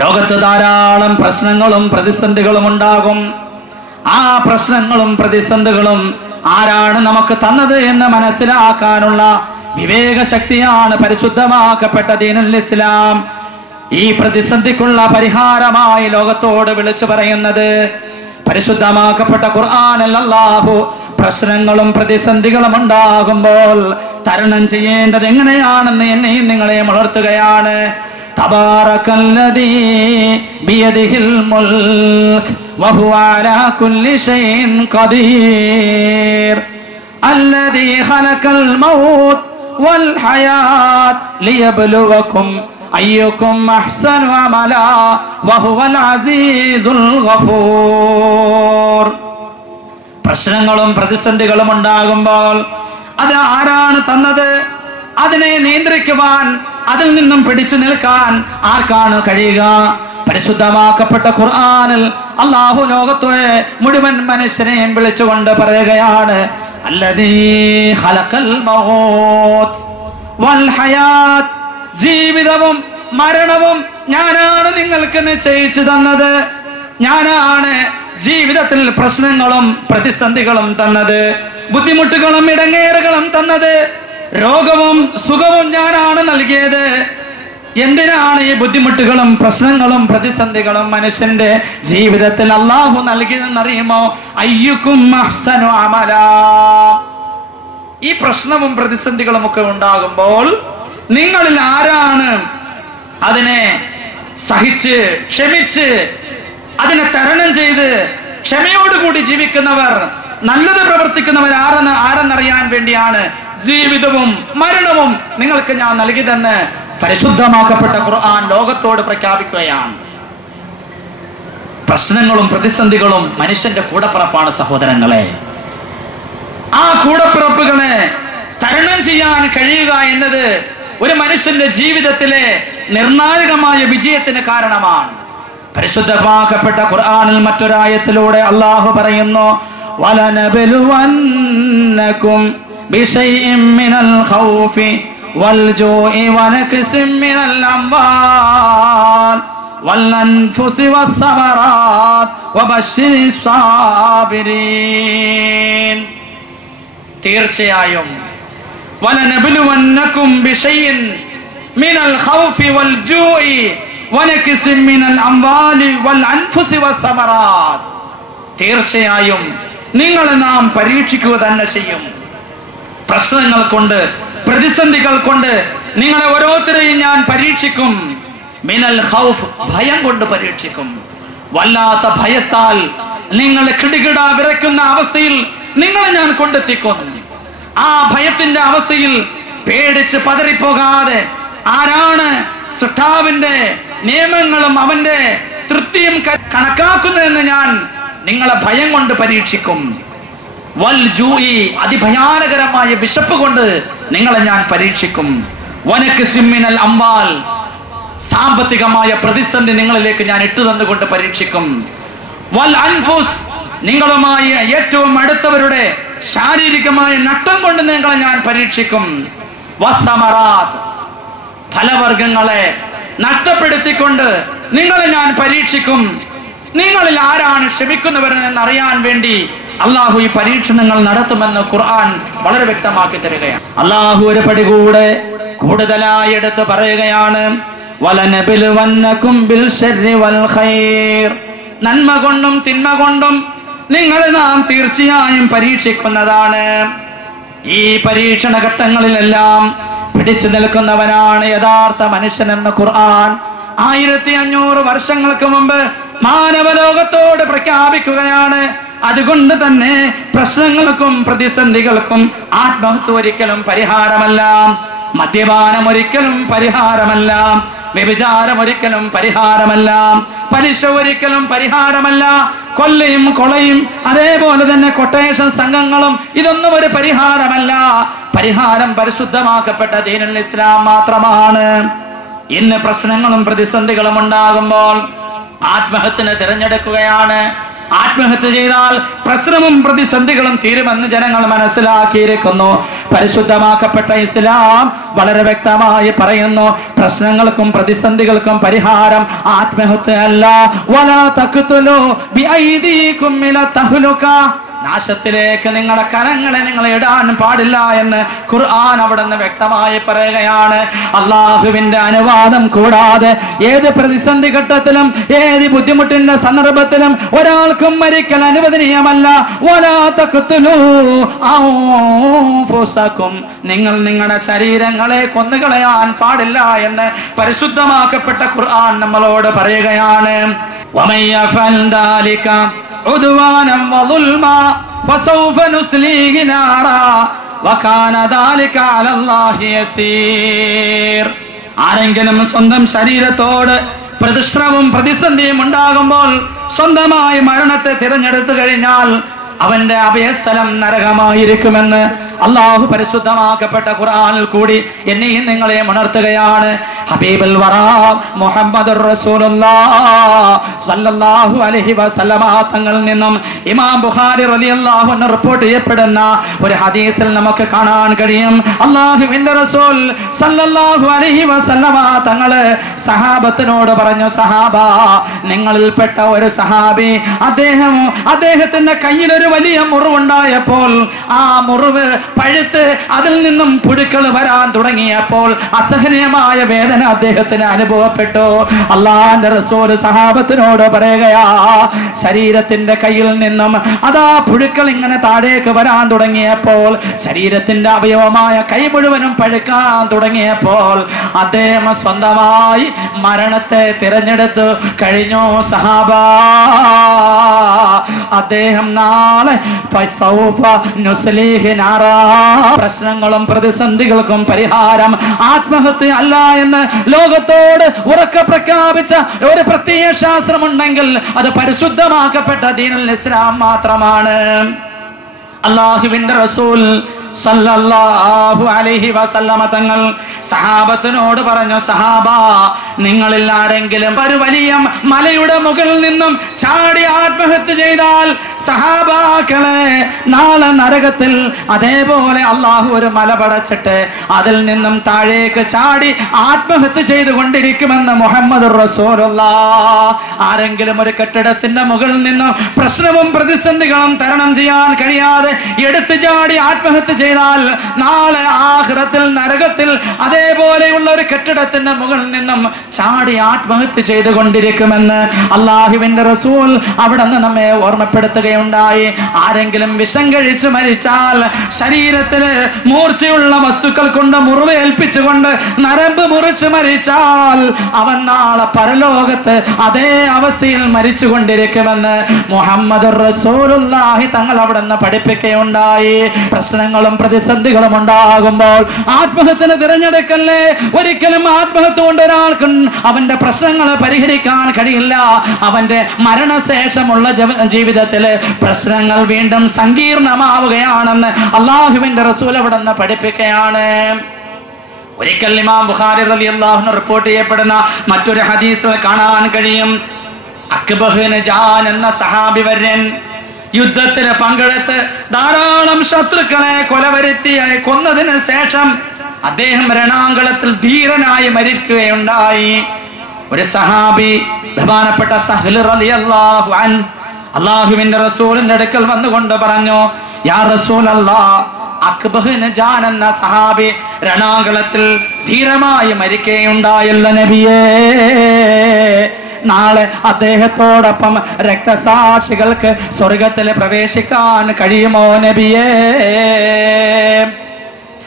ലോകത്ത് ധാരാളം പ്രശ്നങ്ങളും പ്രതിസന്ധികളും ഉണ്ടാകും. ആ പ്രശ്നങ്ങളും പ്രതിസന്ധികളും ആരാണ് നമുക്ക് തന്നത് എന്ന് മനസ്സിലാക്കാനുള്ള വിവേക ശക്തിയാണ് പരിശുദ്ധമാക്കപ്പെട്ട ദീനുൽ ഇസ്ലാം. ഈ പ്രതിസന്ധിക്കുള്ള പരിഹാരമായി ലോകത്തോട് വിളിച്ചു പറയുന്നത് പരിശുദ്ധമാക്കപ്പെട്ട ഖുർആനിൽ അല്ലാഹു പ്രശ്നങ്ങളും പ്രതിസന്ധികളും ഉണ്ടാകുമ്പോൾ തരണം ചെയ്യേണ്ടത് എങ്ങനെയാണെന്ന് എന്നെയും നിങ്ങളെയും ഉണർത്തുകയാണ്. തബാറകല്ലദീ ബിയദിഹിൽ മുൽക് വഹുവ അലാ കുല്ലി ഷൈഇൻ ഖദീർ അല്ലദീ ഖലഖൽ മൗത് വൽ ഹയാത് ലിയബ്ലുവകും അയ്യുക്കും അഹ്സനു അമലാ വഹുവൽ അസീസുൽ ഗഫൂർ. പ്രശ്നങ്ങളും പ്രതിസന്ധികളും ഉണ്ടാകുമ്പോൾ അത് ആരാണ് തന്നത്? അതിനെ നിയന്ത്രിക്കുവാൻ, അതിൽ നിന്നും പിടിച്ചു നിൽക്കാൻ ആർക്കാണ് കഴിയുക? പരിശുദ്ധമാക്കപ്പെട്ട ഖുർആനിൽ അല്ലാഹു ലോകത്തെ മുഴുവൻ മനുഷ്യരെയും വിളിച്ചുകൊണ്ട് പറയുകയാണ്, അല്ലദീ ഖലഖൽ മൗത് വൽ ഹയാത്ത്. ജീവിതവും മരണവും ഞാനാണ് നിങ്ങൾക്ക് നിശ്ചയിച്ചു തന്നത്. ഞാനാണ് ജീവിതത്തിൽ പ്രശ്നങ്ങളും പ്രതിസന്ധികളും തന്നത്, ബുദ്ധിമുട്ടുകളും ഇടങ്ങേറുകളും തന്നത്. രോഗവും സുഖവും ഞാനാണ് നൽകിയത്. എന്തിനാണ് ഈ ബുദ്ധിമുട്ടുകളും പ്രശ്നങ്ങളും പ്രതിസന്ധികളും മനുഷ്യന്റെ ജീവിതത്തിൽ അല്ലാഹു നൽകിയതെന്നറിയുമോ? അയ്യുക്കും അഹ്സനു അമലാ. ഈ പ്രശ്നവും പ്രതിസന്ധികളും ഒക്കെ ഉണ്ടാകുമ്പോൾ നിങ്ങളിൽ ആരാണ് അതിനെ സഹിച്ച് ക്ഷമിച്ച് അതിനെ തരണം ചെയ്ത് ക്ഷമയോടുകൂടി ജീവിക്കുന്നവർ, നല്ലത് പ്രവർത്തിക്കുന്നവർ ആരെന്നറിയാൻ വേണ്ടിയാണ് ജീവിതവും മരണവും നിങ്ങൾക്ക് ഞാൻ നൽകിയതെന്ന് പരിശുദ്ധമാക്കപ്പെട്ട ഖുർആൻ ലോകത്തോട് പ്രഖ്യാപിക്കുകയാണ്. പ്രശ്നങ്ങളും പ്രതിസന്ധികളും മനുഷ്യന്റെ കൂടപ്പിറപ്പാണ് സഹോദരങ്ങളെ. ആ കൂടപ്പിറപ്പുകളെ തരണം ചെയ്യാൻ കഴിയുക എന്നത് ഒരു മനുഷ്യന്റെ ജീവിതത്തിലെ നിർണായകമായ വിജയത്തിന് കാരണമാണ്. പരിശുദ്ധമാക്കപ്പെട്ട ഖുർആനിൽ മറ്റൊരായത്തിലൂടെ അല്ലാഹു പറയുന്നു, വലനബലുവന്നകും ബിശൈഇൻ മിനൽ ഖൗഫി വൽ ജൂഇ വനക്സിൻ മിനൽ അംവാൽ വൽ അൻഫുസി വസ്സമറാത്ത് വബശ്ശിരിസ് സാബിരീൻ. തീർച്ചയായും വലനബലുവന്നകും ബിശൈഇൻ മിനൽ ഖൗഫി വൽ ജൂഇ വനക്സിൻ മിനൽ അംവാലി വൽ അൻഫുസി വസ്സമറാത്ത്. തീർച്ചയായും നിങ്ങളെ നാം പരീക്ഷിക്കുക തന്നെ ചെയ്യും. പ്രശ്നങ്ങൾ കൊണ്ട്, പ്രതിസന്ധികൾ കൊണ്ട് നിങ്ങളെ ഓരോരുത്തരെയും ഞാൻ പരീക്ഷിക്കും. മിനൽ ഖൗഫ്, ഭയം കൊണ്ട് പരീക്ഷിക്കും. വല്ലാത്ത ഭയത്താൽ നിങ്ങളെ കിടുകിട വിറയ്ക്കുന്ന അവസ്ഥയിൽ നിങ്ങളെ ഞാൻ കൊണ്ടെത്തിക്കും. ആ ഭയത്തിന്റെ അവസ്ഥയിൽ പേടിച്ച് പതറിപ്പോകാതെ ആരാണ് സൃഷ്ടാവിന്റെ നിയമങ്ങളും അവന്റെ തൃപ്തിയും കണക്കാക്കുന്നതെന്ന് ഞാൻ നിങ്ങളെ ഭയം കൊണ്ട് പരീക്ഷിക്കും. വൽ ജൂഇ, അതിഭയാനകരമായ വിശപ്പ് കൊണ്ട് നിങ്ങളെ ഞാൻ പരീക്ഷിക്കും. വനക്സിൻ മിനൽ അംവാൽ, സാമ്പത്തികമായ പ്രതിസന്ധി നിങ്ങളിലേക്ക് ഞാൻ ഇട്ടു തന്നുകൊണ്ട് പരീക്ഷിക്കും. വൽ അൻഫുസ്, നിങ്ങളുമായി ഏറ്റവും അടുത്തവരുടെ ശാരീരികമായ നഷ്ടം കൊണ്ട് നിങ്ങളെ ഞാൻ പരീക്ഷിക്കും. വസ്സമറാത്ത്, ഫലവർഗങ്ങളെ നഷ്ടപ്പെടുത്തിക്കൊണ്ട് നിങ്ങളെ ഞാൻ പരീക്ഷിക്കും. നിങ്ങളിൽ ആരാണ് ക്ഷമിക്കുന്നവരെന്ന് അറിയാൻ വേണ്ടി അള്ളാഹു ഈ പരീക്ഷണങ്ങൾ നടത്തുമെന്ന് ഖുർആൻ വളരെ വ്യക്തമാക്കി തരികയാണ്. അള്ളാഹു ഒരു പടി കൂടുതലായി എടുത്ത് പറയുകയാണ്, വലനബലുവന്നകും ബിൽ ശർരി വൽ ഖൈർ. നന്മ കൊണ്ടും തിന്മ കൊണ്ടും നിങ്ങളെ നാം തീർച്ചയായും പരീക്ഷിക്കുന്നതാണ്. ഈ പരീക്ഷണ ഘട്ടങ്ങളിലെല്ലാം പിടിച്ചു നിൽക്കുന്നവനാണ് യഥാർത്ഥ മനുഷ്യനെന്ന് ഖുർആൻ 1500 വർഷങ്ങൾക്ക് മുമ്പ് മാനവലോകത്തോട് പ്രഖ്യാപിക്കുകയാണ്. അതുകൊണ്ട് തന്നെ പ്രശ്നങ്ങൾക്കും പ്രതിസന്ധികൾക്കും ആത്മഹത്യ ഒരിക്കലും പരിഹാരമല്ല, മദ്യപാനം ഒരിക്കലും പരിഹാരമല്ല, വ്യഭിചാരം ഒരിക്കലും പരിഹാരമല്ല, പലിശ ഒരിക്കലും പരിഹാരമല്ല, കൊല്ലയും കൊളയും അതേപോലെ തന്നെ കൊട്ടേഷൻ സംഘങ്ങളും ഇതൊന്നും ഒരു പരിഹാരമല്ല. പരിഹാരം പരിശുദ്ധമാക്കപ്പെട്ട ദീനുൽ ഇസ്ലാം മാത്രമാണ്. ഇന്ന് പ്രശ്നങ്ങളും പ്രതിസന്ധികളും ഉണ്ടാകുമ്പോൾ ആത്മഹത്യനെ തിരഞ്ഞെടുക്കുകയാണ്. ആത്മഹത്യ ചെയ്താൽ പ്രശ്നവും പ്രതിസന്ധികളും തീരുമെന്ന് ജനങ്ങൾ മനസ്സിലാക്കിയിരിക്കുന്നു. പരിശുദ്ധമാക്കപ്പെട്ട ഇസ്ലാം വളരെ വ്യക്തമായി പറയുന്നു, പ്രശ്നങ്ങൾക്കും പ്രതിസന്ധികൾക്കും പരിഹാരം ആത്മഹത്യ അല്ല. വലാ തഖ്തുലൂ ബിഐദീകും മിന തഹ്ലുക, നാശത്തിലേക്ക് നിങ്ങളുടെ കരങ്ങളെ നിങ്ങൾ ഇടാൻ പാടില്ല എന്ന് ഖുർആൻ അവിടുന്ന് വ്യക്തമായി പറയുകയാണ്. അള്ളാഹുവിന്റെ അനുവാദം കൂടാതെ ഏത് പ്രതിസന്ധി ഘട്ടത്തിലും ഏത് ബുദ്ധിമുട്ടിന്റെ സന്ദർഭത്തിലും ഒരാൾക്കും മരിക്കൽ അനുവദനീയമല്ല. വലാ തഖ്തുലൂ അൻഫുസകും, നിങ്ങൾ നിങ്ങളുടെ ശരീരങ്ങളെ കൊന്നുകളയാൻ പാടില്ല എന്ന് പരിശുദ്ധമാക്കപ്പെട്ട ഖുർആൻ നമ്മളോട് പറയുകയാണ്. വമൻ യഫഅൽ ദാലിക عدوانا وظلما فسوف نسليه نارا وكان ذلك على الله يسير. ആരെങ്കിലും സ്വന്തം ശരീരത്തോട് പ്രതിശ്രമവും പ്രതിസന്ധിയും ഉണ്ടാകുമ്പോൾ സ്വന്തമായി മരണത്തെ തിരഞ്ഞെടുത്തു കഴിഞ്ഞാൽ അവന്റെ അഭയസ്ഥലം നരകമായിരിക്കുമെന്ന് അള്ളാഹു പരിശുദ്ധമാക്കപ്പെട്ട ഖുർആനിൽ കൂടി എന്നെയും നിങ്ങളെയും ഉണർത്തുകയാണ്. ഹബീബുൽ വറാ മുഹമ്മദുർ റസൂലുള്ളാഹ് സ്വല്ലല്ലാഹു അലൈഹി വസല്ലമ തങ്ങളിൽ നിന്നും ഇമാം ബുഖാരി റളിയല്ലാഹു അൻഹു റിപ്പോർട്ട് ചെയ്യപ്പെടുന്ന ഒരു ഹദീസിൽ നമുക്ക് കാണാൻ കഴിയും. അല്ലാഹുവിന്റെ റസൂൽ സ്വല്ലല്ലാഹു അലൈഹി വസല്ലമ തങ്ങള് സഹാബത്തിനോട് പറഞ്ഞു, സഹാബ, നിങ്ങളിൽപ്പെട്ട ഒരു സഹാബി അദ്ദേഹത്തിന്റെ കയ്യിൽ ഒരു വലിയ മുറിവുണ്ടായപ്പോൾ ആ മുറിവ് പഴുത്ത് അതിൽ നിന്നും പുഴുക്കൾ വരാൻ തുടങ്ങിയപ്പോൾ അസഹനീയമായ വേദന അദ്ദേഹത്തിന് അനുഭവപ്പെട്ടു. അള്ളാഹുവിന്റെ റസൂൽ സഹാബത്തിനോട് പറയുകയാ, ശരീരത്തിന്റെ കയ്യിൽ നിന്നും അതാ പുഴുക്കൾ ഇങ്ങനെ താഴേക്ക് വരാൻ തുടങ്ങിയപ്പോൾ, ശരീരത്തിന്റെ അവയവമായ കൈ മുഴുവനും പഴുക്കാൻ തുടങ്ങിയപ്പോൾ അദ്ദേഹം സ്വന്തമായി മരണത്തെ തിരഞ്ഞെടുത്തു കഴിഞ്ഞു. സഹാബ, അദ്ദേഹം നാളെ പ്രശ്നങ്ങളും പ്രതിസന്ധികൾക്കും പരിഹാരം ആത്മഹത്യ അല്ല എന്ന് ലോകത്തോട് ഉറക്കെ പ്രഖ്യാപിച്ച ഒരു പ്രത്യയ ശാസ്ത്രമുണ്ടെങ്കിൽ അത് പരിശുദ്ധമാക്കപ്പെട്ട ദീനുൽ ഇസ്ലാം മാത്രമാണ്. അല്ലാഹുവിന്റെ റസൂൽ സല്ലല്ലാഹു അലൈഹി വസല്ലമ തങ്ങൾ സഹാബത്തിനോട് പറഞ്ഞു, സഹാബ, നിങ്ങളിൽ ആരെങ്കിലും ഒരു വലിയ മലയുടെ മുകളിൽ നിന്നും ചാടി ആത്മഹത്യ ചെയ്താൽ സഹാബാക്കളെ നാളെ നരകത്തിൽ അതേപോലെ അള്ളാഹു ഒരു മല പടച്ചിട്ട് അതിൽ നിന്നും താഴേക്ക് ചാടി ആത്മഹത്യ ചെയ്തുകൊണ്ടിരിക്കുമെന്ന് മുഹമ്മദുർ റസൂലുള്ളാഹ്. ആരെങ്കിലും ഒരു കെട്ടിടത്തിന്റെ മുകളിൽ നിന്നും പ്രശ്നവും പ്രതിസന്ധികളും തരണം ചെയ്യാൻ കഴിയാതെ എടുത്തു ചാടി ആത്മഹത്യ ചെയ്താൽ നാളെ ആഖിറത്തിൽ നരകത്തിൽ അതേപോലെയുള്ള ഒരു കെട്ടിടത്തിന്റെ മുകളിൽ നിന്നും ചാടി ആത്മഹത്യ ചെയ്തുകൊണ്ടിരിക്കുമെന്ന് അള്ളാഹുവിന്റെ റസൂൽ അവിടെ നിന്ന് നമ്മെ ഓർമ്മപ്പെടുത്തുകയുണ്ടായി. ആരെങ്കിലും വിഷം കഴിച്ച് മരിച്ചാൽ, ശരീരത്തില് മൂർച്ചയുള്ള വസ്തുക്കൾ കൊണ്ട് മുറിവേൽപ്പിച്ചുകൊണ്ട് നരമ്പ് മുറിച്ച് മരിച്ചാൽ അവൻ നാളെ പരലോകത്ത് അതേ അവസ്ഥയിൽ മരിച്ചുകൊണ്ടിരിക്കുമെന്ന് മുഹമ്മദുർ റസൂലുള്ളാഹി തങ്ങൾ അവിടെ നിന്ന് പഠിപ്പിക്കുകയുണ്ടായി. പ്രശ്നങ്ങളും പ്രതിസന്ധികളും ഉണ്ടാകുമ്പോൾ ആത്മഹത്യ തിരഞ്ഞെടുക്കല്ലേ. ഒരിക്കലും ആത്മഹത്യ കൊണ്ട് ഒരാൾക്ക് അവന്റെ പ്രശ്നങ്ങൾ പരിഹരിക്കാൻ കഴിയില്ല. അവന്റെ മരണശേഷമുള്ള ജീവിതത്തില് പ്രശ്നങ്ങൾ വീണ്ടും സങ്കീർണമാവുകയാണെന്ന് അള്ളാഹുവിന്റെ റസൂൽ അവിടെ നിന്ന് പഠിപ്പിക്കുകയാണ്. ഒരിക്കൽ ഇമാം ബുഖാരി റളിയല്ലാഹു അൻഹു റിപ്പോർട്ട് ചെയ്യപ്പെടുന്ന മറ്റൊരു ഹദീസിൽ കാണാൻ കഴിയും, അക്ബഹ് ജാൻ എന്ന സഹാബി വര്യൻ യുദ്ധത്തിന് പങ്കെടുത്ത് ധാരാളം ശത്രുക്കളെ കൊന്നതിന് ശേഷം അദ്ദേഹം രണാങ്കളത്തിൽ ധീരനായി മരിക്കുകയുണ്ടായി. ഒരു സഹാബി ബഹുമാനപ്പെട്ട സഹ്ൽ റളിയല്ലാഹു അൻഹു അല്ലാഹുവിന്റെ റസൂലിന്റെ അടുക്കൽ വന്നുകൊണ്ട് പറഞ്ഞു, യാ റസൂലല്ലാഹ്, അക്ബഹ് ജാൻ എന്ന സഹാബി രണാങ്കളത്തിൽ ധീരമായി മരിക്കുകയുണ്ടായല്ല നബിയേ. നാളെ അദ്ദേഹത്തോടൊപ്പം രക്തസാക്ഷികൾക്ക് സ്വർഗത്തിൽ പ്രവേശിക്കാൻ കഴിയുമോ നബിയേ?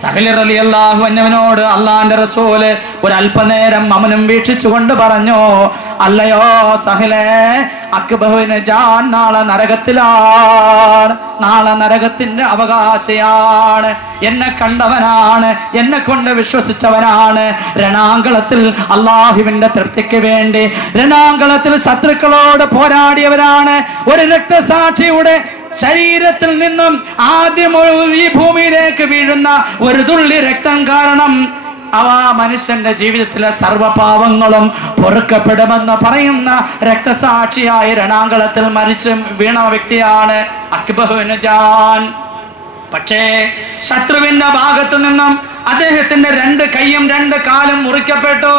സഹൽ റളിയല്ലാഹു അൻഹുവിനോട് അള്ളാന്റെ റസൂല് ഒരു അല്പനേരം മൗനം വീക്ഷിച്ചുകൊണ്ട് പറഞ്ഞു, അല്ലയോ സഹലേ, അക്ബഹ് ജാൻ നാളെ നരകത്തിലാണ്, നാളെ നരകത്തിന്റെ അവകാശിയാണ്, എന്നെ കണ്ടവനാണ്, എന്നെ കൊണ്ട് വിശ്വസിച്ചവനാണ്. രണാങ്കളത്തിൽ അള്ളാഹുവിന്റെ തൃപ്തിക്ക് വേണ്ടി രണാങ്കളത്തിൽ ശത്രുക്കളോട് പോരാടിയവരാണ്. ഒരു രക്തസാക്ഷിയുടെ ശരീരത്തിൽ നിന്നും ആദ്യം ഈ ഭൂമിയിലേക്ക് വീഴുന്ന ഒരു തുള്ളി രക്തം കാരണം മനുഷ്യന്റെ ജീവിതത്തിലെ സർവ്വപാവങ്ങളും പൊറുക്കപ്പെടുമെന്ന് പറയുന്ന രക്തസാക്ഷിയായ രണാങ്കളത്തിൽ മരിച്ചു വീണ വ്യക്തിയാണ് അക്ബഹ് ബിൻ ജാൻ. പക്ഷേ ശത്രുവിന്റെ ഭാഗത്തു നിന്നും അദ്ദേഹത്തിന്റെ 2 കൈയും 2 കാലും മുറിക്കപ്പെട്ടു.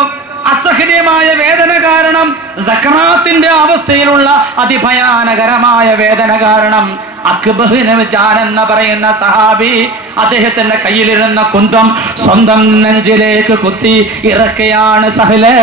അസഹനീയമായ വേദന കാരണം, സക്രാത്തിന്റെ അവസ്ഥയിലുള്ള അതിഭയാനകരമായ വേദന കാരണം അക്ബഹ് ബിൻ ജാൻ എന്ന് പറയുന്ന സഹാബി അദ്ദേഹത്തിന്റെ കയ്യിലിരുന്ന കുന്തം സ്വന്തം നെഞ്ചിലേക്ക് കുത്തി ഇറക്കുകയാണ്. സഹലേ,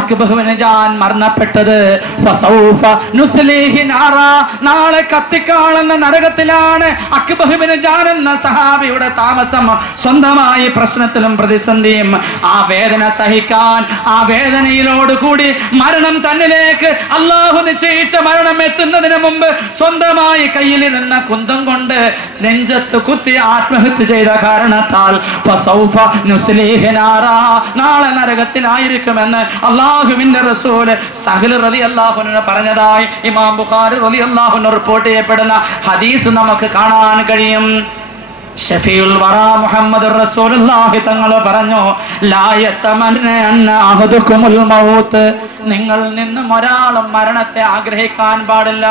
അക്ബഹ് ബിൻ ജാൻ മരണപ്പെട്ടത് ഫസൗഫ നുസ്ലിഹി നാറാ, നാളെ കത്തിക്കാളുന്ന നരകത്തിലാണ് അക്ബഹ് ബിൻ ജാൻ എന്ന സഹാബിയുടെ താമസം. സ്വന്തമായി പ്രശ്നത്തിലും പ്രതിസന്ധിയും ആ വേദന സഹിക്കാൻ, ആ വേദനയിലോടുകൂടി മരണം തന്നിലേക്ക് അള്ളാഹു നിശ്ചയിച്ച മരണം എത്തുന്നതിന് മുമ്പ് സ്വന്തമായി കയ്യിലിരുന്ന കുന്തം കൊണ്ട് നെഞ്ചത്ത് കുത്തി ആത്മഹത്യ ചെയ്ത കാരണത്താൽ ഫസൗഫ നുസ്ലിഹി നാറാ, നാളെ നരകത്തിലായിരിക്കുമെന്ന് അല്ലാഹുവിന്റെ റസൂല് സഹൽ റളിയല്ലാഹു അൻഹു പറഞ്ഞതായി ഇമാം ബുഖാരി റളിയല്ലാഹു അൻഹു റിപ്പോർട്ട് ചെയ്യപ്പെടുന്ന ഹദീസ് നമുക്ക് കാണാൻ കഴിയും. ഷഫീഉൽ വറാ മുഹമ്മദുർ റസൂലുള്ളാഹി തങ്ങൾ പറഞ്ഞു, ലാ യതമന്ന അഹദുകുമുൽ മൗത്ത്, നിങ്ങൾ നിന്നും ഒരാളും മരണത്തെ ആഗ്രഹിക്കാൻ പാടില്ല.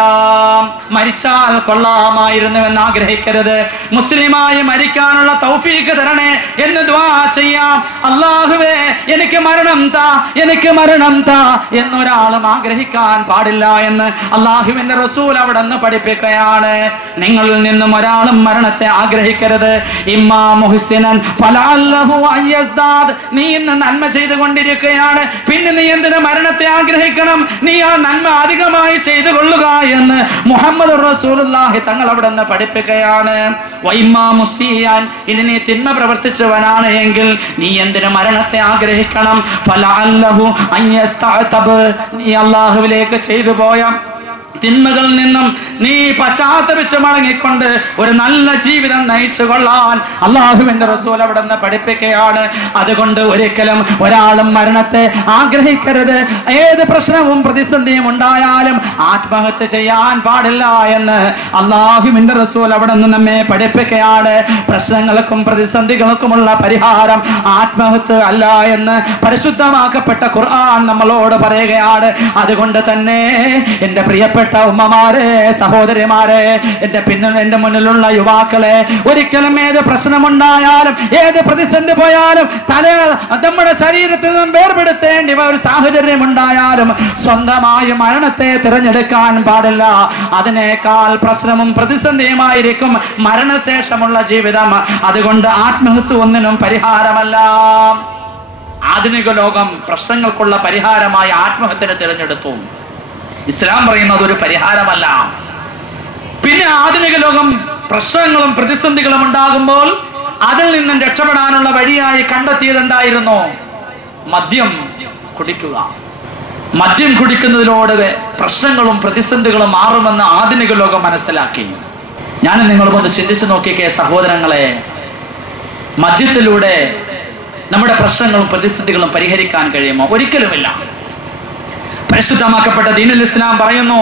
മരിച്ചാൽ കൊള്ളാമായിരുന്നുവെന്ന് ആഗ്രഹിക്കരുത്. മുസ്ലിമായി മരിക്കാനുള്ള തൗഫീഖ് തരണേ എന്ന് ദുആ ചെയ്യാം. അല്ലാഹുവേ എനിക്ക് മരണം താ, എനിക്ക് മരണം താ എന്നൊരാളും ആഗ്രഹിക്കാൻ പാടില്ല എന്ന് അല്ലാഹുവിന്റെ റസൂൽ അവിടെ നിന്ന് പഠിപ്പിക്കുകയാണ്. നിങ്ങളിൽ നിന്നും ഒരാളും മരണത്തെ ആഗ്രഹിക്കരുത്. ഇമാം മുഹ്സിനൻ ഫലഅല്ലഹു അയസ്ദാദ്, നീ ഇന്ന് നന്മ ചെയ്തുകൊണ്ടിരിക്കുകയാണ്, പിന്നെ നീ എന്തിനു മരണത്തെ ആഗ്രഹിക്കണം? നീ ആ നന്മ അധികമായി ചെയ്തു കൊള്ളുക എന്ന് മുഹമ്മദ് റസൂലുള്ളാഹി തങ്ങൾ അവിടെ നിന്ന് പഠിപ്പിക്കുകയാണ്. വൈമാമുസിയാൻ, ഇനി നീ തിന്മ പ്രവർത്തിച്ചവനാണ് എങ്കിൽ നീ എന്തിനു മരണത്തെ ആഗ്രഹിക്കണം? ഫലഅല്ലഹു അയസ്തഅതബ്, നീ അല്ലാഹുവിലേക്ക് ചെയ്തു പോയ തിന്മകളിൽ നിന്നും നീ പശ്ചാത്തപിച്ച് മടങ്ങിക്കൊണ്ട് ഒരു നല്ല ജീവിതം നയിച്ചു കൊള്ളാൻ അല്ലാഹുവിന്റെ റസൂൽ അവിടെ നിന്ന് പഠിപ്പിക്കുകയാണ്. അതുകൊണ്ട് ഒരിക്കലും ഒരാളും മരണത്തെ ആഗ്രഹിക്കരുത്. ഏത് പ്രശ്നവും പ്രതിസന്ധിയും ഉണ്ടായാലും ആത്മഹത്യ ചെയ്യാൻ പാടില്ല എന്ന് അല്ലാഹുവിന്റെ റസൂൽ അവിടെ നിന്ന് നമ്മെ പഠിപ്പിക്കുകയാണ്. പ്രശ്നങ്ങൾക്കും പ്രതിസന്ധികൾക്കുമുള്ള പരിഹാരം ആത്മഹത്യ അല്ല എന്ന് പരിശുദ്ധമാക്കപ്പെട്ട ഖുർആൻ നമ്മളോട് പറയുകയാണ്. അതുകൊണ്ട് തന്നെ എന്റെ പ്രിയപ്പെട്ട ഉമ്മമാരെ, സഹോദരിമാരെ, എന്റെ മുന്നിലുള്ള യുവാക്കളെ, ഒരിക്കലും ഏത് പ്രശ്നമുണ്ടായാലും ഏത് പ്രതിസന്ധി പോയാലും നമ്മുടെ ശരീരത്തിൽ നിന്നും വേർപെടുത്തേണ്ടി ഒരു സാഹചര്യം ഉണ്ടായാലും സ്വന്തമായി മരണത്തെ തിരഞ്ഞെടുക്കാൻ പാടില്ല. അതിനേക്കാൾ പ്രശ്നവും പ്രതിസന്ധിയുമായിരിക്കും മരണശേഷമുള്ള ജീവിതം. അതുകൊണ്ട് ആത്മഹത്യ ഒന്നിനും പരിഹാരമല്ല. ആധുനിക ലോകം പ്രശ്നങ്ങൾക്കുള്ള പരിഹാരമായി ആത്മഹത്യനെ തിരഞ്ഞെടുത്തു. ഇസ്ലാം പറയുന്നത് ഒരു പരിഹാരമല്ല. പിന്നെ ആധുനിക ലോകം പ്രശ്നങ്ങളും പ്രതിസന്ധികളും ഉണ്ടാകുമ്പോൾ അതിൽ നിന്നും രക്ഷപ്പെടാനുള്ള വഴിയായി കണ്ടെത്തിയത് എന്തായിരുന്നു? മദ്യം കുടിക്കുക. മദ്യം കുടിക്കുന്നതിലൂടെ പ്രശ്നങ്ങളും പ്രതിസന്ധികളും മാറുമെന്ന് ആധുനിക ലോകം മനസ്സിലാക്കി. ഞാൻ നിങ്ങളൊന്ന് ചിന്തിച്ചു നോക്കിക്കേ സഹോദരങ്ങളെ, മദ്യത്തിലൂടെ നമ്മുടെ പ്രശ്നങ്ങളും പ്രതിസന്ധികളും പരിഹരിക്കാൻ കഴിയുമോ? ഒരിക്കലുമില്ല. പരിശുദ്ധമാക്കപ്പെട്ട ദീനുൽ ഇസ്ലാം പറയുന്നു,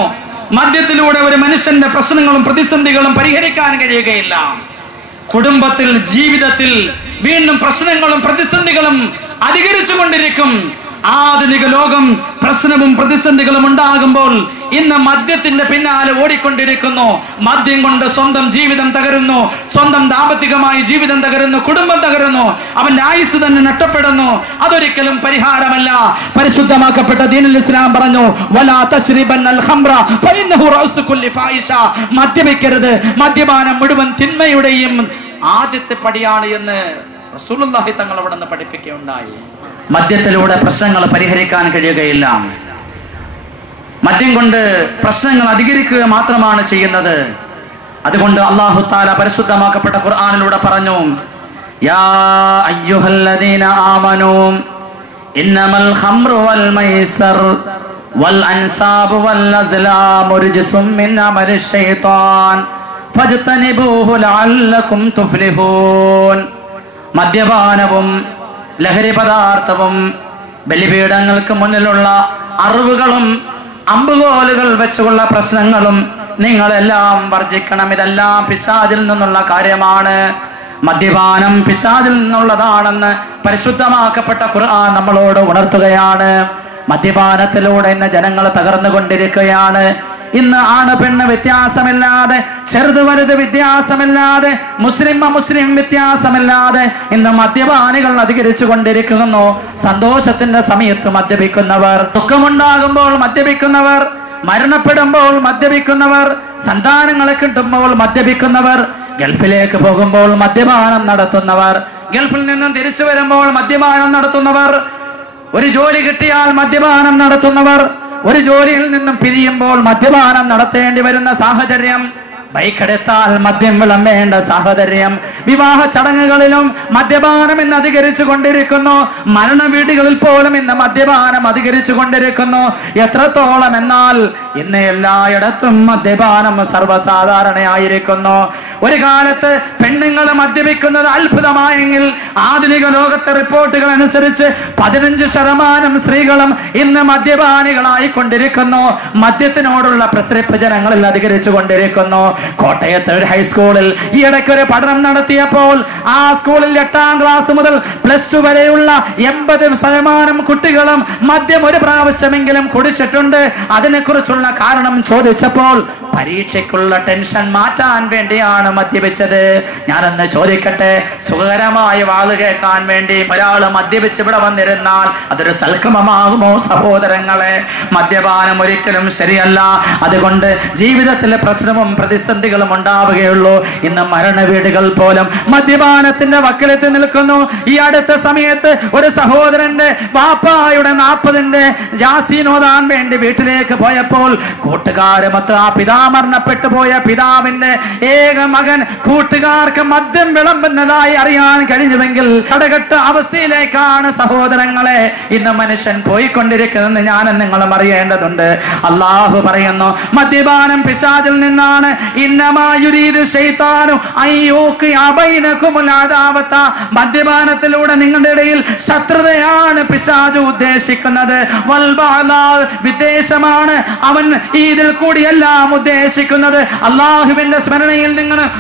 മദ്യത്തിലൂടെ ഒരു മനുഷ്യന്റെ പ്രശ്നങ്ങളും പ്രതിസന്ധികളും പരിഹരിക്കാൻ കഴിയുകയില്ല. കുടുംബത്തിൽ, ജീവിതത്തിൽ വീണ്ടും പ്രശ്നങ്ങളും പ്രതിസന്ധികളും അധികരിച്ചു കൊണ്ടിരിക്കും. ആധുനിക ലോകം പ്രശ്നവും പ്രതിസന്ധികളും ഉണ്ടാകുമ്പോൾ ഇന്ന് മദ്യത്തിന്റെ പിന്നാലെ ഓടിക്കൊണ്ടിരിക്കുന്നു. മദ്യം കൊണ്ട് സ്വന്തം ജീവിതം തകരുന്നു, സ്വന്തം ദാമ്പത്തികമായി ജീവിതം തകരുന്നു, കുടുംബം തകരുന്നു, അവന്റെ ആയുസ് തന്നെ നഷ്ടപ്പെടുന്നു. അതൊരിക്കലും പരിഹാരമല്ല. പരിശുദ്ധമാക്കപ്പെട്ട ദീനുൽ ഇസ്ലാം പറഞ്ഞു, വലാ തശ്രിബന്നൽ ഖംറ ഫഇന്നഹു റഅസു കുല്ലി ഫായിഷ, മദ്യപിക്കരുത്, മദ്യപാനം മുഴുവൻ തിന്മയുടെയും ആദ്യത്തെ പടിയാണ് എന്ന് റസൂലുള്ളാഹി തങ്ങൾ അവിടെ നിന്ന് പഠിപ്പിക്കുകയുണ്ടായി. മദ്യത്തിലൂടെ പ്രശ്നങ്ങൾ പരിഹരിക്കാൻ കഴിയുകയില്ല. മദ്യം കൊണ്ട് പ്രശ്നങ്ങൾ അധികരിക്കുക മാത്രമാണ് ചെയ്യുന്നത്. അതുകൊണ്ട് അല്ലാഹു തആല പരിശുദ്ധമാക്കപ്പെട്ട ഖുർആനിലൂടെ പറഞ്ഞു, യാ അയ്യുഹല്ലദീന ആമനൂ ഇന്നമൽ ഖംറു വൽ മൈസർ വൽ അൻസാബു വൽ അസ്ലാമു റിജ്സും മിൻ അമലി ശൈത്താൻ ഫജ്തനിബൂഹു ലഅല്ലകും തുഫ്ലിഹൂൻ. മദ്യപാനവും ലഹരി പദാർത്ഥവും ബലിപീഠങ്ങൾക്ക് മുന്നിലുള്ള അറിവുകളും അമ്പുകോലുകൾ വെച്ചുള്ള പ്രശ്നങ്ങളും നിങ്ങളെല്ലാം വർജിക്കണം. ഇതെല്ലാം പിശാചിൽ നിന്നുള്ള കാര്യമാണ്. മദ്യപാനം പിശാചിൽ നിന്നുള്ളതാണെന്ന് പരിശുദ്ധമാക്കപ്പെട്ട ഖുർആൻ നമ്മളോട് ഉണർത്തുകയാണ്. മദ്യപാനത്തിലൂടെ ഇന്ന് ജനങ്ങൾ തകർന്നുകൊണ്ടിരിക്കുകയാണ്. ഇന്ന് ആണ് പെണ്ണ് വ്യത്യാസമില്ലാതെ, ചെറുത് വലുത് വ്യത്യാസമില്ലാതെ, മുസ്ലിം അമുസ്ലിം വ്യത്യാസമില്ലാതെ ഇന്ന് മദ്യപാനികൾ അധികരിച്ചു കൊണ്ടിരിക്കുന്നു. സന്തോഷത്തിന്റെ സമയത്ത് മദ്യപിക്കുന്നവർ, ദുഃഖമുണ്ടാകുമ്പോൾ മദ്യപിക്കുന്നവർ, മരണപ്പെടുമ്പോൾ മദ്യപിക്കുന്നവർ, സന്താനങ്ങളെ കിട്ടുമ്പോൾ മദ്യപിക്കുന്നവർ, ഗൾഫിലേക്ക് പോകുമ്പോൾ മദ്യപാനം നടത്തുന്നവർ, ഗൾഫിൽ നിന്നും തിരിച്ചു വരുമ്പോൾ മദ്യപാനം നടത്തുന്നവർ, ഒരു ജോലി കിട്ടിയാൽ മദ്യപാനം നടത്തുന്നവർ, ഒരു ജോലിയിൽ നിന്നും പിരിയുമ്പോൾ മദ്യപാനം നടത്തേണ്ടി വരുന്ന സാഹചര്യം, ബൈക്കെടുത്താൽ മദ്യം വിളമ്പേണ്ട സാഹചര്യം, വിവാഹ ചടങ്ങുകളിലും മദ്യപാനം ഇന്ന് അധികരിച്ചു കൊണ്ടിരിക്കുന്നു. മരണ വീടുകളിൽ പോലും ഇന്ന് മദ്യപാനം അധികരിച്ചു കൊണ്ടിരിക്കുന്നു. എത്രത്തോളം എന്നാൽ ഇന്ന് എല്ലായിടത്തും മദ്യപാനം സർവ്വസാധാരണയായിരിക്കുന്നു. ഒരു കാലത്ത് പെണ്ണുങ്ങൾ മദ്യപിക്കുന്നത് അത്ഭുതമായെങ്കിൽ ആധുനിക ലോകത്തെ റിപ്പോർട്ടുകൾ അനുസരിച്ച് 15% സ്ത്രീകളും ഇന്ന് മദ്യപാനികളായിക്കൊണ്ടിരിക്കുന്നു. മദ്യത്തിനോടുള്ള പ്രസരിപ്പ് ജനങ്ങളിൽ അധികരിച്ചു കൊണ്ടിരിക്കുന്നു. കോട്ടയത്ത് ഒരു ഹൈസ്കൂളിൽ ഈ ഇടയ്ക്ക് ഒരു പഠനം നടത്തിയപ്പോൾ ആ സ്കൂളിൽ 8ാം ക്ലാസ് മുതൽ +2 വരെയുള്ള 80% കുട്ടികളും മദ്യം ഒരു പ്രാവശ്യമെങ്കിലും കുടിച്ചിട്ടുണ്ട്. അതിനെക്കുറിച്ചുള്ള കാരണം ചോദിച്ചപ്പോൾ പരീക്ഷയ്ക്കുള്ള ടെൻഷൻ മാറ്റാൻ വേണ്ടിയാണ് മദ്യപിച്ചത്. ഞാനൊന്ന് ചോദിക്കട്ടെ, സുഖകരമായ വാള് കേൾക്കാൻ വേണ്ടി ഒരാൾ മദ്യപിച്ച് ഇവിടെ വന്നിരുന്നാൽ അതൊരു സൽക്രമമാകുമോ സഹോദരങ്ങളെ? മദ്യപാനം ഒരിക്കലും ശരിയല്ല. അതുകൊണ്ട് ജീവിതത്തിലെ പ്രശ്നവും പ്രതിസന്ധികളും ഉണ്ടാവുകയുള്ളൂ. ഇന്ന് മരണ വീടുകൾ പോലും മദ്യപാനത്തിന്റെ വക്കിലെത്തി നിൽക്കുന്നു. ഈ അടുത്ത സമയത്ത് ഒരു സഹോദരന്റെ വാപ്പായുടെ 40ന്റെ യാസീനോദാൻ വേണ്ടി വീട്ടിലേക്ക് പോയപ്പോൾ കൂട്ടുകാരുമൊത്ത് ആ പിതാ മരണപ്പെട്ടു പോയ പിതാവിന്റെ ഏക മകൻ കൂട്ടുകാർക്ക് മദ്യം വിളമ്പുന്നതായി അറിയാൻ കഴിഞ്ഞുവെങ്കിൽ കടകെട്ട അവസ്ഥയിലേക്കാണ് സഹോദരങ്ങളെ ഇന്ന് മനുഷ്യൻ പോയിക്കൊണ്ടിരിക്കുന്നതെന്ന് ഞാനും നിങ്ങളും അറിയേണ്ടതുണ്ട്. അള്ളാഹു പറയുന്നു, മദ്യപാനം പിശാചിൽ നിന്നാണ്. മദ്യപാനത്തിലൂടെ നിങ്ങളുടെ ഇടയിൽ ശത്രുതയാണ് പിശാച് ഉദ്ദേശിക്കുന്നത്. വിദ്വേഷമാണ് അവൻ ഇതിൽ കൂടിയെല്ലാം ഉദ്ദേശിക്കുന്നത്. അള്ളാഹുവിന്റെ സ്മരണയിൽ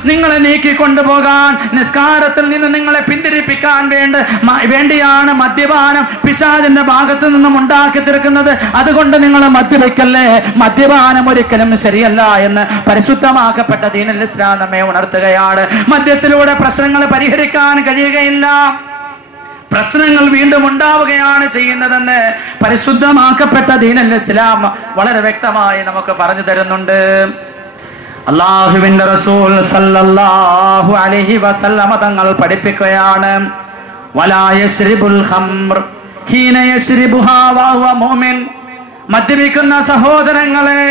നിങ്ങളെ നീക്കിക്കൊണ്ടുപോകാൻ, നിസ്കാരത്തിൽ നിന്ന് നിങ്ങളെ പിന്തിരിപ്പിക്കാൻ വേണ്ടിയാണ് മദ്യപാനം പിശാചിന്റെ ഭാഗത്ത് നിന്നും ഉണ്ടാക്കി തീർക്കുന്നത്. അതുകൊണ്ട് നിങ്ങൾ മദ്യപിക്കല്ലേ. മദ്യപാനം ഒരിക്കലും ശരിയല്ല എന്ന് പരിശുദ്ധമാക്കപ്പെട്ട ദീനുൽ ഇസ്ലാം നമ്മെ ഉണർത്തുകയാണ്. മദ്യത്തിലൂടെ പ്രശ്നങ്ങൾ പരിഹരിക്കാൻ കഴിയുകയില്ല, പ്രശ്നങ്ങൾ വീണ്ടും ഉണ്ടാവുകയാണ് ചെയ്യുന്നതെന്ന് പരിശുദ്ധമാക്കപ്പെട്ട ദീനുൽ ഇസ്ലാം വളരെ വ്യക്തമായി നമുക്ക് പറഞ്ഞു തരുന്നുണ്ട്. അല്ലാഹുവിന്റെ റസൂൽ സല്ലല്ലാഹു അലൈഹി വസല്ലമ തങ്ങൾ പഠിപ്പിക്കുകയാണ്, വലാ യശ്രിബുൽ ഖംർ ഹീന യശ്രിബുഹാ വഹുവ മുഅ്മിൻ. മദ്യപിക്കുന്ന സഹോദരങ്ങളെ,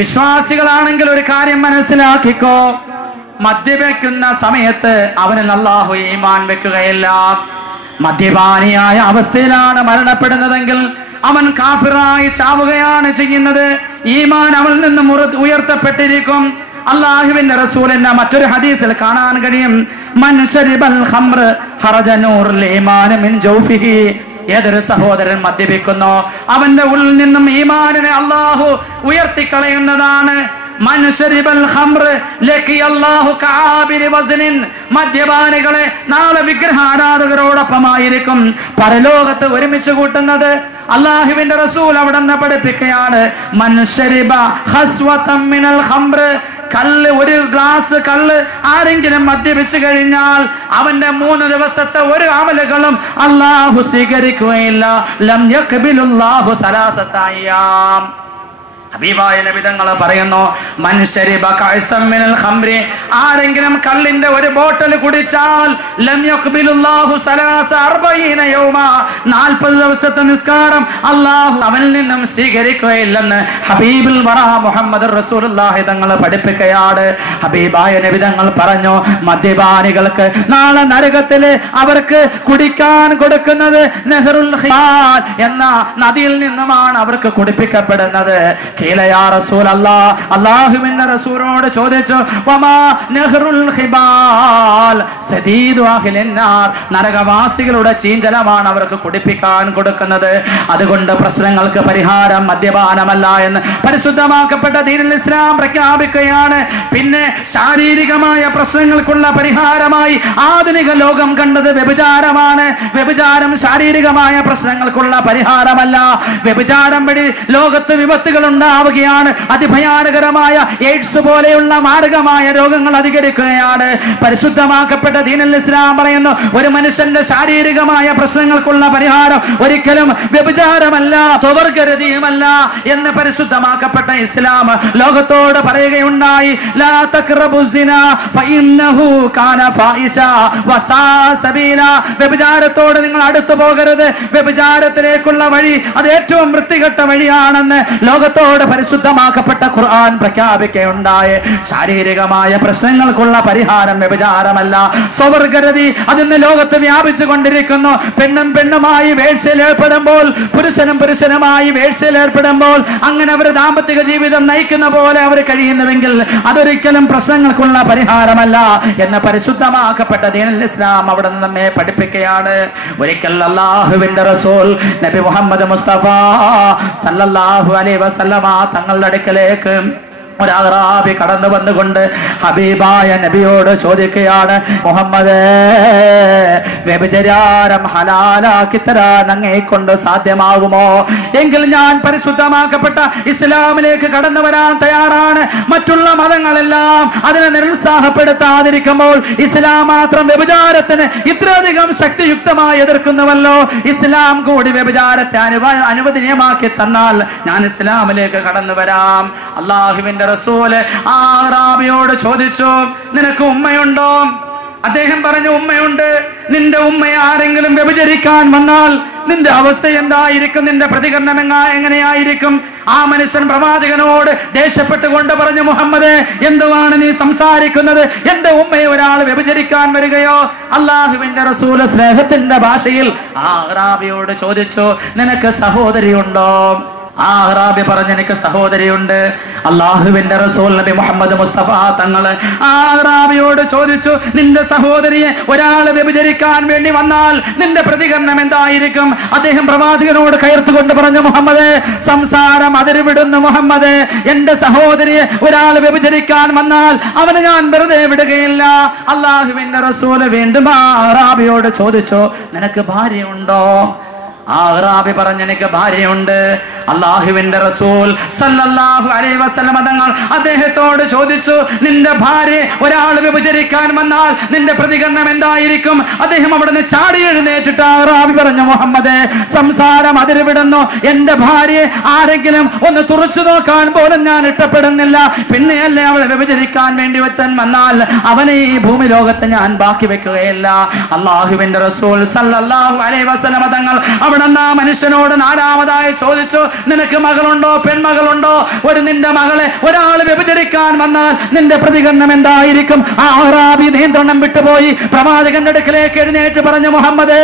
വിശ്വാസികളാണെങ്കിൽ ഒരു കാര്യം മനസ്സിലാക്കിക്കോ, മദ്യപിക്കുന്ന സമയത്ത് അവനിൽ അല്ലാഹു ഈമാൻ വെക്കുകയില്ല. മദ്യപാനിയായ അവസ്ഥയിലാണ് മരണപ്പെടുന്നതെങ്കിൽ അവൻ കാഫിറായി ചാവുകയാണ് ചെയ്യുന്നത്. ഈമാൻ അവനിൽ നിന്നും ഉയർത്തപ്പെട്ടിരിക്കും. അല്ലാഹുവിന്റെ റസൂലിന്റെ മറ്റൊരു ഹദീസിൽ കാണാൻ കഴിയും, മൻ ശരിബൽ ഖംർ ഖറജ നൂറുൽ ഈമാൻ മിൻ ജൗഫിഹി. ഏതൊരു സഹോദരൻ മദ്യപിക്കുന്നോ അവന്റെ ഉള്ളിൽ നിന്നും ഈമാനിനെ അല്ലാഹു ഉയർത്തിക്കളയുന്നതാണ്. മദ്യപാനികളെ നാളെ വിഗ്രഹാരാധകരോടൊപ്പമായിരിക്കും പരലോകത്ത് ഒരുമിച്ച് കൂട്ടുന്നത്. അല്ലാഹുവിന്റെ റസൂൽ അവിടെ നിന്ന് പഠിപ്പിക്കുകയാണ്, കല്ല്, ഒരു ഗ്ലാസ് കല്ല് ആരെങ്കിലും മദ്യപിച്ചു കഴിഞ്ഞാൽ അവന്റെ 3 ദിവസത്തെ ഒരു അമലുകളും അല്ലാഹു സ്വീകരിക്കുകയില്ല. ലം യഖ്ബിലുല്ലാഹു സലാസത അയ്യാം. ഹബീബായ നബി തങ്ങൾ പറയുന്നു, മൻ ശരിബ കഅസം മിനൽ ഖംറി, ആരെങ്കിലും കള്ളിന്റെ ഒരു ബോട്ടിൽ കുടിച്ചാൽ ലം യഖ്ബിലുല്ലാഹു സലാസ 40 യൗമ, 40 ദിവസത്തെ നിസ്കാരം അല്ലാഹു അവനിൽ നിന്നും സ്വീകരിക്കുകയില്ലെന്ന് ഹബീബുൽ വറ മുഹമ്മദ് റസൂലുള്ളാഹി തങ്ങൾ പഠിപ്പിക്കുകയാണ്. ഹബീബായ നബി തങ്ങൾ പറഞ്ഞു, മദ്യപാനികൾക്ക് നാളെ നരകത്തില് അവർക്ക് കുടിക്കാൻ കൊടുക്കുന്നത് നെഹ്റുൽ ഖിയാൽ എന്ന നദിയിൽ നിന്നുമാണ് അവർക്ക് കുടിപ്പിക്കപ്പെടുന്നത്. ഖീല യാ റസൂലല്ലാഹ്, അല്ലാഹുവിന്റെ റസൂലോട് ചോദിച്ചു, വമാ നഹ്റുൽ ഖിബാൽ സദീദു അഹ്ലിന്നാർ, നരകവാസികളുടെ ചീഞ്ചലമാണ് അവർക്ക് കുടിപ്പിക്കാൻ കൊടുക്കുന്നത്. അതുകൊണ്ട് പ്രശ്നങ്ങൾക്ക് പരിഹാരം മദ്യപാനമല്ല എന്ന് പരിശുദ്ധമാക്കപ്പെട്ട ദീനുൽ ഇസ്ലാം പ്രഖ്യാപിക്കുകയാണ്. പിന്നെ ശാരീരികമായ പ്രശ്നങ്ങൾക്കുള്ള പരിഹാരമായി ആധുനിക ലോകം കണ്ടത് വ്യഭിചാരമാണ്. വ്യഭിചാരം ശാരീരികമായ പ്രശ്നങ്ങൾക്കുള്ള പരിഹാരമല്ല. വ്യഭിചാരം വഴി ലോകത്ത് വിപത്തുകൾ ഉണ്ടാവുകയാണ്. അതിഭയാനകരമായ എയ്ഡ്സ് പോലെയുള്ള മാരകമായ രോഗങ്ങൾ അധികരിക്കുകയാണ്. പരിശുദ്ധമാക്കപ്പെട്ട ദീനുൽ ഇസ്ലാം പറയുന്നു, ഒരു മനുഷ്യന്റെ ശാരീരികമായ പ്രശ്നങ്ങൾക്കുള്ള പരിഹാരം ഒരിക്കലും വ്യഭിചാരമല്ല, സ്വവർഗരതിയുമല്ല എന്ന് പരിശുദ്ധമാക്കപ്പെട്ട ഇസ്ലാം ലോകത്തോട് പറയുകയുണ്ടായി. ലാ തഖ്റബു സിനാ ഫഇന്നഹു കാന ഫായിശ വസാ സബീല, വ്യഭിചാരത്തോട് നിങ്ങൾ അടുത്തു പോകരുത്, വ്യഭിചാരത്തിലേക്കുള്ള വഴി അത് ഏറ്റവും വൃത്തികെട്ട വഴിയാണെന്ന് ലോകത്തോട് പരിശുദ്ധമാക്കപ്പെട്ട ഖുർആൻ പ്രഖ്യാപിക്കുകയുണ്ടായി. ശാരീരികമായ പ്രശ്നങ്ങൾക്കുള്ള പരിഹാരം വ്യഭിചാരമല്ല, സ്വവർഗരതി അതിന്ന് ലോകത്ത് വ്യാപിച്ചു കൊണ്ടിരിക്കുന്നു. പെണ്ണും പെണ്ണുമായി വേഴ്ചയിൽ ഏർപ്പെടുമ്പോൾ, പുരുഷനും പുരുഷനുമായി വേഴ്ചയിൽ ഏർപ്പെടുമ്പോൾ അങ്ങനെ അവർ ദാമ്പത്തിക ജീവിതം നയിക്കുന്ന പോലെ അവർ കഴിയുന്നുവെങ്കിൽ അതൊരിക്കലും പ്രശ്നങ്ങൾക്കുള്ള പരിഹാരമല്ല എന്ന് പരിശുദ്ധമാക്കപ്പെട്ട ദീനുൽ ഇസ്ലാം അവിടെ നിന്ന് നമ്മെ പഠിപ്പിക്കുകയാണ്. ഒരിക്കൽ അല്ലാഹുവിന്റെ റസൂൽ നബി മുഹമ്മദ് മുസ്തഫ സല്ലല്ലാഹു അലൈഹി വസല്ലമ തങ്ങളുടെ അടുക്കലേക്ക് ഒരു അറാബി കടന്നു വന്നുകൊണ്ട് ഹബീബായ നബിയോട് ചോദിക്കുകയാണ്, മുഹമ്മദേ, വ്യഭിചാരം ഹലാലാക്കി തരാൻ അങ്ങേക്കൊണ്ട് സാധ്യമാകുമോ? എങ്കിൽ ഞാൻ പരിശുദ്ധമാക്കപ്പെട്ട ഇസ്ലാമിലേക്ക് കടന്നു വരാൻ തയ്യാറാണ്. മറ്റുള്ള മതങ്ങളെല്ലാം അതിനെ നിരുത്സാഹപ്പെടുത്താതിരിക്കുമ്പോൾ ഇസ്ലാം മാത്രം വ്യഭിചാരത്തിന് ഇത്രയധികം ശക്തിയുക്തമായി എതിർക്കുന്നുവല്ലോ. ഇസ്ലാം കൂടി വ്യഭിചാരത്തെ അനുവദനീയമാക്കി തന്നാൽ ഞാൻ ഇസ്ലാമിലേക്ക് കടന്നു വരാം. അല്ലാഹുവിന്റെ റസൂല് ആ അറാബിയോട് ചോദിച്ചു, നിനക്ക് ഉമ്മയുണ്ടോ? അദ്ദേഹം പറഞ്ഞു, ഉമ്മയുണ്ട്. നിന്റെ ഉമ്മയെ ആരെങ്കിലും വ്യഭിചരിക്കാൻ വന്നാൽ നിന്റെ അവസ്ഥ എന്തായിരിക്കും? നിന്റെ പ്രതികരണം എങ്ങനെയായിരിക്കും? ആ മനുഷ്യൻ പ്രവാചകനോട് ദേഷ്യപ്പെട്ടുകൊണ്ട് പറഞ്ഞു, മുഹമ്മദേ, എന്തുവാണ് നീ സംസാരിക്കുന്നത്? എന്റെ ഉമ്മയെ ഒരാൾ വ്യഭിചരിക്കാൻ വരികയോ? അല്ലാഹുവിന്റെ റസൂൽ സ്നേഹത്തിന്റെ ഭാഷയിൽ ആ അറാബിയോട് ചോദിച്ചു, നിനക്ക് സഹോദരിയുണ്ടോ? ആ അറാബി പറഞ്ഞു, എനിക്ക് സഹോദരിയുണ്ട്. അല്ലാഹുവിന്റെ റസൂൽ നബി മുഹമ്മദ് മുസ്തഫ തങ്ങള് ആ അറാബിയോട് ചോദിച്ചു, നിന്റെ സഹോദരിയെ ഒരാൾ വ്യഭിചരിക്കാൻ വേണ്ടി വന്നാൽ നിന്റെ പ്രതികരണം എന്തായിരിക്കും? അദ്ദേഹം പ്രവാചകനോട് കയർത്തുകൊണ്ട് പറഞ്ഞു, മുഹമ്മദേ, സംസാരം അതിരുവിടുന്നു മുഹമ്മദേ. എന്റെ സഹോദരിയെ ഒരാൾ വ്യഭിചരിക്കാൻ വന്നാൽ അവനെ ഞാൻ വെറുതെ വിടുകയില്ല. അല്ലാഹുവിന്റെ റസൂൽ വീണ്ടും ആ അറാബിയോട് ചോദിച്ചു, നിനക്ക് ഭാര്യയുണ്ടോ? ആ അറാബി പറഞ്ഞു, എനിക്ക് ഭാര്യയുണ്ട്. അല്ലാഹുവിന്റെ റസൂൽ സല്ലല്ലാഹു അലൈഹി വസല്ലം തങ്ങൾ അദ്ദേഹത്തോട് ചോദിച്ചു, നിന്റെ ഭാര്യ ഒരാൾ വ്യഭിചരിക്കാൻ വന്നാൽ നിന്റെ പ്രതികരണം എന്തായിരിക്കും? അദ്ദേഹം അവിടുന്ന് ചാടി എഴുന്നേറ്റിട്ട് ആ അറാബി പറഞ്ഞു, മുഹമ്മദേ, സംസാരം അതിരുവിടുന്നു. എന്റെ ഭാര്യയെ ആരെങ്കിലും ഒന്ന് തുറച്ചു നോക്കാൻ പോലും ഞാൻ ഇഷ്ടപ്പെടുന്നില്ല. പിന്നെയല്ലേ അവളെ വ്യഭിചരിക്കാൻ വേണ്ടി ഒരുത്തൻ വന്നാൽ അവനെ ഈ ഭൂമി ലോകത്ത് ഞാൻ ബാക്കി വെക്കുകയില്ല. അല്ലാഹുവിന്റെ റസൂൽ സല്ലല്ലാഹു അലൈഹി വസല്ലം തങ്ങൾ അവിടെ ആ മനുഷ്യനോട് നാലാമതായി ചോദിച്ചു, നിനക്ക് മകളുണ്ടോ? പെൺമകളുണ്ടോ? നിന്റെ മകളെ ഒരാൾ വ്യഭിചരിക്കാൻ വന്നാൽ നിന്റെ പ്രതികരണം എന്തായിരിക്കും? ആ അറാബി നിയന്ത്രണം വിട്ടുപോയി പ്രവാചകന്റെ അടുക്കലേക്ക് എഴുന്നേറ്റ് പറഞ്ഞു, മുഹമ്മദേ,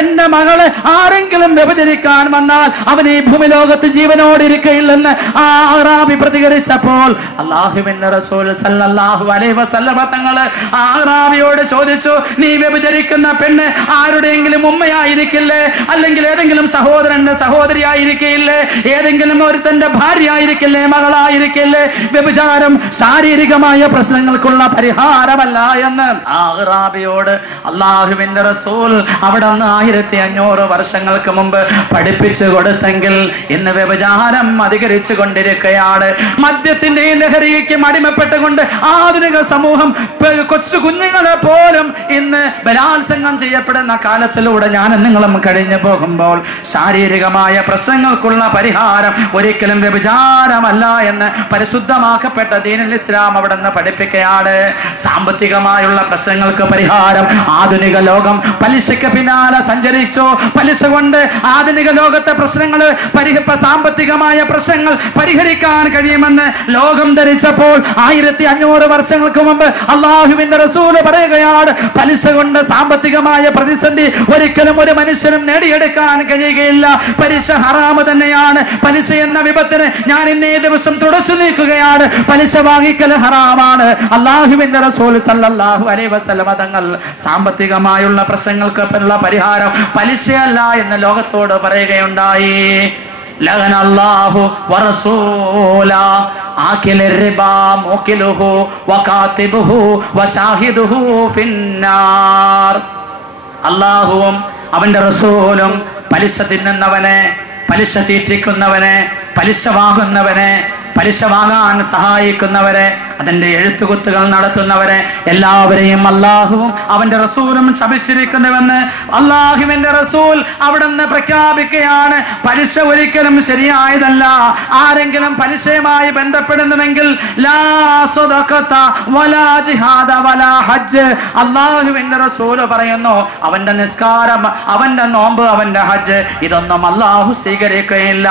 എന്റെ മകളെ ആരെങ്കിലും വ്യഭിചരിക്കാൻ വന്നാൽ അവൻ ഈ ഭൂമി ലോകത്ത് ജീവനോടിരിക്കയില്ലെന്ന് ആ അറാബി പ്രതികരിച്ചപ്പോൾ അല്ലാഹുവിന്റെ റസൂൽ സല്ലല്ലാഹു അലൈഹി വസല്ലം തങ്ങള് ആ അറാബിയോട് ചോദിച്ചു, നീ വ്യഭിചരിക്കുന്ന പെണ്ണ് ആരുടെയെങ്കിലും ഉമ്മയായിരിക്കില്ലേ? അല്ലെങ്കിൽ ഏതെങ്കിലും സഹോദരന്റെ സഹോദരിയായിരിക്കില്ലേ? ഏതെങ്കിലും ഒരുത്തന്റെ ഭാര്യ ആയിരിക്കില്ലേ? മകളായിരിക്കില്ലേ? വ്യഭിചാരം ശാരീരികമായ പ്രശ്നങ്ങൾക്കുള്ള പരിഹാരമല്ല എന്ന് ആ അറാബിയോട് അല്ലാഹുവിന്റെ റസൂൽ അവിടെ നിന്ന് 1500 വർഷങ്ങൾക്ക് മുമ്പ് പഠിപ്പിച്ചു കൊടുത്തെങ്കിൽ ഇന്ന് വ്യഭിചാരം അധികരിച്ചു കൊണ്ടിരിക്കുകയാണ്. മദ്യത്തിന്റെ ലഹരിക്ക് അടിമപ്പെട്ടുകൊണ്ട് ആധുനിക സമൂഹം കൊച്ചു കുഞ്ഞുങ്ങളെ പോലും ഇന്ന് ബലാത്സംഗം ചെയ്യപ്പെടുന്ന കാലത്തിലൂടെ ഞാനും നിങ്ങളും കഴിഞ്ഞു പോകുമ്പോൾ ശാരീരികമായ പ്രശ്നങ്ങൾക്കുള്ള പരിഹാരം ഒരിക്കലും വ്യഭിചാരമല്ല എന്ന് പരിശുദ്ധമാക്കപ്പെട്ട ദീനുൽ ഇസ്ലാം അവിടെ നിന്ന് പഠിപ്പിക്കുകയാണ്. സാമ്പത്തികമായുള്ള പ്രശ്നങ്ങൾക്ക് പരിഹാരം ആധുനിക ലോകം പലിശയ്ക്ക് പിന്നാലെ സഞ്ചരിച്ചോ? പലിശ കൊണ്ട് ആധുനിക ലോകത്തെ പ്രശ്നങ്ങൾ സാമ്പത്തികമായ പ്രശ്നങ്ങൾ പരിഹരിക്കാൻ കഴിയുമെന്ന് ലോകം ധരിച്ചപ്പോൾ 1500 വർഷങ്ങൾക്ക് മുമ്പ് അല്ലാഹുവിന്റെ റസൂൽ പറയുകയാണ്, പലിശ കൊണ്ട് സാമ്പത്തികമായ പ്രതിസന്ധി ഒരിക്കലും ഒരു മനുഷ്യനും നേടിയെടുക്കാൻ പരിഹരിക്കാൻ കഴിയുകയില്ല. പലിശ ഹറാമ് തന്നെയാണ്. പലിശ എന്ന വിപത്തിനെ ഞാൻ ഇന്നേ ദിവസം തുടച്ചു നീക്കുകയാണ്. പലിശ വാങ്ങിക്കൽ ഹറാമാണ്. അല്ലാഹുവിന്റെ റസൂൽ സല്ലല്ലാഹു അലൈഹി വസല്ലം തങ്ങൾ സാമ്പത്തികമായുള്ള പ്രശ്നങ്ങൾക്ക് പരിഹാരം പലിശയല്ല എന്ന് ലോകത്തോട് പറയുകയുണ്ടായി. ലഅനല്ലാഹു വറസൂല ആകിലർ റിബാ മുകിലുഹു വകാതിബുഹു വശാഹിദുഹു ഫിന്നാർ. അല്ലാഹുവും അവന്റെ റസൂലും പലിശ തിന്നുന്നവനെ, പലിശ തീറ്റിക്കുന്നവനെ, പലിശ വാങ്ങുന്നവനെ, പലിശ വാങ്ങാൻ സഹായിക്കുന്നവരെ, അതിന്റെ എഴുത്തുകുത്തുകൾ നടത്തുന്നവരെ എല്ലാവരെയും അല്ലാഹുവും അവന്റെ റസൂലും ശപിച്ചിരിക്കുന്നുവെന്ന് അല്ലാഹുവിന്റെ റസൂൽ അവിടുന്ന് പ്രഖ്യാപിക്കുകയാണ്. പലിശ ഒരിക്കലും ശരിയായതല്ല. ആരെങ്കിലും പലിശയുമായി ബന്ധപ്പെടുന്നുവെങ്കിൽ ലാ സദഖത വലാ ജിഹാദ വലാ ഹജ്ജ്. അല്ലാഹുവിന്റെ റസൂൽ പറയുന്നു, അവന്റെ നിസ്കാരം, അവന്റെ നോമ്പ്, അവന്റെ ഹജ്ജ് ഇതൊന്നും അല്ലാഹു സ്വീകരിക്കുകയില്ല.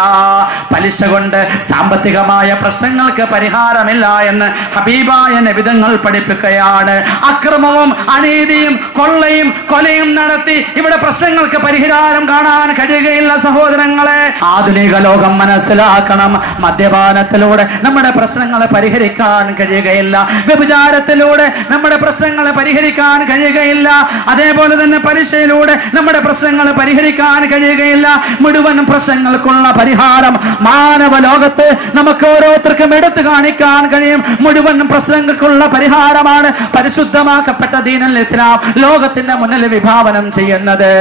പലിശ കൊണ്ട് സാമ്പത്തികമായ പ്രശ്നങ്ങൾക്ക് പരിഹാരമില്ല എന്ന് ഹബീബായ നബിതങ്ങൾ പഠിപ്പിക്കുകയാണ്. അക്രമവും അനീതിയും കൊള്ളയും കൊലയും നടത്തി ഇവിടെ പ്രശ്നങ്ങൾക്ക് പരിഹാരം കാണാൻ കഴിയുകയില്ല സഹോദരങ്ങളെ. ആധുനിക ലോകം മനസ്സിലാക്കണം, മദ്യപാനത്തിലൂടെ നമ്മുടെ പ്രശ്നങ്ങളെ പരിഹരിക്കാൻ കഴിയുകയില്ല. വ്യഭിചാരത്തിലൂടെ നമ്മുടെ പ്രശ്നങ്ങളെ പരിഹരിക്കാൻ കഴിയുകയില്ല. അതേപോലെ തന്നെ പലിശയിലൂടെ നമ്മുടെ പ്രശ്നങ്ങളെ പരിഹരിക്കാൻ കഴിയുകയില്ല. മുഴുവൻ പ്രശ്നങ്ങൾക്കുള്ള പരിഹാരം മാനവ ലോകത്ത് നമുക്ക് ഓരോരുത്തർക്കും എടുത്തു കാണിക്കാൻ കഴിയും. മുഴുവൻ പ്രശ്നങ്ങൾക്കുള്ള പരിഹാരമാണ് പരിശുദ്ധമാക്കപ്പെട്ട ദീനുൽ ഇസ്ലാം ലോകത്തിന്റെ മുന്നിൽ വിഭാവനം ചെയ്യുന്നത്.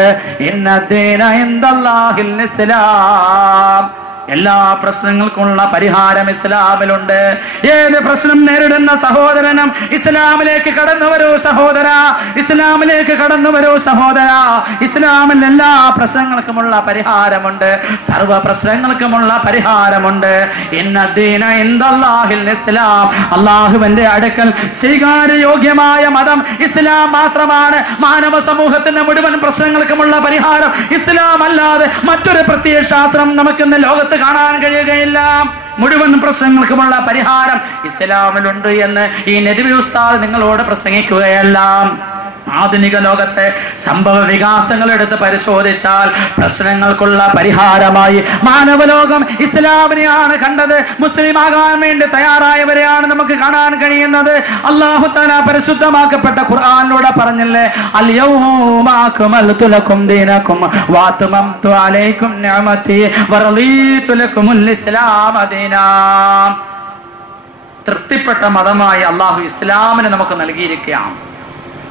ഇന്നദ്ദീന ഇൻദല്ലാഹിൽ ഇസ്ലാം. എല്ലാ പ്രശ്നങ്ങൾക്കുള്ള പരിഹാരം ഇസ്ലാമിലുണ്ട്. ഏത് പ്രശ്നം നേരിടുന്ന സഹോദരനും ഇസ്ലാമിലേക്ക് കടന്നു വരൂ സഹോദര, ഇസ്ലാമിലേക്ക് കടന്നു വരൂ സഹോദര. ഇസ്ലാമിൽ എല്ലാ പ്രശ്നങ്ങൾക്കുമുള്ള പരിഹാരമുണ്ട്, സർവ പ്രശ്നങ്ങൾക്കുമുള്ള പരിഹാരമുണ്ട്. ഇന്നദ്ദീന ഇൻദല്ലാഹിൽ ഇസ്ലാം. അല്ലാഹുവിന്റെ അടുക്കൽ സ്വീകാര്യയോഗ്യമായ മതം ഇസ്ലാം മാത്രമാണ്. മാനവ സമൂഹത്തിന്റെ മുഴുവൻ പ്രശ്നങ്ങൾക്കുമുള്ള പരിഹാരം ഇസ്ലാം അല്ലാതെ മറ്റൊരു പ്രത്യയശാസ്ത്രം നമുക്കിന്ന് ലോകത്ത് കാണാൻ കഴിയുകയില്ല. മുഴുവൻ പ്രശ്നങ്ങൾക്കുമുള്ള പരിഹാരം ഇസ്ലാമിലുണ്ട് എന്ന് ഈ നദ്വി ഉസ്താദ് നിങ്ങളോട് പ്രസംഗിക്കുകയല്ല. ആധുനിക ലോകത്തെ സംഭവ വികാസങ്ങൾ എടുത്ത് പരിശോധിച്ചാൽ പ്രശ്നങ്ങൾക്കുള്ള പരിഹാരമായി മാനവലോകം ഇസ്ലാമിനെയാണ് കണ്ടത്. മുസ്ലിം ആകാൻ വേണ്ടി തയ്യാറായവരെയാണ് നമുക്ക് കാണാൻ കഴിയുന്നത്. അല്ലാഹു തആല പരിശുദ്ധമാക്കപ്പെട്ട ഖുർആനിലൂടെ പറഞ്ഞില്ലേ, അൽ യൗമ അക്മൽതു ലക്കും ദീനക്കും വഅത്മംതു അലൈക്കും നിഅമതി വറളീതു ലക്കുമുൽ ഇസ്ലാമ ദീനാ. തൃപ്തിപ്പെട്ട മതമായി അല്ലാഹു ഇസ്ലാമിനെ നമുക്ക് നൽകിയിരിക്കുകയാണ്.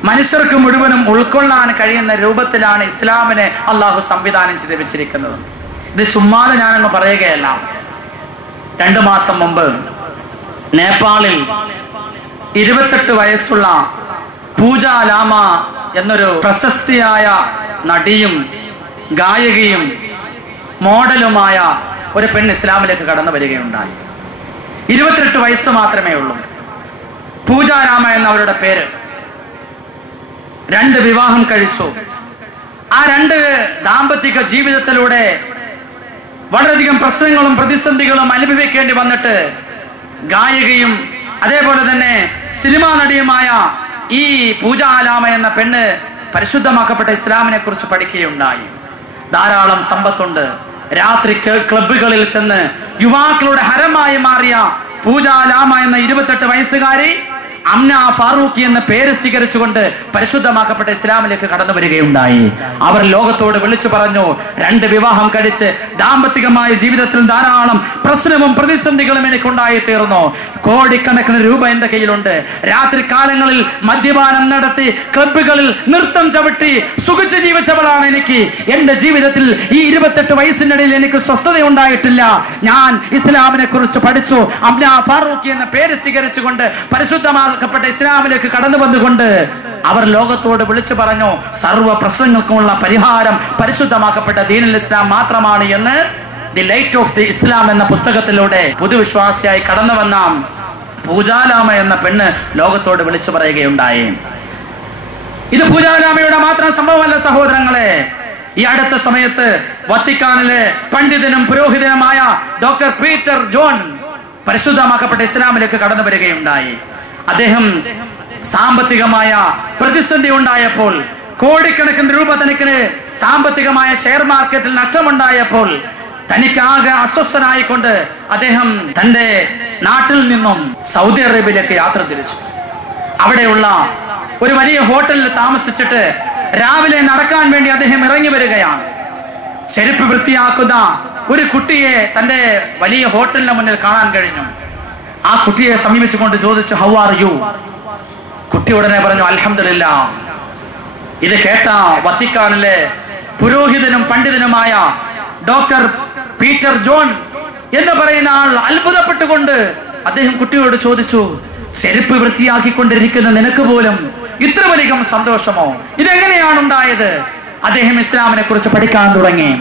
മനുഷ്യർക്ക് മുഴുവനും ഉൾക്കൊള്ളാൻ കഴിയുന്ന രൂപത്തിലാണ് ഇസ്ലാമിനെ അള്ളാഹു സംവിധാനം ചെയ്ത് വെച്ചിരിക്കുന്നത്. ഇത് ചുമ്മാതെ ഞാനങ്ങ് പറയുകയല്ല. 2 മാസം മുമ്പ് നേപ്പാളിൽ 28 വയസ്സുള്ള പൂജ ലാമ എന്നൊരു പ്രശസ്തിയായ നടിയും ഗായകയും മോഡലുമായ ഒരു പെണ്ണ് ഇസ്ലാമിലേക്ക് കടന്നു വരികയുണ്ടായി. 28 വയസ്സ് മാത്രമേ ഉള്ളൂ. പൂജ ലാമ എന്ന അവരുടെ പേര്. 2 വിവാഹം കഴിച്ചു. ആ 2 ദാമ്പത്തിക ജീവിതത്തിലൂടെ വളരെയധികം പ്രശ്നങ്ങളും പ്രതിസന്ധികളും അനുഭവിക്കേണ്ടി വന്നിട്ട് ഗായകയും അതേപോലെ തന്നെ സിനിമാ നടിയുമായ ഈ പൂജ ലാമ എന്ന പെണ്ണ് പരിശുദ്ധമാക്കപ്പെട്ട ഇസ്ലാമിനെ കുറിച്ച് പഠിക്കുകയുണ്ടായി. ധാരാളം സമ്പത്തുണ്ട്. രാത്രി ക്ലബുകളിൽ ചെന്ന് യുവാക്കളുടെ ഹരമായി മാറിയ പൂജ ലാമ എന്ന 28 വയസ്സുകാരി അംന ഫാറൂഖി എന്ന പേര് സ്വീകരിച്ചുകൊണ്ട് പരിശുദ്ധമാക്കപ്പെട്ട ഇസ്ലാമിലേക്ക് കടന്നു വരികയുണ്ടായി. അവർ ലോകത്തോട് വിളിച്ചു പറഞ്ഞു, 2 വിവാഹം കഴിച്ച് ദാമ്പത്തികമായ ജീവിതത്തിൽ ധാരാളം പ്രശ്നവും പ്രതിസന്ധികളും എനിക്കുണ്ടായി തീർന്നു. കോടിക്കണക്കിന് രൂപ എന്റെ കയ്യിലുണ്ട്. രാത്രി കാലങ്ങളിൽ മദ്യപാനം നടത്തി ക്ലബുകളിൽ നൃത്തം ചവിട്ടി സുഖിച്ച് ജീവിച്ചവളാണ് എനിക്ക്. എന്റെ ജീവിതത്തിൽ ഈ 28 വയസ്സിനിടയിൽ എനിക്ക് സ്വസ്ഥത ഉണ്ടായിട്ടില്ല. ഞാൻ ഇസ്ലാമിനെ കുറിച്ച് പഠിച്ചു. അംന ഫാറൂഖി എന്ന പേര് സ്വീകരിച്ചുകൊണ്ട് പരിശുദ്ധമായ ഇസ്ലാമിലേക്ക് കടന്നു വന്നുകൊണ്ട് അവർ ലോകത്തോട് വിളിച്ചു പറഞ്ഞു, സർവ്വ പ്രശ്നങ്ങൾക്കുമുള്ള പരിഹാരം പരിശുദ്ധമാക്കപ്പെട്ട ദീനുൽ ഇസ്ലാം മാത്രമാണ് എന്ന് ദി ലൈറ്റ് ഓഫ് ദി ഇസ്ലാം എന്ന പുസ്തകത്തിലൂടെ പുതുവിശ്വാസിയായി കടന്നു വന്ന പൂജാലാമ എന്ന പെണ്ണ് ലോകത്തോട് വിളിച്ചു പറയുകയുണ്ടായി. ഇത് പൂജാലാമയുടെ മാത്രം സംഭവമല്ല സഹോദരങ്ങളെ. ഈ അടുത്ത സമയത്ത് വത്തിക്കാനിലെ പണ്ഡിതനും പുരോഹിതനുമായ ഡോക്ടർ പീറ്റർ ജോൺ പരിശുദ്ധമാക്കപ്പെട്ട ഇസ്ലാമിലേക്ക് കടന്നു വരികയുണ്ടായി. അദ്ദേഹം സാമ്പത്തികമായ പ്രതിസന്ധി ഉണ്ടായപ്പോൾ കോടിക്കണക്കിന് രൂപ തനിക്ക് സാമ്പത്തികമായ ഷെയർ മാർക്കറ്റിൽ നഷ്ടമുണ്ടായപ്പോൾ തനിക്കാകെ അസ്വസ്ഥനായിക്കൊണ്ട് അദ്ദേഹം തന്റെ നാട്ടിൽ നിന്നും സൗദി അറേബ്യയിലേക്ക് യാത്ര തിരിച്ചു. അവിടെയുള്ള ഒരു വലിയ ഹോട്ടലിൽ താമസിച്ചിട്ട് രാവിലെ നടക്കാൻ വേണ്ടി അദ്ദേഹം ഇറങ്ങി വരികയാണ്. ചെരുപ്പ് വൃത്തിയാക്കുന്ന ഒരു കുട്ടിയെ തന്റെ വലിയ ഹോട്ടലിന് മുന്നിൽ കാണാൻ കഴിഞ്ഞു. ആ കുട്ടിയെ സമീപിച്ചുകൊണ്ട് ചോദിച്ചു, ഹൗ ആർ യു? കുട്ടി ഉടനെ പറഞ്ഞു, അൽഹംദുലില്ലാഹ്. ഇത് കേട്ട വത്തിക്കാനിലെ പുരോഹിതനും പണ്ഡിതനുമായ ഡോക്ടർ പീറ്റർ ജോൺ എന്ന് പറയുന്ന ആൾ അത്ഭുതപ്പെട്ടുകൊണ്ട് അദ്ദേഹം കുട്ടിയോട് ചോദിച്ചു, ചെരുപ്പ് വൃത്തിയാക്കിക്കൊണ്ടിരിക്കുന്ന നിനക്ക് പോലും ഇത്ര വലിയ സന്തോഷമോ? ഇതെങ്ങനെയാണ് ഉണ്ടായത്? അദ്ദേഹം ഇസ്ലാമിനെ കുറിച്ച് പഠിക്കാൻ തുടങ്ങി.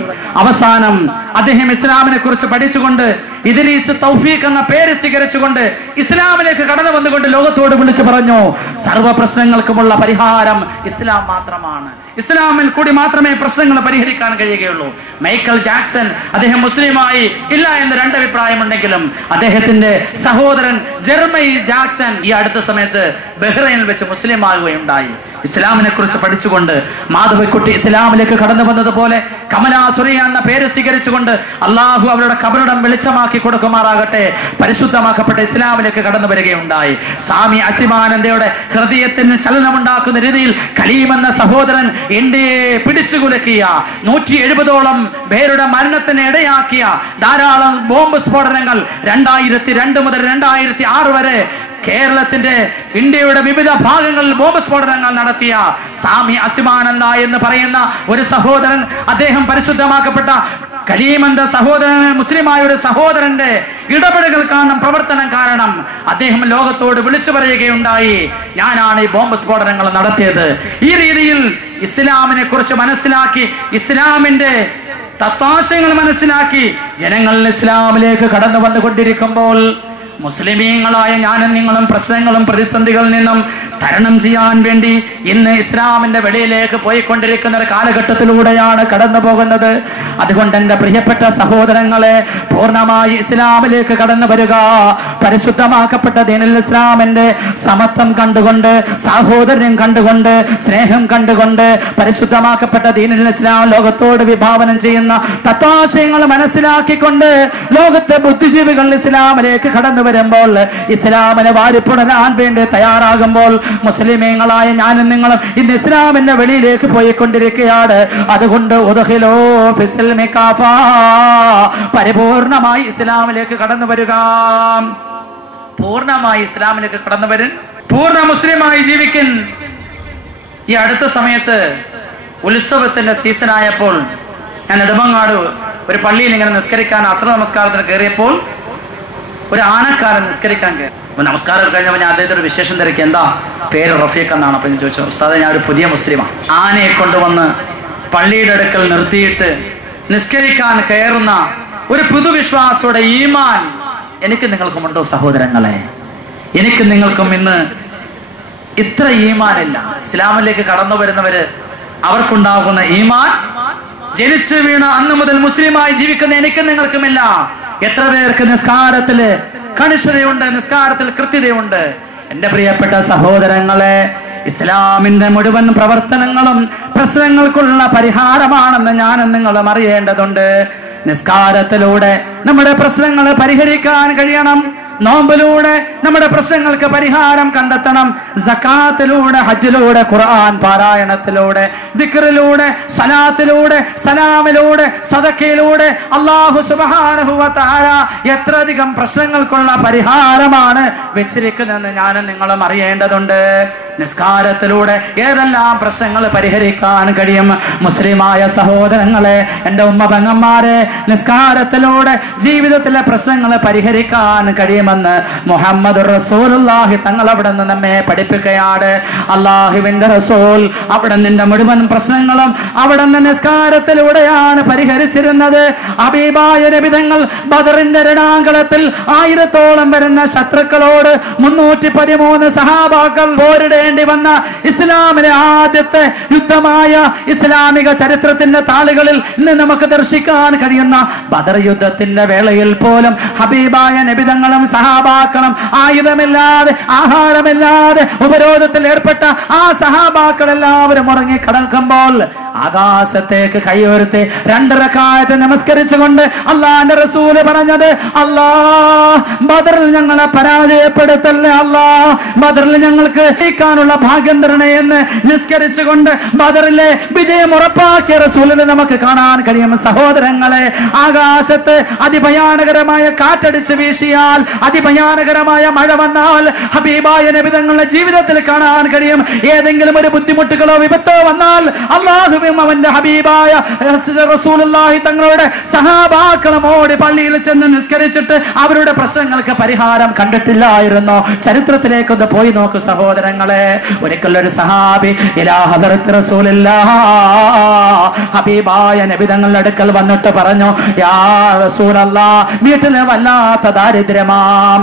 അവസാനം അദ്ദേഹം ഇസ്ലാമിനെ കുറിച്ച് പഠിച്ചുകൊണ്ട് ഇദ്രീസ് തൗഫീഖ് എന്ന പേര് സ്വീകരിച്ചുകൊണ്ട് ഇസ്ലാമിലേക്ക് കടന്നു വന്നുകൊണ്ട് ലോകത്തോട് വിളിച്ചു പറഞ്ഞു, സർവ്വ പ്രശ്നങ്ങൾക്കുമുള്ള പരിഹാരം ഇസ്ലാം മാത്രമാണ്. ഇസ്ലാമിൽ കൂടി മാത്രമേ പ്രശ്നങ്ങൾ പരിഹരിക്കാൻ കഴിയുകയുള്ളൂ. മൈക്കൽ ജാക്സൺ അദ്ദേഹം മുസ്ലിമായി ഇല്ല എന്ന് രണ്ടഭിപ്രായമുണ്ടെങ്കിലും അദ്ദേഹത്തിന്റെ സഹോദരൻ ജെർമൈൻ ജാക്സൺ ഈ അടുത്ത സമയത്ത് ബഹ്റൈനിൽ വെച്ച് മുസ്ലിം ആകുകയുണ്ടായി. ഇസ്ലാമിനെ കുറിച്ച് പഠിച്ചുകൊണ്ട് മാധവക്കുട്ടി ഇസ്ലാമിലേക്ക് കടന്നു വന്നതുപോലെ കമലാ സുറിയ എന്ന പേര് സ്വീകരിച്ചുകൊണ്ട് അള്ളാഹു അവരുടെ കബറിടം വെളിച്ചമാക്കി കൊടുക്കുമാറാകട്ടെ, പരിശുദ്ധമാക്കപ്പെട്ട ഇസ്ലാമിലേക്ക് കടന്നു വരികയുണ്ടായി. സ്വാമി അസിമാനന്ദയുടെ ഹൃദയത്തിന് ചലനമുണ്ടാക്കുന്ന രീതിയിൽ കലീം എന്ന സഹോദരൻ ഇന്ത്യയെ പിടിച്ചുകുലക്കിയ 170ഓളം പേരുടെ മരണത്തിന് ഇടയാക്കിയ ധാരാളം ബോംബ് സ്ഫോടനങ്ങൾ 2002 മുതൽ 2006 വരെ കേരളത്തിന്റെ ഇന്ത്യയുടെ വിവിധ ഭാഗങ്ങളിൽ ബോംബ് സ്ഫോടനങ്ങൾ നടത്തിയ സ്വാമി അസിമാനന്ദ എന്ന് പറയുന്ന ഒരു സഹോദരൻ, അദ്ദേഹം പരിശുദ്ധമാക്കപ്പെട്ട കലീമന്ത സഹോദരൻ, മുസ്ലിമായ ഒരു സഹോദരന്റെ ഇടപെടലുകൾ കാരണം, പ്രവർത്തനം കാരണം അദ്ദേഹം ലോകത്തോട് വിളിച്ചു പറയുകയുണ്ടായി, ഞാനാണ് ഈ ബോംബ് സ്ഫോടനങ്ങൾ നടത്തിയത്. ഈ രീതിയിൽ ഇസ്ലാമിനെ കുറിച്ച് മനസ്സിലാക്കി, ഇസ്ലാമിന്റെ തത്വാശയങ്ങൾ മനസ്സിലാക്കി ജനങ്ങൾ ഇസ്ലാമിലേക്ക് കടന്നു വന്നുകൊണ്ടിരിക്കുമ്പോൾ മുസ്ലിമീങ്ങളായ ഞാനും നിങ്ങളും പ്രശ്നങ്ങളും പ്രതിസന്ധികളിൽ നിന്നും തരണം ചെയ്യാൻ വേണ്ടി ഇന്ന് ഇസ്ലാമിന്റെ വെളിയിലേക്ക് പോയിക്കൊണ്ടിരിക്കുന്ന ഒരു കാലഘട്ടത്തിലൂടെയാണ് കടന്നു പോകുന്നത്. അതുകൊണ്ട് എൻ്റെ പ്രിയപ്പെട്ട സഹോദരങ്ങളെ, പൂർണ്ണമായി ഇസ്ലാമിലേക്ക് കടന്നു വരിക. പരിശുദ്ധമാക്കപ്പെട്ട ദീനുൽ ഇസ്ലാമിന്റെ സമത്വം കണ്ടുകൊണ്ട്, സാഹോദര്യം കണ്ടുകൊണ്ട്, സ്നേഹം കണ്ടുകൊണ്ട് പരിശുദ്ധമാക്കപ്പെട്ട ദീനുൽ ഇസ്ലാം ലോകത്തോട് വിഭാവനം ചെയ്യുന്ന തത്വാശയങ്ങൾ മനസ്സിലാക്കിക്കൊണ്ട് ലോകത്തെ ബുദ്ധിജീവികൾ ഇസ്ലാമിലേക്ക് കടന്നു വരുമ്പോൾ, ഇസ്ലാമിനെ വാരിപ്പുണരാൻ വേണ്ടി തയ്യാറാകുമ്പോൾ, മുസ്ലിമീങ്ങളായ ഞാനും നിങ്ങളും ഇന്ന് ഇസ്ലാമിന്റെ വെളിയിലേക്ക് പോയിക്കൊണ്ടിരിക്കുകയാണ്. അതുകൊണ്ട് പരിപൂർണമായി ഇസ്ലാമിലേക്ക് കടന്നു വരിക. പൂർണ്ണമായി ഇസ്ലാമിലേക്ക് കടന്നു വരും, പൂർണ്ണ മുസ്ലിമായി ജീവിക്കൻ. ഈ അടുത്ത സമയത്ത് ഉത്സവത്തിന്റെ സീസണായപ്പോൾ ഞാൻ നെടുമങ്ങാട് ഒരു പള്ളിയിൽ ഇങ്ങനെ നിസ്കരിക്കാൻ അസ്ര നമസ്കാരത്തിന് കയറിയപ്പോൾ ഒരു ആനക്കാരൻ നിസ്കരിക്കാൻ കയറി. അപ്പൊ നമസ്കാരം കഴിഞ്ഞപ്പോൾ ഞാൻ അദ്ദേഹത്തോട് വിശേഷം തിരക്കി, എന്താ പേര്? റഫീഖ് എന്നാണ്. അപ്പൊ ഞാൻ ചോദിച്ചു, ഉസ്താദേ ഞാൻ ഒരു പുതിയ മുസ്ലിമാണ്. ആനയെ കൊണ്ടുവന്ന് പള്ളിയുടെ അടുക്കൽ നിർത്തിയിട്ട് നിസ്കരിക്കാൻ കയറുന്ന ഒരു പുതുവിശ്വാസയുടെ ഈമാൻ എനിക്ക് നിങ്ങൾക്കുമുണ്ടോ സഹോദരങ്ങളെ? എനിക്ക് നിങ്ങൾക്കും ഇന്ന് ഇത്ര ഈമാനില്ല. ഇസ്ലാമിലേക്ക് കടന്നു വരുന്നവര് അവർക്കുണ്ടാകുന്ന ഈമാൻ ജനിച്ചു വീണ അന്ന് മുതൽ മുസ്ലിമായി ജീവിക്കുന്ന എനിക്കും നിങ്ങൾക്കുമില്ല. എത്ര പേർക്ക് നിസ്കാരത്തില് കണിശതയുണ്ട്, നിസ്കാരത്തിൽ കൃത്യതയുണ്ട്. എൻ്റെ പ്രിയപ്പെട്ട സഹോദരങ്ങളെ, ഇസ്ലാമിന്റെ മുഴുവൻ പ്രവർത്തനങ്ങളും പ്രശ്നങ്ങൾക്കുള്ള പരിഹാരമാണെന്ന് ഞാനും നിങ്ങളും അറിയേണ്ടതുണ്ട്. നിസ്കാരത്തിലൂടെ നമ്മുടെ പ്രശ്നങ്ങൾ പരിഹരിക്കാൻ കഴിയണം. നോമ്പിലൂടെ നമ്മുടെ പ്രശ്നങ്ങൾക്ക് പരിഹാരം കണ്ടെത്തണം. സകാത്തിലൂടെ, ഹജ്ജിലൂടെ, ഖുർആൻ പാരായണത്തിലൂടെ, ദിക്റിലൂടെ, സലാത്തിലൂടെ, സലാമിലൂടെ, സദഖയിലൂടെ അല്ലാഹു സുബ്ഹാനഹു വ തആല എത്രയധികം പ്രശ്നങ്ങൾക്കുള്ള പരിഹാരമാണ് വെച്ചിരിക്കുന്നതെന്ന് ഞാനും നിങ്ങളും അറിയേണ്ടതുണ്ട്. നിസ്കാരത്തിലൂടെ ഏതെല്ലാം പ്രശ്നങ്ങൾ പരിഹരിക്കാൻ കഴിയും? മുസ്ലിമായ സഹോദരങ്ങളെ, എൻ്റെ ഉമ്മ പെങ്ങന്മാരെ, നിസ്കാരത്തിലൂടെ ജീവിതത്തിലെ പ്രശ്നങ്ങൾ പരിഹരിക്കാൻ കഴിയുമെന്ന് മുഹമ്മദ് റസൂലുള്ളാഹി തങ്ങൾ അവിടെ നിന്ന് നമ്മെ പഠിപ്പിക്കുകയാണ്. അള്ളാഹുവിന്റെ റസൂൽ അവിടെ നിന്റെ മുഴുവൻ പ്രശ്നങ്ങളും അവിടെ നിന്ന് നിസ്കാരത്തിലൂടെയാണ് പരിഹരിച്ചിരുന്നത്. ഹബീബായ നബി തങ്ങൾ ബദറിന്റെ രണാങ്കളത്തിൽ 1000ഓളം വരുന്ന ശത്രുക്കളോട് 313 സഹാബാക്കൾ പോരിടേണ്ടി വന്ന ഇസ്ലാമിലെ ആദ്യത്തെ യുദ്ധമായ ഇസ്ലാമിക ചരിത്രത്തിന്റെ താളുകളിൽ ഇന്ന് നമുക്ക് ദർശിക്കാൻ കഴിയുന്ന ബദർ യുദ്ധത്തിന്റെ യുദ്ധത്തിന്റെ വേളയിൽ പോലും ഹബീബായ നബി തങ്ങളും സഹാബാക്കളും ആയുധമില്ലാതെ ആഹാരമില്ലാതെ ഉപരോധത്തിൽ ഏർപ്പെട്ട ആ സഹാബാക്കൾ എല്ലാവരും ഉറങ്ങി കിടക്കുമ്പോൾ ആകാശത്തേക്ക് കൈയുയർത്തി 2 റക്അത്ത് നമസ്കരിച്ചുകൊണ്ട് അല്ലാഹുവിന്റെ റസൂൽ പറഞ്ഞത്, അല്ലാഹ് ബദറിൽ ഞങ്ങളെ പരാജയപ്പെടുത്തല്ലേ, അല്ലാഹ് ബദറിൽ ഞങ്ങൾക്ക് ജയിക്കാനുള്ള ഭാഗ്യം തരണേ എന്ന് നിസ്കരിച്ചുകൊണ്ട് ബദറിലെ വിജയം ഉറപ്പാക്കിയ റസൂലിനെ നമുക്ക് കാണാൻ കഴിയും. സഹോദരങ്ങളെ, ആകാശത്ത് അതിഭയാനകരമായ കാറ്റടിച്ച് വീശിയാൽ, അതിഭയാനകരമായ മഴ വന്നാൽ ഹബീബായ നബി തങ്ങളുടെ ജീവിതത്തിൽ കാണാൻ കഴിയും. ഏതെങ്കിലും ഒരു ബുദ്ധിമുട്ടുകളോ വിപത്തോ വന്നാൽ അല്ലാഹുവും അവന്റെ ഹബീബായ റസൂലുള്ളാഹി തങ്ങളുടെ സഹാബാക്കളും ഓടി പള്ളിയിൽ ചെന്ന് നിസ്കരിച്ചിട്ട് അവരുടെ പ്രശ്നങ്ങൾക്ക് പരിഹാരം കണ്ടിട്ടില്ലായിരുന്നോ? ചരിത്രത്തിലേക്കൊന്ന് പോയി നോക്കൂ സഹോദരങ്ങളെ. ഒരിക്കൽ ഒരു സഹാബി ഇലാ ഹദറത്ത് റസൂലുള്ളാഹ് ഹബീബായ നബി തങ്ങളുടെ അടുക്കൽ വന്നിട്ട് പറഞ്ഞു, യാ റസൂലല്ലാഹ്, വീട്ടിലെ വല്ലാത്ത ദാരിദ്ര്യമാം,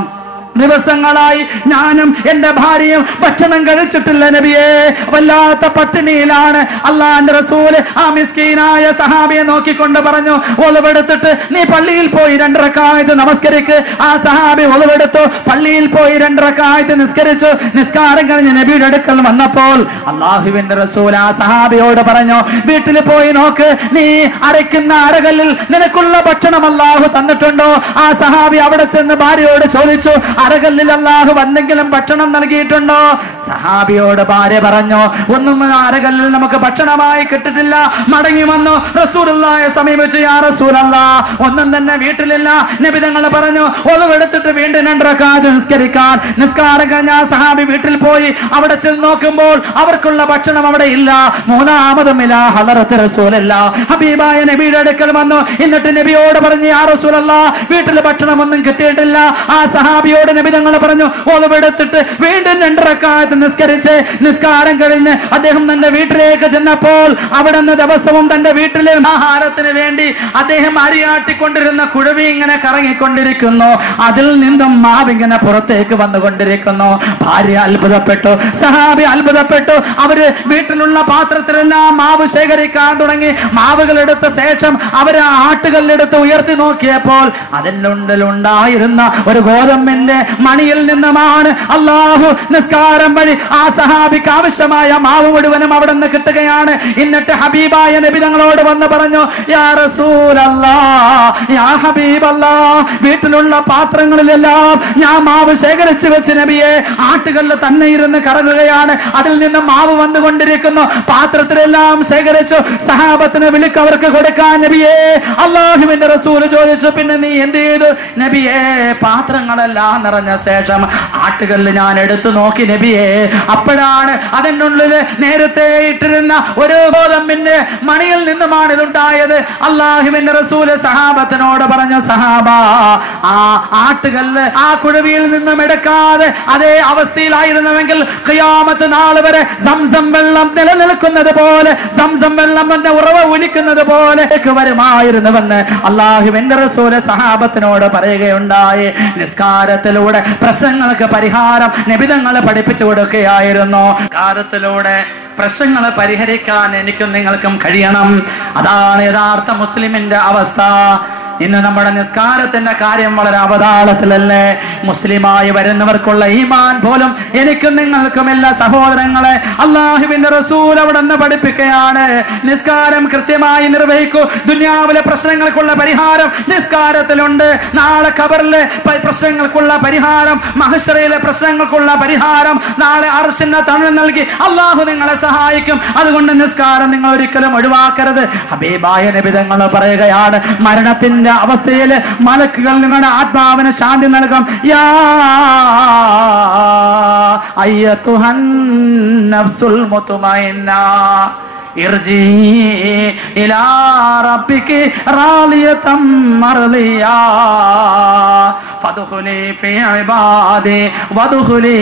ദിവസങ്ങളായി ഞാനും എന്റെ ഭാര്യയും ഭക്ഷണം കഴിച്ചിട്ടില്ല നബിയേ, വല്ലാത്ത പട്ടിണിയിലാണ്. അല്ലാഹുവിന്റെ റസൂൽ ആ മിസ്കീനായ സഹാബിയെ നോക്കിക്കൊണ്ട് പറഞ്ഞു, ഒളിവെടുത്തിട്ട് നീ പള്ളിയിൽ പോയി 2 റക്അത്ത് നമസ്കരിക്ക്. ആ സഹാബി ഒളിവെടുത്തു, പള്ളിയിൽ പോയി 2 റക്അത്ത് നിസ്കരിച്ചു. നിസ്കാരം കഴിഞ്ഞ് നബിയുടെ അടുക്കൽ വന്നപ്പോൾ അല്ലാഹുവിന്റെ റസൂൽ ആ സഹാബിയോട് പറഞ്ഞു, വീട്ടിൽ പോയി നോക്ക്, നീ അരയ്ക്കുന്ന അരകല്ലിൽ നിനക്കുള്ള ഭക്ഷണം അല്ലാഹു തന്നിട്ടുണ്ടോ? ആ സഹാബി അവിടെ ചെന്ന് ഭാര്യയോട് ചോദിച്ചു, അരകല്ലിൽ അല്ലാഹു എന്തെങ്കിലും ഭക്ഷണം നൽകിയിട്ടുണ്ടോ? സഹാബിയോട് ഭാര്യ പറഞ്ഞു, ഒന്നും അരകല്ലിൽ നമുക്ക് ഭക്ഷണമായി കിട്ടിട്ടില്ല. മടങ്ങി വന്നു റസൂലുള്ളാഹിയെ സമീപിച്ചു, യാ റസൂലല്ലാഹ്, ഒന്നും തന്നെ വീട്ടിലില്ല. നബി തങ്ങൾ പറഞ്ഞു, ഒളിവെടുത്തിട്ട് വീണ്ടും 2 റക്അത്ത് നിസ്കരിക്കാൻ. നിസ്കാരം കഴിഞ്ഞ ആ സഹാബി വീട്ടിൽ പോയി അവിടെ ചെന്ന് നോക്കുമ്പോൾ അവർക്കുള്ള ഭക്ഷണം അവിടെ ഇല്ല. മൂന്നാമതും ഇലാ ഹദറത്ത് റസൂലുള്ളാഹ് ഹബീബായ നബിയുടെ അടുക്കൽ വന്നു. എന്നിട്ട് നബിയോട് പറഞ്ഞു, യാ റസൂലല്ലാഹ്, വീട്ടിൽ ഭക്ഷണമൊന്നും കിട്ടിയിട്ടില്ല. ആ സഹാബിയോട് നബി തങ്ങൾ പറഞ്ഞു, ഒളിവെടുത്തിട്ട് വീണ്ടും 2 റക്അത്ത് നിസ്കരിച്ച് നിസ്കാരം കഴിഞ്ഞ് അദ്ദേഹം തന്റെ വീട്ടിലേക്ക് ചെന്നപ്പോൾ അവിടുന്ന് ദിവസവും തന്റെ വീട്ടിലെ ആഹാരത്തിന് വേണ്ടി അദ്ദേഹം അരിയാട്ടിക്കൊണ്ടിരുന്ന കുഴവി ഇങ്ങനെ കറങ്ങിക്കൊണ്ടിരിക്കുന്നു. അതിൽ നിന്നും മാവിങ്ങനെ പുറത്തേക്ക് വന്നുകൊണ്ടിരിക്കുന്നു. ഭാര്യ അത്ഭുതപ്പെട്ടു, സഹാബി അത്ഭുതപ്പെട്ടു. അവര് വീട്ടിലുള്ള പാത്രത്തിലെല്ലാം മാവ് ശേഖരിക്കാൻ തുടങ്ങി. മാവുകൾ എടുത്ത ശേഷം അവര് ആട്ടുകല്ലെടുത്ത് ഉയർത്തി നോക്കിയപ്പോൾ അതിനുള്ളിലുണ്ടായിരുന്ന ഒരു ഗോതമ്പിന്റെ മണിയിൽ നിന്നുമാണ് അല്ലാഹു നിസ്കാരം വഴി ആ സഹാബിക്ക് ആവശ്യമായ മാവ് മുഴുവനും അവിടെ നിന്ന് കിട്ടുകയാണ്. എന്നിട്ട് ഹബീബായ നബി തങ്ങളോട് വന്ന് പറഞ്ഞു, യാ റസൂലല്ലാഹ്, യാ ഹബീബല്ലാഹ്, വീട്ടിലുള്ള പാത്രങ്ങളിലെല്ലാം ഞാൻ മാവ് ശേഖരിച്ചു വെച്ച് നബിയെ, ആട്ടുകളിൽ തന്നെ ഇരുന്ന് കറങ്ങുകയാണ്, അതിൽ നിന്ന് മാവ് വന്നുകൊണ്ടിരിക്കുന്നു. പാത്രത്തിലെല്ലാം ശേഖരിച്ചു സഹാബത്തിന് വിളിക്ക് അവർക്ക് കൊടുക്കാൻ നബിയെ. അല്ലാഹുവിന്റെ റസൂൽ ചോദിച്ചു, പിന്നെ നീ എന്ത് ചെയ്തു നബിയെ? പാത്രങ്ങളെല്ലാം നിറഞ്ഞ ശേഷം ആട്ടുകളിൽ ഞാൻ എടുത്തു നോക്കി നബിയെ. അപ്പോഴാണ് അതിനുള്ളിൽ നേരത്തെ ഇട്ടിരുന്ന ഒരു ഗോതമ്പിന്റെ മണിയിൽ നിന്നുമാണ് ഇതുണ്ടായത്. അല്ലാഹുവിന്റെ റസൂൽ സഹാബത്തിനോട് പറഞ്ഞു, സഹാബ, ആ ആട്ടുകളിൽ ആ കുഴവിയിൽ നിന്നും എടുക്കാതെ അതേ അവസ്ഥയിലായിരുന്നുവെങ്കിൽ ഖിയാമത്ത് നാൾ വരെ സംസം വെള്ളം നിലനിൽക്കുന്നത് പോലെ, സംസം വെള്ളം എന്റെ ഉറവ ഒലിക്കുന്നത് പോലെ വരുമായിരുന്നുവെന്ന് അല്ലാഹുവിന്റെ റസൂൽ സഹാബത്തിനോട് പറയുകയുണ്ടായി. നിസ്കാരത്തിലൂടെ പ്രശ്നങ്ങൾക്ക് പരിഹാരം നബി തങ്ങൾ പഠിപ്പിച്ചു കൊടുക്കുകയായിരുന്നു. കാലത്തിലൂടെ പ്രശ്നങ്ങൾ പരിഹരിക്കാൻ എനിക്കും നിങ്ങൾക്കും കഴിയണം. അതാണ് യഥാർത്ഥ മുസ്ലിമിന്റെ അവസ്ഥ. ഇന്ന് നമ്മുടെ നിസ്കാരത്തിന്റെ കാര്യം വളരെ അവതാളത്തിലല്ലേ? മുസ്ലിമായി വരുന്നവർക്കുള്ള ഈമാൻ പോലും എനിക്കും നിങ്ങൾക്കുമില്ല സഹോദരങ്ങളെ. അല്ലാഹുവിന്റെ റസൂൽ അവിടെ നിന്ന് പഠിപ്പിക്കുകയാണ്, നിസ്കാരം കൃത്യമായി നിർവഹിക്കൂ. ദുനിയാവിലെ പ്രശ്നങ്ങൾക്കുള്ള പരിഹാരം നിസ്കാരത്തിലുണ്ട്. നാളെ ഖബറിലെ പ്രശ്നങ്ങൾക്കുള്ള പരിഹാരം, മഹ്ശറിലെ പ്രശ്നങ്ങൾക്കുള്ള പരിഹാരം നാളെ അർശിന്റെ തണൽ നൽകി അല്ലാഹു നിങ്ങളെ സഹായിക്കും. അതുകൊണ്ട് നിസ്കാരം നിങ്ങൾ ഒരിക്കലും ഒഴിവാക്കരുത്. ഹബീബായ നബി തങ്ങൾ പറയുകയാണ്, മരണത്തിന്റെ അവസ്ഥയിൽ മലക്കുകൾ നിങ്ങളുടെ ആത്മാവിന് ശാന്തി നൽകും. യാ അയ്യതുഹൻ നഫ്സുൽ മുത്മഇന്ന ഇർജി ഇലാ റബ്ബികി റാളിയതം മർളിയാ ഫദ്ഖുലി ഫീ ഇബാദി വദ്ഖുലി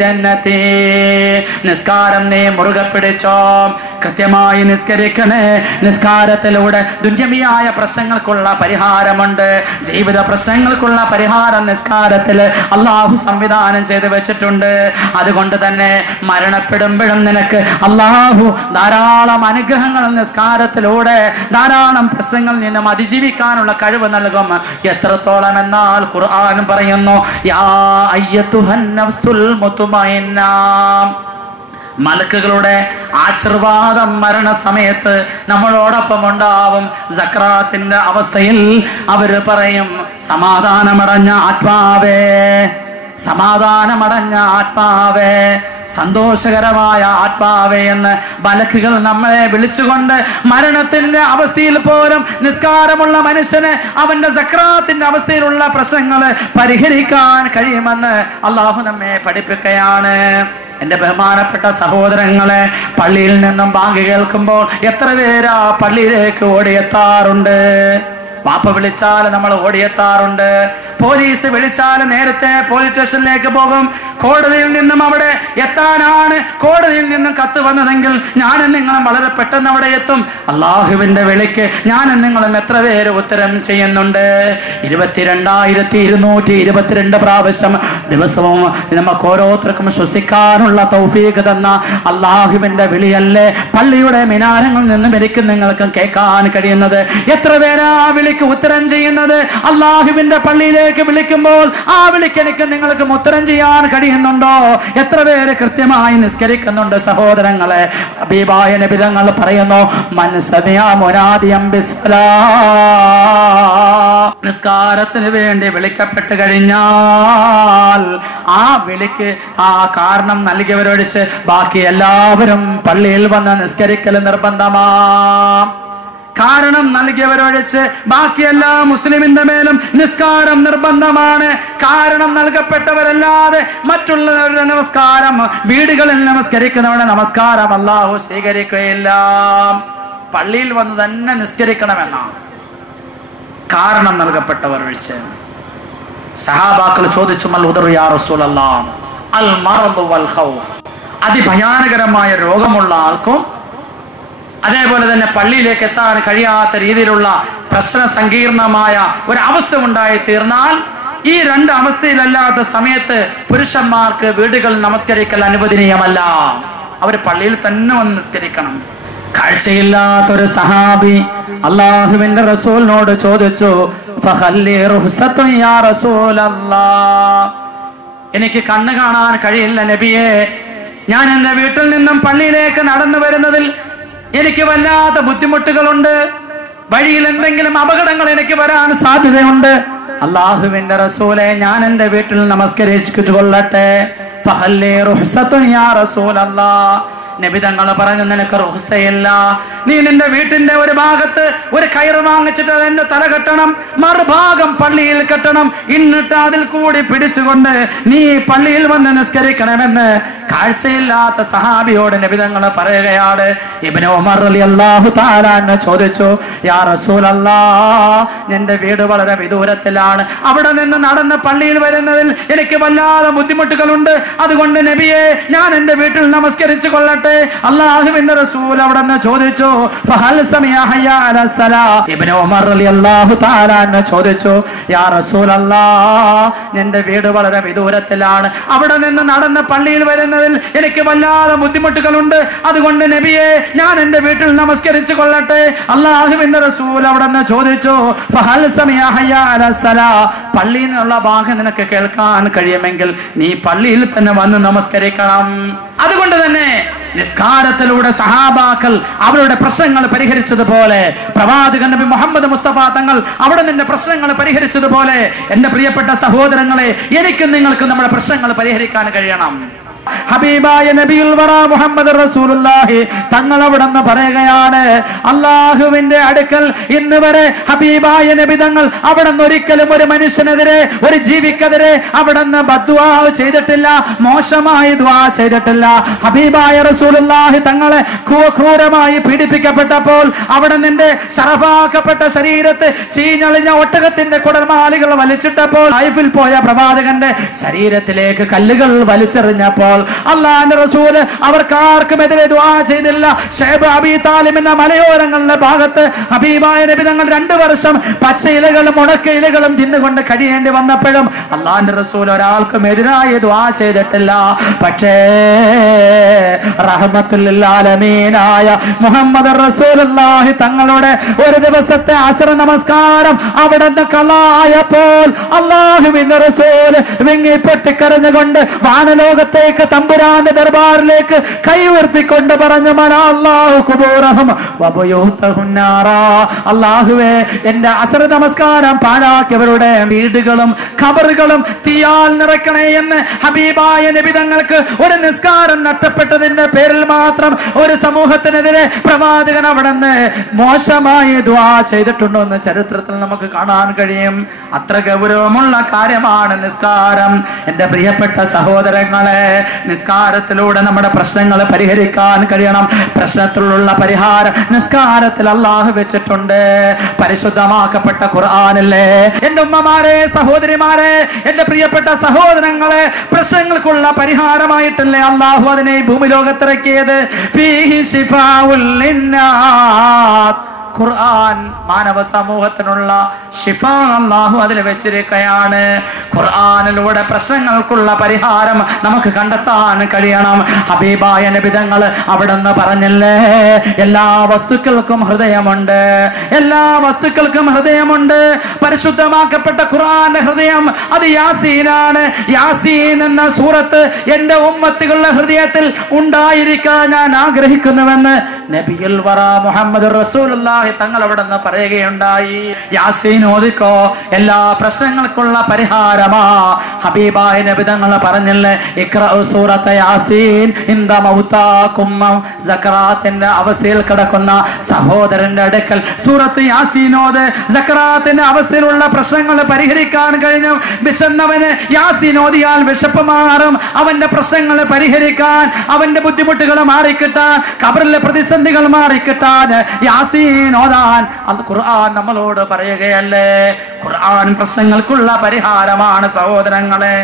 ജന്നതി. നിസ്കാരം നീ മുറുകെ പിടിച്ചോ, കൃത്യമായി നിസ്കരിക്കണേ. നിസ്കാരത്തിലൂടെ ദുന്യവിയായ പ്രശ്നങ്ങൾക്കുള്ള പരിഹാരമുണ്ട്. ജീവിത പ്രശ്നങ്ങൾക്കുള്ള പരിഹാരം നിസ്കാരത്തിൽ അല്ലാഹു സംവിധാനം ചെയ്ത് വെച്ചിട്ടുണ്ട്. അതുകൊണ്ട് തന്നെ മരണപ്പെടുമ്പോഴും നിനക്ക് അല്ലാഹു ധാരാളം ധാരാളം അനുഗ്രഹങ്ങൾ നിസ്കാരത്തിലൂടെ, ധാരാളം പ്രശ്നങ്ങളിൽ നിന്നും അതിജീവിക്കാനുള്ള കഴിവ് നൽകും. എത്രത്തോളം എന്നാൽ ഖുർആൻ പറയുന്നു, യാ അയ്യതുഹൻ നഫ്സുൽ മുത്മഇന്ന, മലക്കുകളുടെ ആശീർവാദം മരണസമയത്ത് നമ്മളോടൊപ്പം ഉണ്ടാവും. സക്രാത്തിന്റെ അവസ്ഥയിൽ അവര് പറയും, സമാധാനമടഞ്ഞ ആത്മാവേ, സമാധാനമടഞ്ഞ ആത്മാവേ, സന്തോഷകരമായ ആത്മാവേ എന്ന് മലക്കുകൾ നമ്മളെ വിളിച്ചുകൊണ്ട് മരണത്തിന്റെ അവസ്ഥയിൽ പോലും നിസ്കാരമുള്ള മനുഷ്യന് അവന്റെ സക്രാത്തിന്റെ അവസ്ഥയിലുള്ള പ്രശ്നങ്ങൾ പരിഹരിക്കാൻ കഴിയുമെന്ന് അള്ളാഹു നമ്മെ പഠിപ്പിക്കുകയാണ്. എന്റെ ബഹുമാനപ്പെട്ട സഹോദരങ്ങളെ, പള്ളിയിൽ നിന്നും ബാങ്ക് കേൾക്കുമ്പോൾ എത്ര പേരാ പള്ളിയിലേക്ക് ഓടിയെത്താറുണ്ട്? വാപ്പ വിളിച്ചാൽ നമ്മൾ ഓടിയെത്താറുണ്ട്. പോലീസ് വിളിച്ചാൽ നേരത്തെ പോലീസ് സ്റ്റേഷനിലേക്ക് പോകും. കോടതിയിൽ നിന്നും അവിടെ എത്താനാണ് കോടതിയിൽ നിന്നും കത്ത് വന്നതെങ്കിൽ ഞാനും നിങ്ങളും വളരെ പെട്ടെന്ന് അവിടെ എത്തും. അള്ളാഹുവിന്റെ വിളിക്ക് ഞാനും നിങ്ങളും എത്ര പേര് ഉത്തരം ചെയ്യുന്നുണ്ട്? 22,222 പ്രാവശ്യം ദിവസവും നമുക്ക് ഓരോരുത്തർക്കും ശ്വസിക്കാനുള്ള തൗഫീഖ് തന്ന അള്ളാഹുവിന്റെ വിളിയല്ലേ പള്ളിയുടെ മിനാരങ്ങളിൽ നിന്നും എനിക്കും നിങ്ങൾക്കും കേൾക്കാൻ കഴിയുന്നത്? എത്ര പേരാ വിളിക്ക് ഉത്തരം ചെയ്യുന്നത്? അള്ളാഹുവിന്റെ പള്ളിയിലേക്ക് വിളിക്കുമ്പോൾ ആ വിളിക്ക് എനിക്ക് നിങ്ങൾക്കും ഉത്തരം ചെയ്യാൻ കഴിയുന്നുണ്ടോ? എത്ര പേര് കൃത്യമായി നിസ്കരിക്കുന്നുണ്ട്? സഹോദരങ്ങളെ, ഹബീബായ നബി തങ്ങൾ പറയുന്നു, മൻ സമിഅ മുനാദിയം ബിസ്സലാ, നിസ്കാരത്തിന് വേണ്ടി വിളിക്കപ്പെട്ട് കഴിഞ്ഞാൽ ആ വിളിക്ക് ആ കാരണം നൽകിയവരൊഴിച്ച് ബാക്കി എല്ലാവരും പള്ളിയിൽ വന്ന് നിസ്കരിക്കൽ നിർബന്ധമാ. കാരണം നൽകിയവരൊഴിച്ച് ബാക്കി എല്ലാ മുസ്ലിമിന്റെ മേലും നിസ്കാരം നിർബന്ധമാണ്. കാരണം നൽകപ്പെട്ടവരല്ലാതെ മറ്റുള്ളവരുടെ നമസ്കാരം, വീടുകളിൽ നമസ്കരിക്കുന്നവരുടെ നമസ്കാരം അല്ലാഹു സ്വീകരിക്കുകയില്ല. പള്ളിയിൽ വന്ന് തന്നെ നിസ്കരിക്കണമെന്നാണ് കാരണം നൽകപ്പെട്ടവർ ഒഴിച്ച്. സഹാബാക്കൾ ചോദിച്ചു, മൽ ഉദറു യാ റസൂലല്ലാഹ്? അൽ മറദു വൽ ഖൗഫ്, അതിഭയാനകരമായ രോഗമുള്ള ആൾക്കും അതേപോലെ തന്നെ പള്ളിയിലേക്ക് എത്താൻ കഴിയാത്ത രീതിയിലുള്ള പ്രശ്ന സങ്കീർണമായ ഒരവസ്ഥ ഉണ്ടായി തീർന്നാൽ, ഈ രണ്ട് അവസ്ഥയിലല്ലാത്ത സമയത്ത് പുരുഷന്മാർക്ക് വീടുകളിൽ നമസ്കരിക്കൽ അനുവദനീയമല്ല. അവർ പള്ളിയിൽ തന്നെ വന്ന് നിസ്കരിക്കണം. കാഴ്ചയില്ലാത്തൊരു സഹാബി അള്ളാഹുവിന്റെ റസൂലിനോട് ചോദിച്ചു, ഫഖല്ലി റുഹ്സതു യാ റസൂലല്ലാഹ്, എനിക്ക് കണ്ണ് കാണാൻ കഴിയില്ല നബിയെ, ഞാൻ എൻ്റെ വീട്ടിൽ നിന്നും പള്ളിയിലേക്ക് നടന്നു വരുന്നതിൽ എനിക്ക് വല്ലാത്ത ബുദ്ധിമുട്ടുകളുണ്ട്, വഴിയിൽ എന്തെങ്കിലും അപകടങ്ങൾ എനിക്ക് വരാൻ സാധ്യതയുണ്ട്. അള്ളാഹുവിന്റെ റസൂലെ, ഞാൻ എൻ്റെ വീട്ടിൽ നമസ്കരിച്ചു കൊള്ളട്ടെ. ഫഖല്ലി റുഹ്സതു യാ റസൂലല്ലാഹ്, നബി തങ്ങൾ പറഞ്ഞു, നിനക്ക് റുഹ്സയില്ല. നീ നിന്റെ വീട്ടിന്റെ ഒരു ഭാഗത്ത് ഒരു കയറ് വാങ്ങിച്ചിട്ട് അതെന്റെ തല കെട്ടണം, മറുഭാഗം പള്ളിയിൽ കെട്ടണം, എന്നിട്ട് അതിൽ കൂടി പിടിച്ചുകൊണ്ട് നീ പള്ളിയിൽ വന്ന് നിസ്കരിക്കണമെന്ന് കാഴ്ചയില്ലാത്ത സഹാബിയോട് നബി തങ്ങൾ പറയുകയാണ്. ഇബ്നു ഉമർ റളിയല്ലാഹു തആല അൻഹു ചോദിച്ചു, യാ റസൂലല്ലാഹ്, നിന്റെ വീട് വളരെ വിദൂരത്തിലാണ്, അവിടെ നിന്ന് നടന്ന് പള്ളിയിൽ വരുന്നതിൽ എനിക്ക് വല്ലാതെ ബുദ്ധിമുട്ടുകളുണ്ട്, അതുകൊണ്ട് നബിയെ ഞാൻ എൻ്റെ വീട്ടിൽ നമസ്കരിച്ചു കൊള്ളട്ടെ. അല്ലാഹുവിന്റെ റസൂൽ അവിടെ നിന്ന് ചോദിച്ചു, ഫഹൽ സമിഅ ഹയ്യ അലസ്സലാ? ഇബ്നു ഉമർ റളിയല്ലാഹു തആല അൻഹു ചോദിച്ചു, യാ റസൂലല്ലാഹ്, നിന്റെ വീട് വളരെ വിദൂരത്തിലാണ്, അവിടെ നിന്ന് നടന്ന് പള്ളിയിൽ വരുന്നതിൽ എനിക്ക് വല്ലാതെ ബുദ്ധിമുട്ടുകളുണ്ട്, അതുകൊണ്ട് നബിയെ ഞാൻ എൻ്റെ വീട്ടിൽ നമസ്കരിച്ചു കൊള്ളട്ടെ. അല്ലാഹുവിന്റെ റസൂൽ അവിടെ നിന്ന് ചോദിച്ചു, ഫഹൽ സമിഅ ഹയ്യ അലസ്സലാ? പള്ളിയിൽ നിന്നുള്ള ഭാഗം നിനക്ക് കേൾക്കാൻ കഴിയുമെങ്കിൽ നീ പള്ളിയിൽ തന്നെ വന്ന് നമസ്കരിക്കണം. അതുകൊണ്ട് തന്നെ നിസ്കാരത്തിലൂടെ സഹാബാക്കൾ അവരുടെ പ്രശ്നങ്ങൾ പരിഹരിച്ചതുപോലെ, പ്രവാചകൻ നബി മുഹമ്മദ് മുസ്തഫ തങ്ങൾ അവിടെ നിന്റെ പ്രശ്നങ്ങൾ പരിഹരിച്ചതുപോലെ, എന്റെ പ്രിയപ്പെട്ട സഹോദരങ്ങളെ, എനിക്കും നിങ്ങൾക്കും നമ്മുടെ പ്രശ്നങ്ങൾ പരിഹരിക്കാൻ കഴിയണം. ഹബീബായ നബിയുൽ വറ മുഹമ്മദ് റസൂലുള്ളാഹി തങ്ങൾ അവിടെ നിന്ന് പറയുകയാണ്, അള്ളാഹുവിന്റെ അടുക്കൽ ഇന്ന് വരെ ഹബീബായ നബി തങ്ങൾ അവിടെ നിന്ന് ഒരിക്കലും ഒരു മനുഷ്യനെതിരെ, ഒരു ജീവിക്കെതിരെ അവിടെ നിന്ന് ബദ്ദുആ ചെയ്തിട്ടില്ല, മോശമായി ദുആ ചെയ്തിട്ടില്ല. ഹബീബായ റസൂലുള്ളാഹി തങ്ങളെ ക്രൂരമായി പീഡിപ്പിക്കപ്പെട്ടപ്പോൾ അവിടെ നിന്റെ ശറഫാക്കപ്പെട്ട ശരീരത്ത് ചീഞ്ഞളിഞ്ഞ ഒട്ടകത്തിന്റെ കുടൽമാലികൾ വലിച്ചിട്ടപ്പോൾ, ലൈഫിൽ പോയ പ്രവാചകന്റെ ശരീരത്തിലേക്ക് കല്ലുകൾ വലിച്ചെറിഞ്ഞപ്പോൾ പറഞ്ഞപ്പോൾ അള്ളാഹുവിന്റെ റസൂൽ അവർക്കാർക്കുമെതിരെ ദുആ ചെയ്തില്ല. ശൈബ് അബീ താലിബിന്റെ മലയോരങ്ങളുടെ ഭാഗത്ത് ഹബീബായ നബി തങ്ങൾ 2 വർഷം പച്ച ഇലകളും ഉണക്ക ഇലകളും തിന്നുകൊണ്ട് കഴിയേണ്ടി വന്നപ്പോഴും അള്ളാഹുവിന്റെ റസൂൽ ഒരാൾക്കും എതിരായി ദുആ ചെയ്തിട്ടില്ല. പക്ഷേ റഹ്മത്തുൽ ലിൽ ആലമീനായ മുഹമ്മദ് റസൂലുള്ളാഹി തങ്ങളുടെ ഒരു ദിവസത്തെ അസ്ർ നമസ്കാരം അവിടുന്ന് കളായപ്പോൾ അള്ളാഹുവിന്റെ റസൂൽ വിങ്ങിപ്പൊട്ടിക്കരഞ്ഞുകൊണ്ട് വാനലോകത്തേക്ക് തമ്പുരാന്റെ ദർബാറിലേക്ക് കൈവർത്തിക്കൊണ്ട് പറഞ്ഞു, മനാല്ലാഹു ഖുബൂറഹും വബയൂതഹും നാറാ. അല്ലാഹുവേ, എന്റെ അസ്ർ നമസ്കാരം പാഴാക്കിയവരുടെ വീടുകളും ഖബറുകളും തീയാൽ നിറയ്ക്കണേ എന്ന് ഹബീബായ നബി തങ്ങൾക്ക് ഒരു നിസ്കാരം നഷ്ടപ്പെട്ടതിന്റെ പേരിൽ മാത്രം ഒരു സമൂഹത്തിനെതിരെ പ്രവാചകൻ അവിടുന്ന് മോശമായി ദുആ ചെയ്തിട്ടുണ്ടോ എന്ന് ചരിത്രത്തിൽ നമുക്ക് കാണാൻ കഴിയും. അത്ര ഗൗരവമുള്ള കാര്യമാണ് നിസ്കാരം. എന്റെ പ്രിയപ്പെട്ട സഹോദരങ്ങളെ, നിസ്കാരത്തിലൂടെ നമ്മുടെ പ്രശ്നങ്ങൾ പരിഹരിക്കാൻ കഴിയണം. പ്രശ്നത്തിലുള്ള പരിഹാരം നിസ്കാരത്തിൽ അല്ലാഹു വെച്ചിട്ടുണ്ട്. പരിശുദ്ധമാക്കപ്പെട്ട ഖുർആനിലെ എന്റെ ഉമ്മമാരെ, സഹോദരിമാരെ, എന്റെ പ്രിയപ്പെട്ട സഹോദരങ്ങളെ, പ്രശ്നങ്ങൾക്കുള്ള പരിഹാരമായിട്ടല്ലേ അല്ലാഹു അതിനെ ഭൂമി ലോകത്തിറക്കിയത്. ഫീഹി ശിഫാഉൽ ലിന്നാസ്. ഖുർആൻ മാനവ സമൂഹത്തിനുള്ള ശിഫ അല്ലാഹു അതിൽ വെച്ചിരിക്കുകയാണ്. ഖുർആനിലൂടെ പ്രശ്നങ്ങൾക്കുള്ള പരിഹാരം നമുക്ക് കണ്ടെത്താൻ കഴിയണം. ഹബീബായ നബി തങ്ങൾ അവിടുന്ന് പറഞ്ഞില്ലേ, എല്ലാ വസ്തുക്കൾക്കും ഹൃദയമുണ്ട്, എല്ലാ വസ്തുക്കൾക്കും ഹൃദയമുണ്ട്. പരിശുദ്ധമാക്കപ്പെട്ട ഖുർആന്റെ ഹൃദയം അത് യാസീനാണ്. യാസീൻ എന്ന സൂറത്ത് എന്റെ ഉമ്മത്തുകളുടെ ഹൃദയത്തിൽ ഉണ്ടായിരിക്കാൻ ഞാൻ ആഗ്രഹിക്കുന്നുവെന്ന് നബിയുൽ വറ മുഹമ്മദ് റസൂലുള്ളാഹി തങ്ങൾ അവിടുന്ന് പറയുകയുണ്ടായി. യാസീൻ ഓതിക്കോ, എല്ലാ പ്രശ്നങ്ങൾക്കുള്ള പരിഹാരമാ. ഹബീബായ നബി തങ്ങൾ പറഞ്ഞില്ലേ, ഇഖ്റഉ സൂറത യാസീൻ ഇന്ദ മൗതാകും. സക്കറാത്തിന്റെ അവസ്ഥയിൽ കിടക്കുന്ന സഹോദരന്റെ അടുക്കൽ സൂറത്ത് യാസീൻ ഓത്. സക്കറാത്തിന്റെ അവസ്ഥയിലുള്ള പ്രശ്നങ്ങൾ പരിഹരിക്കാൻ കഴിഞ്ഞു. വിശന്നവന് യാസീൻ ഓതിയാൽ വിശപ്പ് മാറും. അവന്റെ പ്രശ്നങ്ങൾ പരിഹരിക്കാൻ, അവന്റെ ബുദ്ധിമുട്ടുകൾ മാറിക്കിട്ടാൻ, ഖബറിലെ പ്രതിസന്ധികൾ മാറിക്കിട്ടാൻ യാസീൻ ഓതാൻ അത് ഖുർആൻ നമ്മളോട് പറയുകയല്ലേ. ഖുർആൻ പ്രശ്നങ്ങൾക്കുള്ള പരിഹാരമാണ് സഹോദരങ്ങളെ.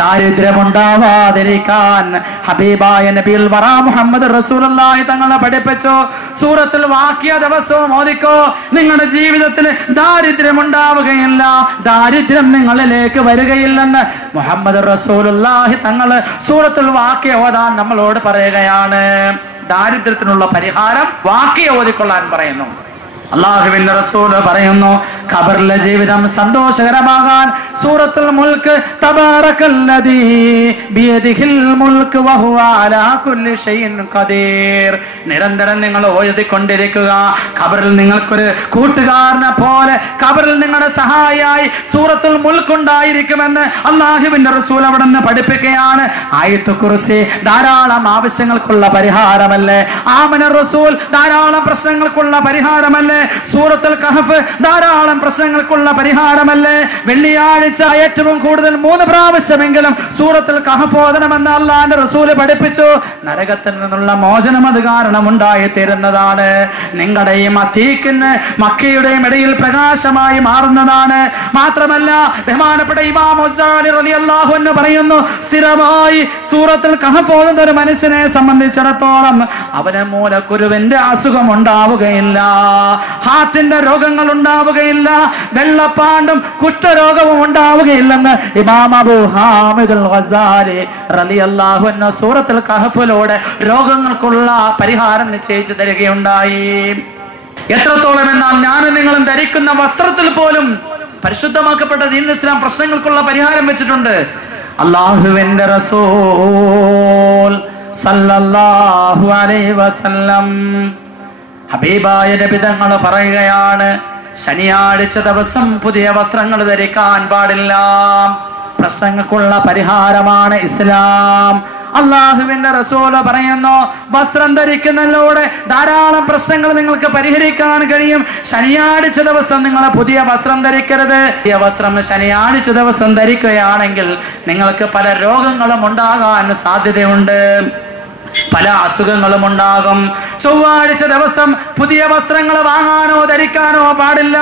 ദാരിദ്ര്യമുണ്ടാവാതിരിക്കാൻ ഹബീബായ നബിയുൽ വറ മുഹമ്മദ് റസൂലുള്ളാഹി തങ്ങളെ പഠിപ്പിച്ചു. സൂറത്തുൽ വാഖിയ ദിവസവും ഓതിക്കോ. നിങ്ങളുടെ ജീവിതത്തിൽ ദാരിദ്ര്യം ഉണ്ടാവുകയില്ല, ദാരിദ്ര്യം നിങ്ങളിലേക്ക് വരികയില്ലെന്ന് മുഹമ്മദ് റസൂലുള്ളാഹി തങ്ങൾ സൂറത്തുൽ വാഖിയ ഓതാൻ നമ്മളോട് പറയുകയാണ്. ദാരിദ്ര്യത്തിനുള്ള പരിഹാരം വാഖിയ ഓതിക്കൊള്ളാൻ പറയുന്നു. അല്ലാഹുവിന്റെ റസൂൽ പറയുന്നു, ഖബറിലെ ജീവിതം സന്തോഷകരമാകാൻ സൂറത്തുൽ മുൽക്ക് തബാറകല്ലദീ ബിയദിഹിൽ മുൽക്ക് വഹുവ അലാ കുല്ലി ഷൈഇൻ ഖദീർ. നിരന്തരം നിങ്ങൾ ഓതിക്കൊണ്ടിരിക്കുക. ഖബറിൽ നിങ്ങൾക്കൊരു കൂട്ടുകാരനെ പോലെ, ഖബറിൽ നിങ്ങളുടെ സഹായിയായി സൂറത്തുൽ മുൽക്ക് ഉണ്ടായിരിക്കുമെന്ന് അല്ലാഹുവിന്റെ റസൂൽ അവിടുന്ന് പഠിപ്പിക്കുകയാണ്. ആയത്തുൽ കുർസി ധാരാളം ആവശ്യങ്ങൾക്കുള്ള പരിഹാരമല്ലേ. ആമന റസൂൽ ധാരാളം പ്രശ്നങ്ങൾക്കുള്ള പരിഹാരമല്ലേ. സൂറത്തുൽ കഹഫ് ധാരാളം പ്രശ്നങ്ങൾക്കുള്ള പരിഹാരമല്ലേ. വെള്ളിയാഴ്ച ഏറ്റവും കൂടുതൽ 3 പ്രാവശ്യമെങ്കിലും സൂറത്തുൽ കഹഫ് ഓതണമെന്ന് അല്ലാഹുവിന്റെ റസൂൽ പഠിപ്പിച്ചു. നരകത്തിൽ നിന്നുള്ള മോചനം അത് കാരണം ഉണ്ടായിത്തീരുന്നതാണ്. നിങ്ങളുടെയും അത്തീഖിന് മക്കയുടെയും ഇടയിൽ പ്രകാശമായി മാറുന്നതാണ്. മാത്രമല്ല, ബഹുമാനപ്പെട്ട ഇമാം ഗസാലി റളിയല്ലാഹു അൻഹു പറയുന്നു, സ്ഥിരമായി സൂറത്തുൽ കഹഫ് ഓതുന്ന ഒരു മനുഷ്യനെ സംബന്ധിച്ചിടത്തോളം അവന് മൂലക്കുരുവിന്റെ അസുഖം ഉണ്ടാവുകയില്ല, ഹാർട്ടിന്റെ രോഗങ്ങൾ ഉണ്ടാവുകയില്ല, വെള്ളപ്പാണ്ടും കുഷ്ഠരോഗവും ഉണ്ടാവുകയില്ലെന്ന് ഇമാം അബൂ ഹാമിദുൽ ഗസാലി റളിയല്ലാഹു അൻഹു സൂറത്തുൽ കഹഫിലൂടെ രോഗങ്ങൾക്കുള്ള പരിഹാരം നിശ്ചയിച്ചു തരികയുണ്ടായി. എത്രത്തോളം എന്നാൽ ഞാനും നിങ്ങളും ധരിക്കുന്ന വസ്ത്രത്തിൽ പോലും പരിശുദ്ധമാക്കപ്പെട്ട ദീനുൽ ഇസ്ലാം പ്രശ്നങ്ങൾക്കുള്ള പരിഹാരം വെച്ചിട്ടുണ്ട്. അല്ലാഹുവിന്റെ റസൂൽ സല്ലല്ലാഹു അലൈഹി വസല്ലം ഹബീബായ നബി തങ്ങൾ പറയുകയാണ്, ശനിയാഴ്ച ദിവസം പുതിയ വസ്ത്രങ്ങൾ ധരിക്കാൻ പാടില്ല. പ്രശ്നങ്ങൾക്കുള്ള പരിഹാരമാണ് ഇസ്ലാം. അല്ലാഹുവിന്റെ റസൂൽ പറയുന്നു, വസ്ത്രം ധരിക്കുന്നതിലൂടെ ധാരാളം പ്രശ്നങ്ങൾ നിങ്ങൾക്ക് പരിഹരിക്കാൻ കഴിയും. ശനിയാഴ്ച ദിവസം നിങ്ങൾ പുതിയ വസ്ത്രം ധരിക്കരുത്. പുതിയ വസ്ത്രം ശനിയാഴ്ച ദിവസം ധരിക്കുകയാണെങ്കിൽ നിങ്ങൾക്ക് പല രോഗങ്ങളും ഉണ്ടാകാൻ സാധ്യതയുണ്ട്. പല അസുഖങ്ങളും ഉണ്ടാകും. ചൊവ്വാഴ്ച ദിവസം പുതിയ വസ്ത്രങ്ങൾ വാങ്ങാനോ ധരിക്കാനോ പാടില്ല.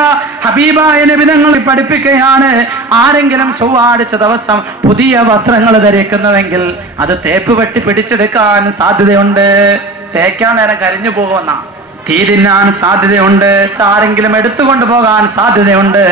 ഹബീബായ നബി തങ്ങൾ പഠിപ്പിക്കുകയാണ്, ആരെങ്കിലും ചൊവ്വാഴ്ച ദിവസം പുതിയ വസ്ത്രങ്ങൾ ധരിക്കുന്നുവെങ്കിൽ അത് തേപ്പ് വെട്ടി പിടിച്ചെടുക്കാൻ സാധ്യതയുണ്ട്. തേക്കാൻ നേരം കരിഞ്ഞു പോകുന്ന, തീ തിന്നാൻ സാധ്യതയുണ്ട്, ആരെങ്കിലും എടുത്തുകൊണ്ട് പോകാൻ സാധ്യതയുണ്ട്.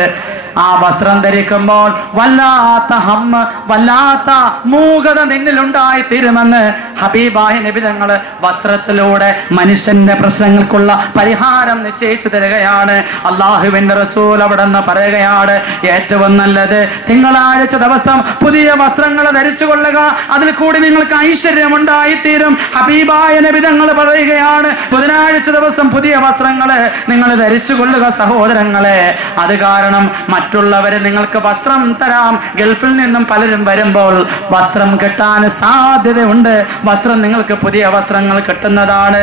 ആ വസ്ത്രം ധരിക്കുമ്പോൾ വല്ലാത്ത ഹമ്മ, വല്ലാത്ത മൂകത നിന്നിലുണ്ടായി തീരുമെന്ന് ഹബീബായ നബി തങ്ങൾ വസ്ത്രത്തിലൂടെ മനുഷ്യന്റെ പ്രശ്നങ്ങൾക്കുള്ള പരിഹാരം നിശ്ചയിച്ചു തരികയാണ്. അള്ളാഹുവിന്റെ റസൂൽ അവിടെ നിന്ന് പറയുകയാണ്, ഏറ്റവും നല്ലത് തിങ്കളാഴ്ച ദിവസം പുതിയ വസ്ത്രങ്ങൾ ധരിച്ചു കൊള്ളുക, അതിൽ കൂടി നിങ്ങൾക്ക് ഐശ്വര്യം ഉണ്ടായിത്തീരും. ഹബീബായ നബി തങ്ങൾ പറയുകയാണ്, ബുധനാഴ്ച ദിവസം പുതിയ വസ്ത്രങ്ങൾ നിങ്ങൾ ധരിച്ചു കൊള്ളുക സഹോദരങ്ങളെ. അത് കാരണം മറ്റുള്ളവരെ നിങ്ങൾക്ക് വസ്ത്രം തരാം. ഗൾഫിൽ നിന്നും പലരും വരുമ്പോൾ വസ്ത്രം കിട്ടാൻ സാധ്യതയുണ്ട്. വസ്ത്രം നിങ്ങൾക്ക് പുതിയ വസ്ത്രങ്ങൾ കിട്ടുന്നതാണ്.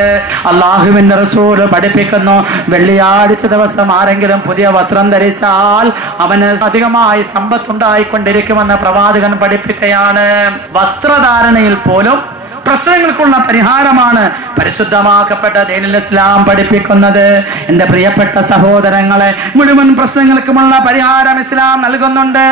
അള്ളാഹുവിന്റെ റസൂൽ പഠിപ്പിക്കുന്നു, വെള്ളിയാഴ്ച ദിവസം ആരെങ്കിലും പുതിയ വസ്ത്രം ധരിച്ചാൽ അവന് അധികമായി സമ്പത്തുണ്ടായിക്കൊണ്ടിരിക്കുമെന്ന് പ്രവാചകൻ പഠിപ്പിക്കുകയാണ്. വസ്ത്രധാരണയിൽ പോലും പ്രശ്നങ്ങൾക്കുള്ള പരിഹാരമാണ് പരിശുദ്ധമാക്കപ്പെട്ട ദീനുൽ ഇസ്ലാം പഠിപ്പിക്കുന്നത്. എൻ്റെ പ്രിയപ്പെട്ട സഹോദരങ്ങളെ, മുഴുവൻ പ്രശ്നങ്ങൾക്കുമുള്ള പരിഹാരം ഇസ്ലാം നൽകുന്നുണ്ട്.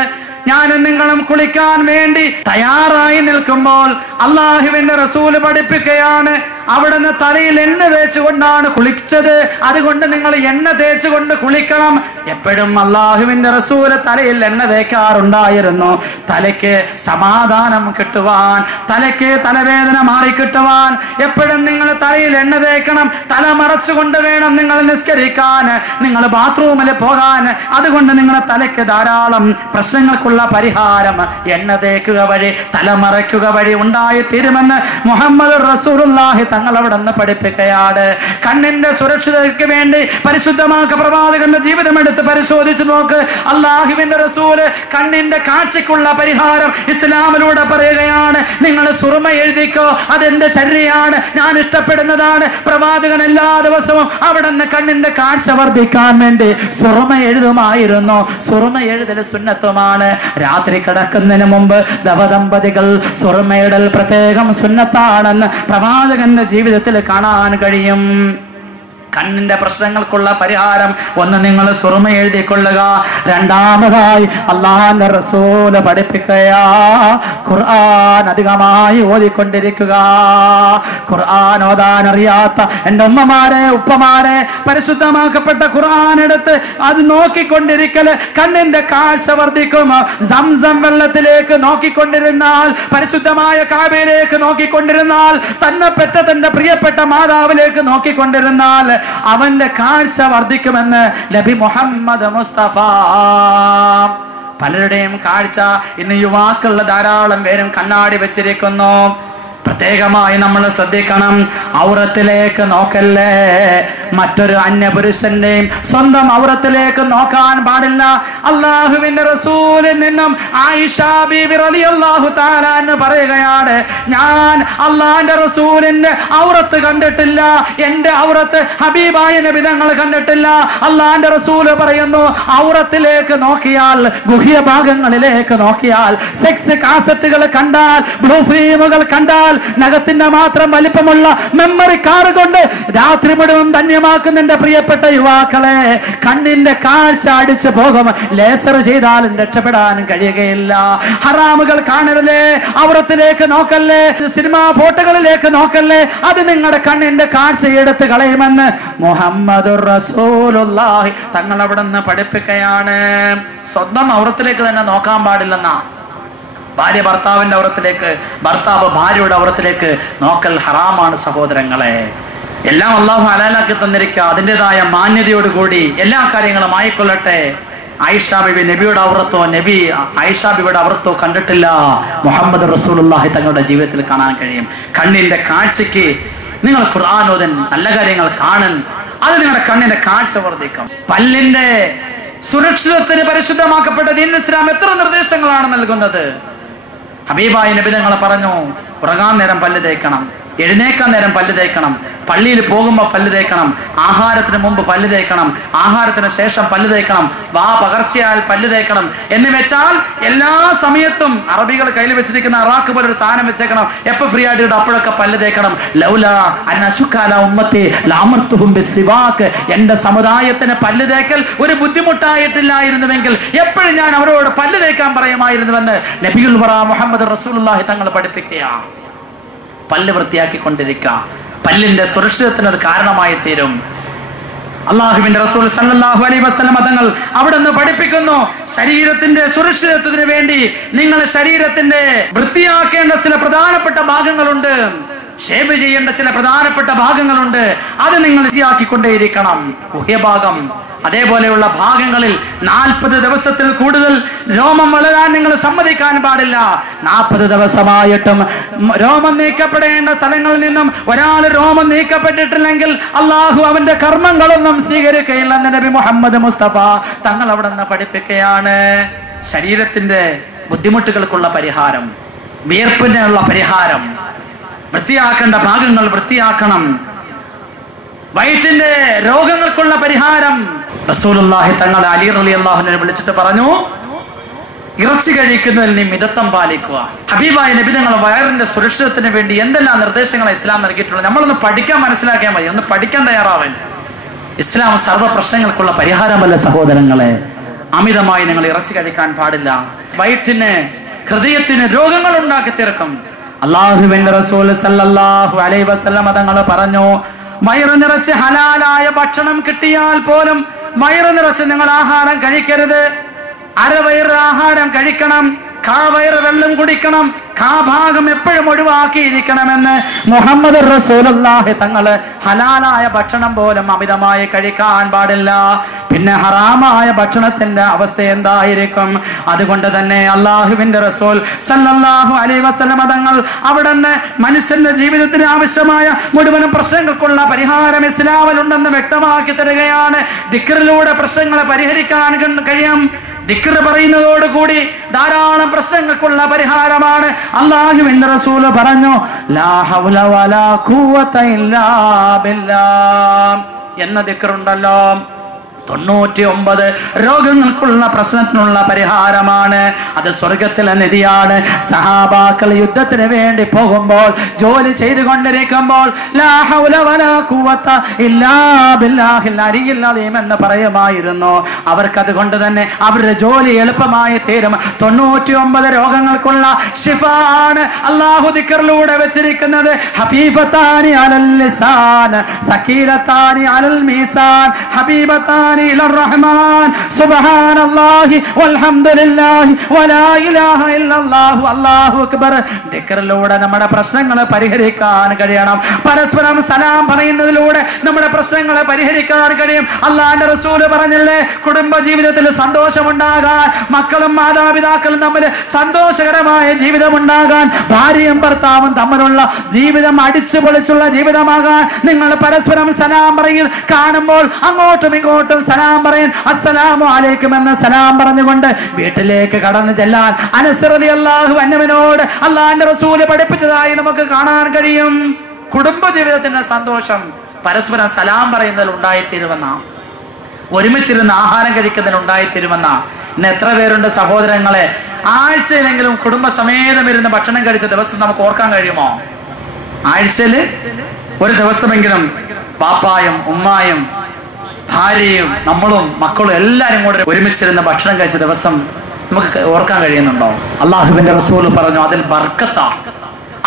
ഞാനും നിങ്ങളും കുളിക്കാൻ വേണ്ടി തയ്യാറായി നിൽക്കുമ്പോൾ അള്ളാഹുവിന്റെ റസൂല് പഠിപ്പിക്കുകയാണ്, അവിടുന്ന് തലയിൽ എണ്ണ തേച്ചുകൊണ്ടാണ് കുളിച്ചത്, അതുകൊണ്ട് നിങ്ങൾ എണ്ണ തേച്ചുകൊണ്ട് കുളിക്കണം. എപ്പോഴും അള്ളാഹുവിന്റെ റസൂല് തലയിൽ എണ്ണ തേക്കാറുണ്ടായിരുന്നു. തലയ്ക്ക് സമാധാനം കിട്ടുവാൻ, തലയ്ക്ക് തലവേദന മാറിക്കിട്ടുവാൻ എപ്പോഴും നിങ്ങൾ തലയിൽ എണ്ണ തേക്കണം. തല മറച്ചുകൊണ്ട് വേണം നിങ്ങൾ നിസ്കരിക്കാൻ, നിങ്ങൾ ബാത്റൂമിൽ പോകാൻ. അതുകൊണ്ട് നിങ്ങളുടെ തലയ്ക്ക് ധാരാളം പ്രശ്നങ്ങൾക്കുള്ള പരിഹാരം എണ്ണ തേക്കുക വഴി, തലമറയ്ക്കുക വഴി ഉണ്ടായി തീരുമെന്ന് മുഹമ്മദ് റസൂലുള്ളാഹി തങ്ങൾ അവിടെ നിന്ന് പഠിപ്പിക്കുകയാണ്. കണ്ണിന്റെ സുരക്ഷിതയ്ക്ക് വേണ്ടി പരിശുദ്ധമാക്ക പ്രവാചകന്റെ ജീവിതം എടുത്ത് പരിശോധിച്ചു നോക്ക്. അള്ളാഹുവിന്റെ റസൂല് കണ്ണിന്റെ കാഴ്ചയ്ക്കുള്ള പരിഹാരം ഇസ്ലാമിലൂടെ പറയുകയാണ്. നിങ്ങൾ സുറുമ എഴുതിക്കോ, അതെന്റെ ചര്യയാണ്, ഞാൻ ഇഷ്ടപ്പെടുന്നതാണ്. പ്രവാചകൻ എല്ലാ ദിവസവും അവിടെ നിന്ന് കണ്ണിന്റെ കാഴ്ച വർദ്ധിക്കാൻ വേണ്ടി സുറുമ എഴുതുമായിരുന്നു. സുറുമ എഴുതൽ സുന്നത്തുമാണ്. രാത്രി കിടക്കുന്നതിന് മുമ്പ് ദമ്പതികൾ സുറുമയിടൽ പ്രത്യേകം സുന്നത്താണെന്ന് പ്രവാചകന്റെ ജീവിതത്തിൽ കാണാൻ കഴിയും. കണ്ണിന്റെ പ്രശ്നങ്ങൾക്കുള്ള പരിഹാരം ഒന്ന്, നിങ്ങൾ സുറുമ എഴുതിക്കൊള്ളുക. രണ്ടാമതായി അല്ലാഹുവിന്റെ റസൂല് പഠിപ്പിക്കുകയാ, ഖുർആൻ അധികമായി ഓതിക്കൊണ്ടിരിക്കുക. ഖുർആൻ ഓതാൻ അറിയാത്ത എൻ്റെ ഉമ്മമാരെ, ഉപ്പമാരെ, പരിശുദ്ധമാക്കപ്പെട്ട ഖുർആൻ എടുത്ത് അത് നോക്കിക്കൊണ്ടിരിക്കല് കണ്ണിന്റെ കാഴ്ച വർദ്ധിക്കും. സംസം വെള്ളത്തിലേക്ക് നോക്കിക്കൊണ്ടിരുന്നാൽ, പരിശുദ്ധമായ കാബയിലേക്ക് നോക്കിക്കൊണ്ടിരുന്നാൽ, തന്നെ പെറ്റ തന്റെ പ്രിയപ്പെട്ട മാതാവിലേക്ക് നോക്കിക്കൊണ്ടിരുന്നാൽ അവന്റെ കാഴ്ച വർദ്ധിക്കുമെന്ന് നബി മുഹമ്മദ് മുസ്തഫ. പലരുടെയും കാഴ്ച ഇന്ന് യുവാക്കളുടെ ധാരാളം പേരും കണ്ണാടി വെച്ചിരിക്കുന്നു. പ്രത്യേകമായി നമ്മൾ ശ്രദ്ധിക്കണം, ഔറത്തിലേക്ക് നോക്കല്ലേ. മറ്റൊരു അന്യപുരുഷന്റെയും സ്വന്തം ഔറത്തിലേക്ക് നോക്കാൻ പാടില്ല. അള്ളാഹുവിന്റെ റസൂലിൽ നിന്നും ആയിഷ ബീബി റളിയല്ലാഹു തആല അൻഹ പറയുകയാണ്, ഞാൻ അള്ളാഹിന്റെ റസൂലിന്റെ ഔറത്ത് കണ്ടിട്ടില്ല, എന്റെ ഔറത്ത് ഹബീബായ നബി തങ്ങൾ കണ്ടിട്ടില്ല. അള്ളാഹിന്റെ റസൂല് പറയുന്നു, ഔറത്തിലേക്ക് നോക്കിയാൽ, ഗുഹ്യ ഭാഗങ്ങളിലേക്ക് നോക്കിയാൽ, സെക്സ് കാസറ്റുകൾ കണ്ടാൽ, ബ്ലൂ ഫിലിമുകൾ കണ്ടാൽ, നഖത്തിന്റെ മാത്രം വലിപ്പമുള്ള മെമ്മറി കാർഡ് കൊണ്ട് രാത്രി മുഴുവൻ ധന്യമാക്കുന്നുണ്ട്. പ്രിയപ്പെട്ട യുവാക്കളെ, കണ്ണിന്റെ കാഴ്ച അടിച്ചു പോകും. ലേസർ ചെയ്താലും രക്ഷപ്പെടാൻ കഴിയുകയില്ല. ഹറാമുകൾ കാണരുതേ, ഔറത്തിലേക്ക് നോക്കല്ലേ, സിനിമാ ഫോട്ടോകളിലേക്ക് നോക്കല്ലേ, അത് നിങ്ങളുടെ കണ്ണിന്റെ കാഴ്ച എടുത്ത് കളയുമെന്ന് മുഹമ്മദുർ റസൂലുള്ളാഹി തങ്ങൾ അവിടെ നിന്ന് പഠിപ്പിക്കുകയാണ്. സ്വന്തം ഔറത്തിലേക്ക് തന്നെ നോക്കാൻ പാടില്ലെന്നാ. ഭാര്യ ഭർത്താവിന്റെ ഔറത്തിലേക്ക്, ഭർത്താവ് ഭാര്യയുടെ ഔറത്തിലേക്ക് നോക്കൽ ഹറാമാണ് സഹോദരങ്ങളെ. എല്ലാം അള്ളാഹു ഹലാലാക്കി തന്നിരിക്കുക, അതിൻ്റെതായ മാന്യതയോടുകൂടി എല്ലാ കാര്യങ്ങളും ആയിക്കൊള്ളട്ടെ. ആയിഷ ബിബി നബിയുടെ ഔറത്തോ, നബി ആയിഷ ബിബിയുടെ ഔറത്തോ കണ്ടിട്ടില്ല. മുഹമ്മദ് റസൂലുള്ളാഹി തങ്ങളുടെ ജീവിതത്തിൽ കാണാൻ കഴിയും. കണ്ണിന്റെ കാഴ്ചയ്ക്ക് നിങ്ങൾ ഖുർആൻ ഓതൻ, നല്ല കാര്യങ്ങൾ കാണൻ, അത് നിങ്ങളുടെ കണ്ണിന്റെ കാഴ്ച വർദ്ധിക്കും. പല്ലിന്റെ സുരക്ഷിതത്തിന് പരിശുദ്ധമാക്കപ്പെട്ട ദീനുൽ ഇസ്ലാം എത്ര നിർദ്ദേശങ്ങളാണ് നൽകുന്നത്. ഹബീബായ നബി തങ്ങൾ പറഞ്ഞു, ഉറങ്ങാൻ നേരം പല്ല് തേക്കണം, എഴുന്നേക്കാൻ നേരം പല്ല് തേക്കണം, പള്ളിയിൽ പോകുമ്പോൾ പല്ല് തേക്കണം, ആഹാരത്തിന് മുമ്പ് പല്ല് തേക്കണം, ആഹാരത്തിന് ശേഷം പല്ല് തേക്കണം, വാ പകർച്ചയാൽ പല്ല് തേക്കണം എന്ന് വെച്ചാൽ എല്ലാ സമയത്തും അറബികൾ കയ്യിൽ വെച്ചിരിക്കുന്ന അറാക്ക് പോലെ ഒരു സാധനം വെച്ചേക്കണം, എപ്പോൾ ഫ്രീ ആയിട്ട് അപ്പോഴൊക്കെ പല്ല് തേക്കണം. എന്റെ സമുദായത്തിന് പല്ല് തേക്കൽ ഒരു ബുദ്ധിമുട്ടായിട്ടില്ലായിരുന്നുവെങ്കിൽ എപ്പോഴും ഞാൻ അവരോട് പല്ല് തേക്കാൻ പറയുമായിരുന്നുവെന്ന് നബിയുൽ വറ മുഹമ്മദ് റസൂലുള്ളാഹി തങ്ങൾ പഠിപ്പിക്കുകയാണ്. പല്ല് വൃത്തിയാക്കിക്കൊണ്ടിരിക്കുക, പല്ലിന്റെ സുരക്ഷിതത്തിന് അത് കാരണമായി തീരും. അള്ളാഹുവിന്റെ റസൂൽ സല്ലല്ലാഹു അലൈഹി വസല്ലം തങ്ങൾ അവിടെ നിന്ന് പഠിപ്പിക്കുന്നു, ശരീരത്തിന്റെ സുരക്ഷിതത്വത്തിന് വേണ്ടി നിങ്ങൾ ശരീരത്തിന്റെ വൃത്തിയാക്കേണ്ട ചില പ്രധാനപ്പെട്ട ഭാഗങ്ങളുണ്ട്, ഷേവ് ചെയ്യേണ്ട ചില പ്രധാനപ്പെട്ട ഭാഗങ്ങളുണ്ട്, അത് നിങ്ങൾ വൃത്തിയാക്കിക്കൊണ്ടേയിരിക്കണം. ഗുഹ്യഭാഗം അതേപോലെയുള്ള ഭാഗങ്ങളിൽ 40 ദിവസത്തിൽ കൂടുതൽ രോമം വളരാൻ നിങ്ങൾ സമ്മതിക്കാൻ പാടില്ല. 40 ദിവസമായിട്ടും രോമം നീക്കപ്പെടേണ്ട സ്ഥലങ്ങളിൽ നിന്നും ഒരാൾ രോമം നീക്കപ്പെട്ടിട്ടില്ലെങ്കിൽ അള്ളാഹു അവന്റെ കർമ്മങ്ങളൊന്നും സ്വീകരിക്കുകയില്ലെന്ന് നബി മുഹമ്മദ് മുസ്തഫ തങ്ങൾ അവിടെ നിന്ന് പഠിപ്പിക്കുകയാണ്. ശരീരത്തിന്റെ ബുദ്ധിമുട്ടുകൾക്കുള്ള പരിഹാരം, വിയർപ്പിനുള്ള പരിഹാരം, വൃത്തിയാക്കേണ്ട ഭാഗങ്ങൾ വൃത്തിയാക്കണം, വയറ്റിന്റെ രോഗങ്ങൾക്കുള്ള പരിഹാരം. റസൂലുള്ളാഹി തങ്ങൾ അലി റളിയല്ലാഹു അൻഹുവിനെ വിളിച്ചിട്ട് പറഞ്ഞു, ഇറച്ചി കഴിക്കുന്നതിൽ നീ മിതത്വം പാലിക്കുക. ഹബീബായ നബി തങ്ങൾ വയറിന്റെ സുരക്ഷിതത്തിന് വേണ്ടി എന്തെല്ലാം നിർദ്ദേശങ്ങളാണ് ഇസ്ലാം നൽകിയിട്ടുള്ളത്. നമ്മളൊന്ന് പഠിക്കാൻ മനസ്സിലാക്കിയാൽ മതി, ഒന്ന് പഠിക്കാൻ തയ്യാറാവാൻ. ഇസ്ലാം സർവ്വ പ്രശ്നങ്ങൾക്കുള്ള പരിഹാരമല്ല സഹോദരങ്ങളെ. അമിതമായി നിങ്ങൾ ഇറച്ചി കഴിക്കാൻ പാടില്ല, വയറ്റിന് ഹൃദയത്തിന് രോഗങ്ങൾ ഉണ്ടാക്കി തീർക്കും. അല്ലാഹുവിന്റെ റസൂൽ സല്ലല്ലാഹു അലൈഹി വസല്ലം തങ്ങൾ പറഞ്ഞു, വയറ് നിറച്ച് ഹലാലായ ഭക്ഷണം കിട്ടിയാൽ പോലും വയറ് നിറച്ച് നിങ്ങൾ ആഹാരം കഴിക്കരുത്. അരവയറ് ആഹാരം കഴിക്കണം, കാവയറ് വെള്ളം കുടിക്കണം, കാഭാഗം എപ്പോഴും ഒഴിവാക്കിയിരിക്കണമെന്ന് മുഹമ്മദ് റസൂലുള്ളാഹി തങ്ങള് ഹലാലായ ഭക്ഷണം പോലും അമിതമായി കഴിക്കാൻ പാടില്ല. പിന്നെ ഹറാമായ ഭക്ഷണത്തിന്റെ അവസ്ഥ എന്തായിരിക്കും? അതുകൊണ്ട് തന്നെ അള്ളാഹുവിന്റെ റസൂൽ സല്ലല്ലാഹു അലൈഹി വസല്ലം തങ്ങൾ അവിടുന്ന് മനുഷ്യന്റെ ജീവിതത്തിന് ആവശ്യമായ മുഴുവൻ പ്രശ്നങ്ങൾക്കുള്ള പരിഹാരം ഇസ്ലാമിലുണ്ടെന്ന് വ്യക്തമാക്കി തരികയാണ്. ദിക്റിലൂടെ പ്രശ്നങ്ങളെ പരിഹരിക്കാൻ കഴിയും. ദിക്ർ പറയുന്നതോടുകൂടി ധാരാളം പ്രശ്നങ്ങൾക്കുള്ള പരിഹാരമാണ്. അല്ലാഹുവിന്റെ റസൂൽ പറഞ്ഞു, ലാ ഹൗല വലാ ഖുവത ഇല്ലാ ബില്ലാഹ് എന്ന ദിക്റുണ്ടല്ലോ, 99 രോഗങ്ങൾക്കുള്ള പ്രശ്നത്തിനുള്ള പരിഹാരമാണ്. അത് സ്വർഗത്തിലെ നിധിയാണ്. സഹാബാക്കൾ യുദ്ധത്തിന് വേണ്ടി പോകുമ്പോൾ, ജോലി ചെയ്തുകൊണ്ടിരിക്കുമ്പോൾ ലാ ഹൗല വലാ ഖുവത ഇല്ലാ ബില്ലാഹിൽ അലിയിൽ അലീം എന്ന് പറയുമായിരുന്നു. അവർക്ക് അതുകൊണ്ട് തന്നെ അവരുടെ ജോലി എളുപ്പമായി തീരും. 99 രോഗങ്ങൾക്കുള്ള ശിഫ ആണ് അല്ലാഹു ദിക്റിലൂടെ വെച്ചിരിക്കുന്നത്. ഹഫീഫത്താനി അലൽ ലിസാൻ സകീലത്താനി അലൽ മീസാൻ ഹബീബത്താനി ഇലർ റഹ്മാൻ സുബ്ഹാനല്ലാഹി വൽഹംദുലില്ലാഹി വലാ ഇലാഹ ഇല്ലല്ലാഹു അല്ലാഹു അക്ബർ. ദിക്റിലൂടെ നമ്മുടെ പ്രശ്നങ്ങൾ പരിഹരിക്കാൻ കഴിയണം. പരസ്പരം സലാം പറയുന്നതിലൂടെ നമ്മുടെ പ്രശ്നങ്ങളെ പരിഹരിക്കാൻ കഴിയും. അല്ലാഹുവിന്റെ റസൂൽ പറഞ്ഞില്ലേ, കുടുംബ ജീവിതത്തിൽ സന്തോഷമുണ്ടാകാൻ, മക്കളും മാതാപിതാക്കളും തമ്മിൽ സന്തോഷകരമായ ജീവിതം ഉണ്ടാകാൻ, ഭാര്യയും ഭർത്താവും തമ്മിലുള്ള ജീവിതം അടിച്ചു പൊളിച്ചുള്ള ജീവിതമാകാൻ നിങ്ങൾ പരസ്പരം സലാം പറയും. കാണുമ്പോൾ അങ്ങോട്ടും ഇങ്ങോട്ടും സലാം പറയും. അസ്സലാമു അലൈക്കും എന്ന സലാം പറഞ്ഞുകൊണ്ട് വീട്ടിലേക്ക് കടന്നു ചെല്ലാൻ അനസ് റളിയല്ലാഹു അൻഹുവിനോട് അല്ലാഹുവിന്റെ റസൂൽ പഠിപ്പിച്ചതായി നമുക്ക് കാണാൻ കഴിയും. കുടുംബ ജീവിതത്തിന്റെ സന്തോഷം പരസ്പരം സലാം പറയുന്നതിൽ ഉണ്ടായിത്തീരുമെന്ന, ഒരുമിച്ചിരുന്ന് ആഹാരം കഴിക്കുന്നതിൽ ഉണ്ടായിത്തീരുമെന്ന. ഇന്ന് എത്ര പേരുണ്ട് സഹോദരങ്ങളെ, ആഴ്ചയിലെങ്കിലും കുടുംബസമേതം ഇരുന്ന് ഭക്ഷണം കഴിച്ച ദിവസം നമുക്ക് ഓർക്കാൻ കഴിയുമോ? ആഴ്ചയിൽ ഒരു ദിവസമെങ്കിലും പാപ്പായും ഉമ്മായും ഭാര്യയും നമ്മളും മക്കളും എല്ലാവരും കൂടെ ഒരുമിച്ചിരുന്ന് ഭക്ഷണം കഴിച്ച ദിവസം നമുക്ക് ഓർക്കാൻ കഴിയുന്നുണ്ടോ? അള്ളാഹുവിന്റെ റസൂൽ പറഞ്ഞു, അതിൽ ബർക്കത്താ,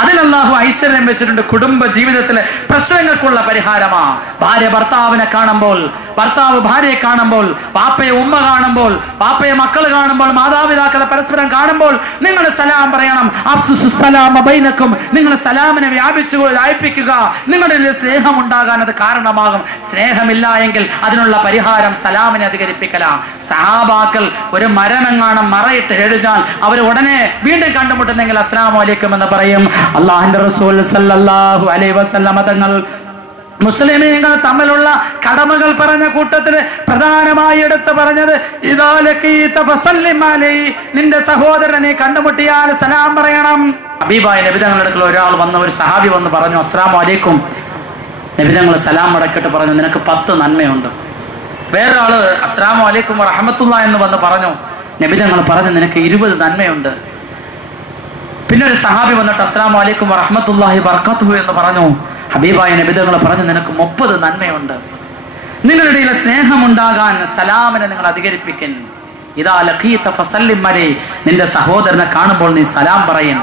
അതിൽ അല്ലാഹു ഐശ്വര്യം വെച്ചിട്ടുണ്ട്. കുടുംബ ജീവിതത്തിലെ പ്രശ്നങ്ങൾക്കുള്ള പരിഹാരമാ. ഭാര്യ ഭർത്താവിനെ കാണുമ്പോൾ, ഭർത്താവ് ഭാര്യയെ കാണുമ്പോൾ, പാപ്പയെ ഉമ്മ കാണുമ്പോൾ, പാപ്പയെ മക്കൾ കാണുമ്പോൾ, മാതാപിതാക്കളെ പരസ്പരം കാണുമ്പോൾ നിങ്ങൾ സലാം പറയണം. അഫ്സുസ്സലാമ ബൈനക്കും, നിങ്ങൾ സലാമിനെ വ്യാപിപ്പിക്കുക. നിങ്ങളുടെ സ്നേഹം ഉണ്ടാകാൻ അത് കാരണമാകും. സ്നേഹമില്ല എങ്കിൽ അതിനുള്ള പരിഹാരം സലാമിനെ അധികരിപ്പിക്കല. സഹാബാക്കൾ ഒരു മരമെങ്ങാണം മറയിട്ട് എഴുതാൻ അവർ ഉടനെ വീണ്ടും കണ്ടുമുട്ടുന്നെങ്കിൽ അസ്സലാമു അലൈക്കും എന്ന് പറയും. അല്ലാഹുവിന്റെ റസൂൽ സല്ലല്ലാഹു അലൈഹി വസല്ലം തങ്ങൾ മുസ്ലിമീങ്ങൾ തമ്മിലുള്ള കടമകൾ പറഞ്ഞ കൂട്ടത്തിൽ പ്രധാനമായി എടുത്തു പറഞ്ഞത്, ഇദാ ലഖീത ഫസല്ലിം അലൈഹി, നിന്റെ സഹോദരനെ കണ്ടുമുട്ടിയാൽ സലാം പറയണം. ഹബീബായ നബി തങ്ങളുടെ അടുക്കൽ ഒരാൾ വന്ന ഒരു സഹാബി വന്ന് പറഞ്ഞു, അസ്സലാമു അലൈക്കും. നബി തങ്ങൾ സലാം മടക്കിട്ട് പറഞ്ഞു, നിനക്ക് 10 നന്മയുണ്ട്. വേറൊരാള് അസ്സലാമു അലൈക്കും വറഹ്മത്തുള്ളാഹി എന്ന് വന്ന് പറഞ്ഞു. നബി തങ്ങൾ പറഞ്ഞു, നിനക്ക് 20 നന്മയുണ്ട്. പിന്നെ ഒരു സഹാബി വന്നിട്ട് അസ്സലാമു അലൈക്കും വറഹ്മത്തുള്ളാഹി ബറകാതുഹു എന്ന് പറഞ്ഞു. ഹബീബായ നബി തങ്ങൾ പറഞ്ഞു, നിനക്ക് 30 നന്മയുണ്ട്. നിങ്ങളുടെ ഇടയിൽ സ്നേഹമുണ്ടാകാൻ സലാമിനെ നിങ്ങൾ അധികരിപ്പിക്കൻ. ഇദാ ലഖീത ഫസല്ലിം അലൈഹി, നിന്റെ സഹോദരനെ കാണുമ്പോൾ നീ സലാം പറയൻ.